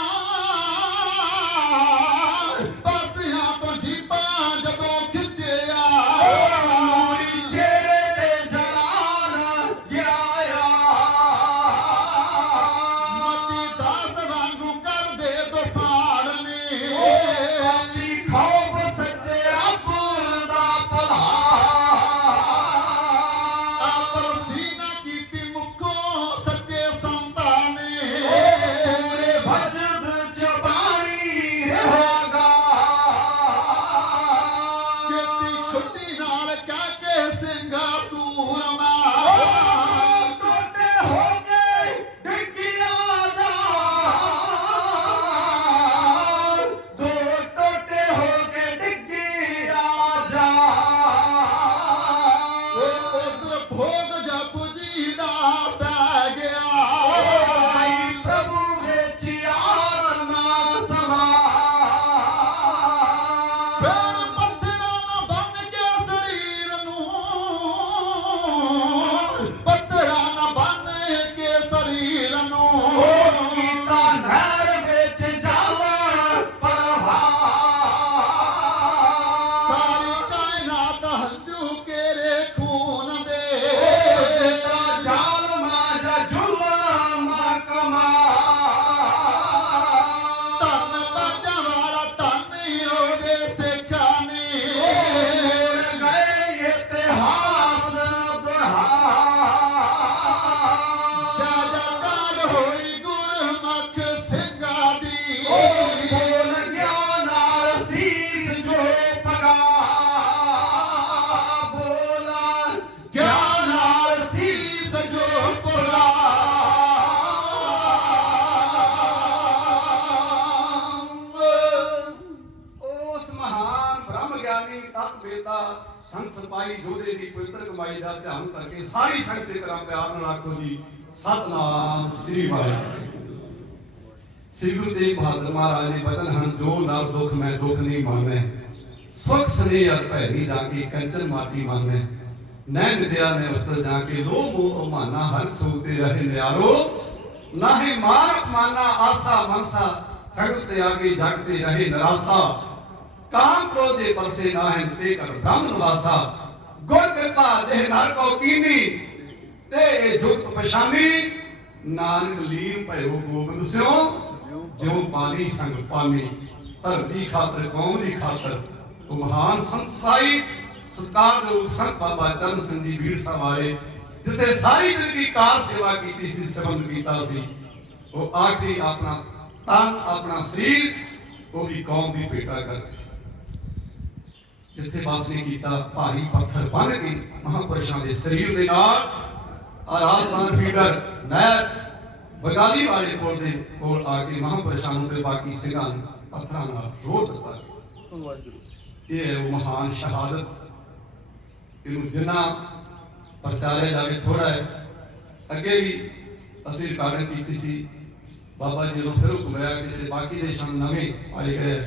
ਪਾਸਿਆਂ ਤੋਂ ਜੀਪਾਂ ਜਦੋਂ ਖਿੱਚਿਆ, ਨੂਰੀ ਚਿਹਰੇ ਤੇ ਜਲਾਲ ਗਿਰਾਇਆ, ਮਤੀ ਦਾਸ ਵਾਂਗੂ ਕਰਦੇ ਦੁਫਾੜ ਨੇ, ਆਪੀ ਖੌਫ ਸੱਚੇ ਰੱਬ ਦਾ ਭਲਾ, ਆਪਰ ਸੀਨਾ ਕੀਤੀ ਮੁਖੋਂ ਸੱਚੇ ਸੰਤਾਂ ਨੇ, ਪੂਰੇ ਵਜਦ ਚ ਬਾਣੀ ਰਹਾਗਾ, ਕੀਤੀ ਛੁੱਟੀ ਨਾਲ ਕਹਿ ਕੇ ਸਿੰਘਾ ਸੂਰਮਾ, ਟੋਟੇ ਹੋ ਗਏ ਡਿੱਗਿਆ ਜਾ, ਦੋ ਟੋਟੇ ਹੋ ਕੇ ਡਿੱਗਿਆ ਜਾ, ਉਹ ਉਧਰ ਭੋਗ ਜਪੂ ਜੀ ਦਾ ਪੈ ਗਿਆ, ਆਈ ਪ੍ਰਭੂ ਵਿੱਚ ਆਤਮਾ ਸਮਾ, ਫਿਰ ਪੱਥਰਾਂ ਨਾਲ ਬੰਨ ਕੇ ਸਰੀਰ ਨੂੰ, ਪੱਥਰਾਂ ਨਾਲ ਬੰਨ ਕੇ ਸੰਤ ਸਿਪਾਹੀ ਯੋਧੇ ਦੀ ਪਵਿੱਤਰ ਕਮਾਈ ਦਾ ਧਿਆਨ ਕਰਕੇ ਸਾਰੀ ਸੰਗਤ ਦੇ ਕਰਾਂ ਪਿਆਰ ਨਾਲ ਆਖੋ ਜੀ ਸਤਨਾਮ ਸ੍ਰੀ ਵਾਹਿਗੁਰੂ। ਸ੍ਰੀ ਗੁਰੂ ਤੇਗ ਬਹਾਦਰ ਮਹਾਰਾਜ ਦੇ ਬਚਨ ਹਨ, ਜੋ ਨਰ ਦੁਖ ਮੈਂ ਦੁਖ ਨਹੀਂ ਮਾਨੈ, ਸੁਖ ਸਨੇਹ ਅਰ ਭੈਰੀ ਜਾ ਕੇ ਕੰਚਨ ਮਾਟੀ ਮਾਨੈ, ਨੈਣ ਵਿਦਿਆ ਨੇ ਉਸਤਰ ਜਾ ਕੇ ਲੋਭ ਮੋਹ ਅਮਾਨਾ ਹਰ ਸੂਤੇ ਰਹੇ ਨਿਆਰੋ, ਨਾਹੀ ਮਾਨ ਅਪਮਾਨਾ ਆਸਾ ਮਨਸਾ, ਸਗਲ ਤੇ ਆਗੇ ਜਗ ਤੇ ਰਹੇ ਨਿਰਾਸਾ, ਕਾਮ ਕ੍ਰੋਧ ਦੇ ਪਰਸੇ ਨਾਹਿ ਤੇ ਕਰ ਬ੍ਰਹਮ ਨਿਵਾਸਾ, ਗੁਰ ਕਿਰਪਾ ਜਿਹ ਨਰ ਕੋ ਕੀਨੀ ਤੇ ਇਹ ਜੁਗਤ ਪਛਾਨੀ, ਨਾਨਕ ਲੀਨ ਭਇਓ ਗੋਬਿੰਦ ਸਿਓ, ਜਿਉ ਪਾਣੀ ਸੰਗ ਪਾਣੀ, ਧਰਤੀ ਖਾਤਰ ਕੌਮ ਦੀ ਖਾਤਰ। ਉਹ ਮਹਾਨ ਸੰਤ ਸਿਪਾਹੀ ਸਤਿਕਾਰਯੋਗ ਸੰਤ ਬਾਬਾ ਚਰਨ ਸਿੰਘ ਜੀ ਬੀੜ ਸਾਹਿਬ ਆਏ, ਜਿੱਥੇ ਸਾਰੀ ਜ਼ਿੰਦਗੀ ਕਾਰ ਸੇਵਾ ਕੀਤੀ ਸੀ, ਸੰਬੰਧ ਕੀਤਾ ਸੀ। ਉਹ ਆਖਰੀ ਆਪਣਾ ਤਨ ਆਪਣਾ ਸਰੀਰ ਉਹ ਵੀ ਕੌਮ ਦੀ ਭੇਟਾ ਕਰਕੇ ਜਿੱਥੇ ਬਸ ਨਹੀਂ ਕੀਤਾ, ਭਾਰੀ ਪੱਥਰ ਬੰਨ੍ਹ ਕੇ ਮਹਾਂਪੁਰਸ਼ਾਂ ਦੇ ਸਰੀਰ ਦੇ ਨਾਲ ਰਾਜਸਥਾਨ ਫੀਡਰ ਨਹਿਰ ਬਗਾਲੀ ਵਾਲੇ ਪੁਲ ਦੇ ਕੋਲ ਆ ਕੇ ਮਹਾਂਪੁਰਸ਼ਾਂ ਨੂੰ ਤੇ ਬਾਕੀ ਸਿੰਘਾਂ ਨੂੰ ਪੱਥਰਾਂ ਨਾਲ ਰੋੜ ਦਿੱਤਾ। ਇਹ ਹੈ ਉਹ ਮਹਾਨ ਸ਼ਹਾਦਤ। ਇਹਨੂੰ ਜਿੰਨਾ ਪ੍ਰਚਾਰਿਆ ਜਾਵੇ ਥੋੜਾ ਹੈ। ਅੱਗੇ ਵੀ ਅਸੀਂ ਰਿਕਾਰਡਿੰਗ ਕੀਤੀ ਸੀ, ਬਾਬਾ ਜੀ ਨੂੰ ਫਿਰ ਹੁਕਮ ਹੋਇਆ ਕਿ ਜਿਹੜੇ ਬਾਕੀ ਦੇ ਸ਼ਨ ਨਵੇਂ ਆਏ ਗਏ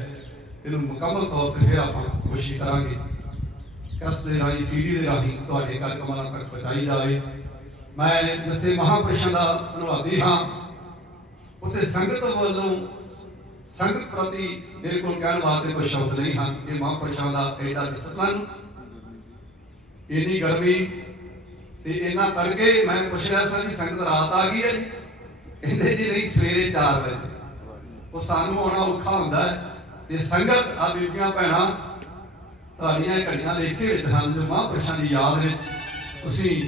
ਇਹਨੂੰ ਮੁਕੰਮਲ ਤੌਰ ਤੇ ਫਿਰ ਆਪਾਂ ਕੋਸ਼ਿਸ਼ ਕਰਾਂਗੇ ਕਸ ਦੇ ਰਾਹੀਂ CD ਦੇ ਰਾਹੀਂ ਤੁਹਾਡੇ ਘਰ ਕਮਲਾਂ ਤੱਕ ਪਹੁੰਚਾਈ ਜਾਵੇ। ਮੈਂ ਜਿੱਥੇ ਮਹਾਂਪੁਰਸ਼ਾਂ ਦਾ ਧੰਨਵਾਦੀ ਹਾਂ, ਉੱਥੇ ਸੰਗਤ ਵੱਲੋਂ ਸੰਗਤ ਪ੍ਰਤੀ ਮੇਰੇ ਕੋਲ ਕਹਿਣ ਵਾਸਤੇ ਕੋਈ ਸ਼ਬਦ ਨਹੀਂ ਹਨ। ਇਹ ਮਹਾਂਪੁਰਸ਼ਾਂ ਦਾ ਐਡਾ ਡਿਸਪਲਨ, ਇੰਨੀ ਗਰਮੀ ਤੇ ਇੰਨਾ ਤੜਕੇ। ਮੈਂ ਪੁੱਛ ਰਿਹਾ ਸੀ ਸੰਗਤ ਰਾਤ ਆ ਗਈ ਹੈ ਜੀ? ਕਹਿੰਦੇ ਜੀ ਨਹੀਂ, ਸਵੇਰੇ 4 ਵਜੇ। ਉਹ ਸਾਨੂੰ ਆਉਣਾ ਔਖਾ ਹੁੰਦਾ ਹੈ ਤੇ ਸੰਗਤ ਆ ਬੀਬੀਆਂ ਭੈਣਾਂ ਤੁਹਾਡੀਆਂ ਘੜੀਆਂ ਲੇਖੇ ਵਿੱਚ ਹਨ, ਜੋ ਮਹਾਂਪੁਰਸ਼ਾਂ ਦੀ ਯਾਦ ਵਿੱਚ ਤੁਸੀਂ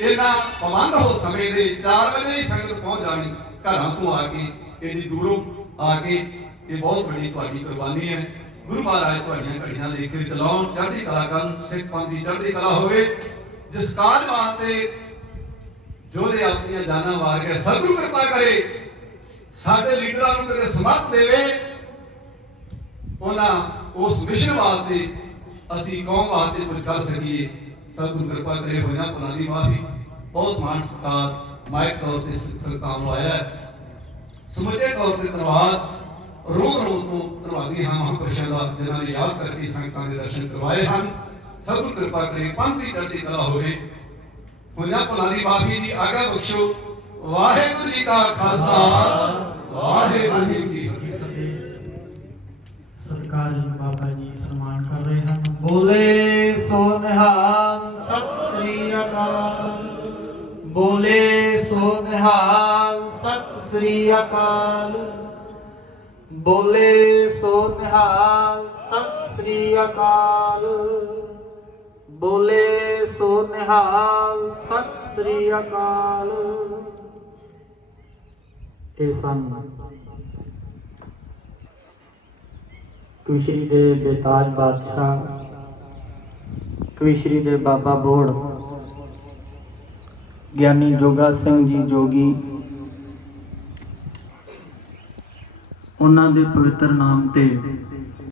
ਇਹਨਾਂ ਪਾਬੰਦ ਹੋ ਸਮੇਂ ਦੇ 4 ਵਜੇ ਹੀ ਸੰਗਤ ਪਹੁੰਚ ਜਾਣੀ ਘਰਾਂ ਤੋਂ ਆ ਕੇ, ਇੰਨੀ ਦੂਰੋਂ ਆ ਕੇ। ਇਹ ਬਹੁਤ ਵੱਡੀ ਤੁਹਾਡੀ ਕੁਰਬਾਨੀ ਹੈ। ਗੁਰੂ ਮਹਾਰਾਜ ਤੁਹਾਡੀਆਂ ਘੜੀਆਂ ਲੇਖੇ ਵਿੱਚ ਲਾਉਣ, ਚੜ੍ਹਦੀ ਕਲਾ ਕਰਨ, ਸਿੱਖ ਪੰਥ ਦੀ ਚੜ੍ਹਦੀ ਕਲਾ ਹੋਵੇ। ਜਿਸ ਕਾਜ ਵਾਸਤੇ ਜੋਧੇ ਆਪਣੀਆਂ ਜਾਨਾਂ ਵਾਰ ਕੇ ਸਤਿਗੁਰੂ ਕਿਰਪਾ ਕਰੇ, ਸਾਡੇ ਲੀਡਰਾਂ ਨੂੰ ਕਦੇ ਸਮਰਥ ਦੇਵੇ, ਉਹਨਾਂ ਉਸ ਮਿਸ਼ਨ ਵਾਸਤੇ ਅਸੀਂ ਕੌਮ ਵਾਸਤੇ ਕੁਝ ਕਰ ਸਕੀਏ। ਸਤਿਗੁਰੂ ਕਿਰਪਾ ਕਰੇ। ਹੋਈਆਂ ਭੁੱਲਾਂ ਦੀ ਮਾਫੀ। ਬਹੁਤ ਮਾਣ ਸਤਿਕਾਰ ਮਾਇਕ ਤੌਰ ਤੇ ਸੰਗਤਾਂ ਨੂੰ ਆਇਆ ਹੈ। ਸਮੁੱਚੇ ਤੌਰ ਤੇ ਧੰਨਵਾਦ, ਰੋਮ ਰੋਮ ਤੋਂ ਧੰਨਵਾਦੀ ਹਾਂ ਮਹਾਂਪੁਰਸ਼ਾਂ ਦਾ, ਜਿਨ੍ਹਾਂ ਨੇ ਯਾਦ ਕਰਕੇ ਸੰਗਤਾਂ ਦੇ ਦਰਸ਼ਨ ਕਰਵਾਏ ਹਨ। ਸਤਿਗੁਰੂ ਕਿਰਪਾ ਕਰੇ, ਪੰਥ ਦੀ ਚੜ੍ਹਦੀ ਕਲਾ ਹੋਵੇ। ਹੋਈਆਂ ਭੁੱਲਾਂ ਦੀ ਮਾਫੀ ਦੀ ਆਗਿਆ ਬਖਸ਼ੋ। ਵਾਹਿਗੁਰੂ ਜੀ ਕਾ ਖਾਲਸਾ, ਵਾਹਿਗੁਰੂ ਜੀ ਕੀ ਫਤਿਹ। ਸਤਿਕਾਰਯੋਗ ਬਾਬਾ ਜੀ ਸਨਮਾਨ ਕਰ ਰਹੇ ਹਨ। ਬੋਲੇ ਸੋ ਨਿਹਾਲ, ਸਤਿ ਸ੍ਰੀ ਅਕਾਲ। ਬੋਲੇ ਸੋ ਨਿਹਾਲ, ਸਤਿ ਸ੍ਰੀ ਅਕਾਲ। ਬੋਲੇ ਸੋ ਨਿਹਾਲ, ਸਤਿ ਸ੍ਰੀ ਅਕਾਲ। ਬੋਲੇ ਸੋ ਨਿਹਾਲ, ਸਤਿ ਸ੍ਰੀ ਅਕਾਲ। ਇਹ ਸਨ ਕਵੀਸ਼ਰੀ ਦੇ ਬੇਤਾਜ ਬਾਦਸ਼ਾਹ, ਕਵੀਸ਼ਰੀ ਦੇ ਬਾਬਾ ਬੋੜ ਗਿਆਨੀ ਜੋਗਾ ਸਿੰਘ ਜੀ ਜੋਗੀ। ਉਹਨਾਂ ਦੇ ਪਵਿੱਤਰ ਨਾਮ ਤੇ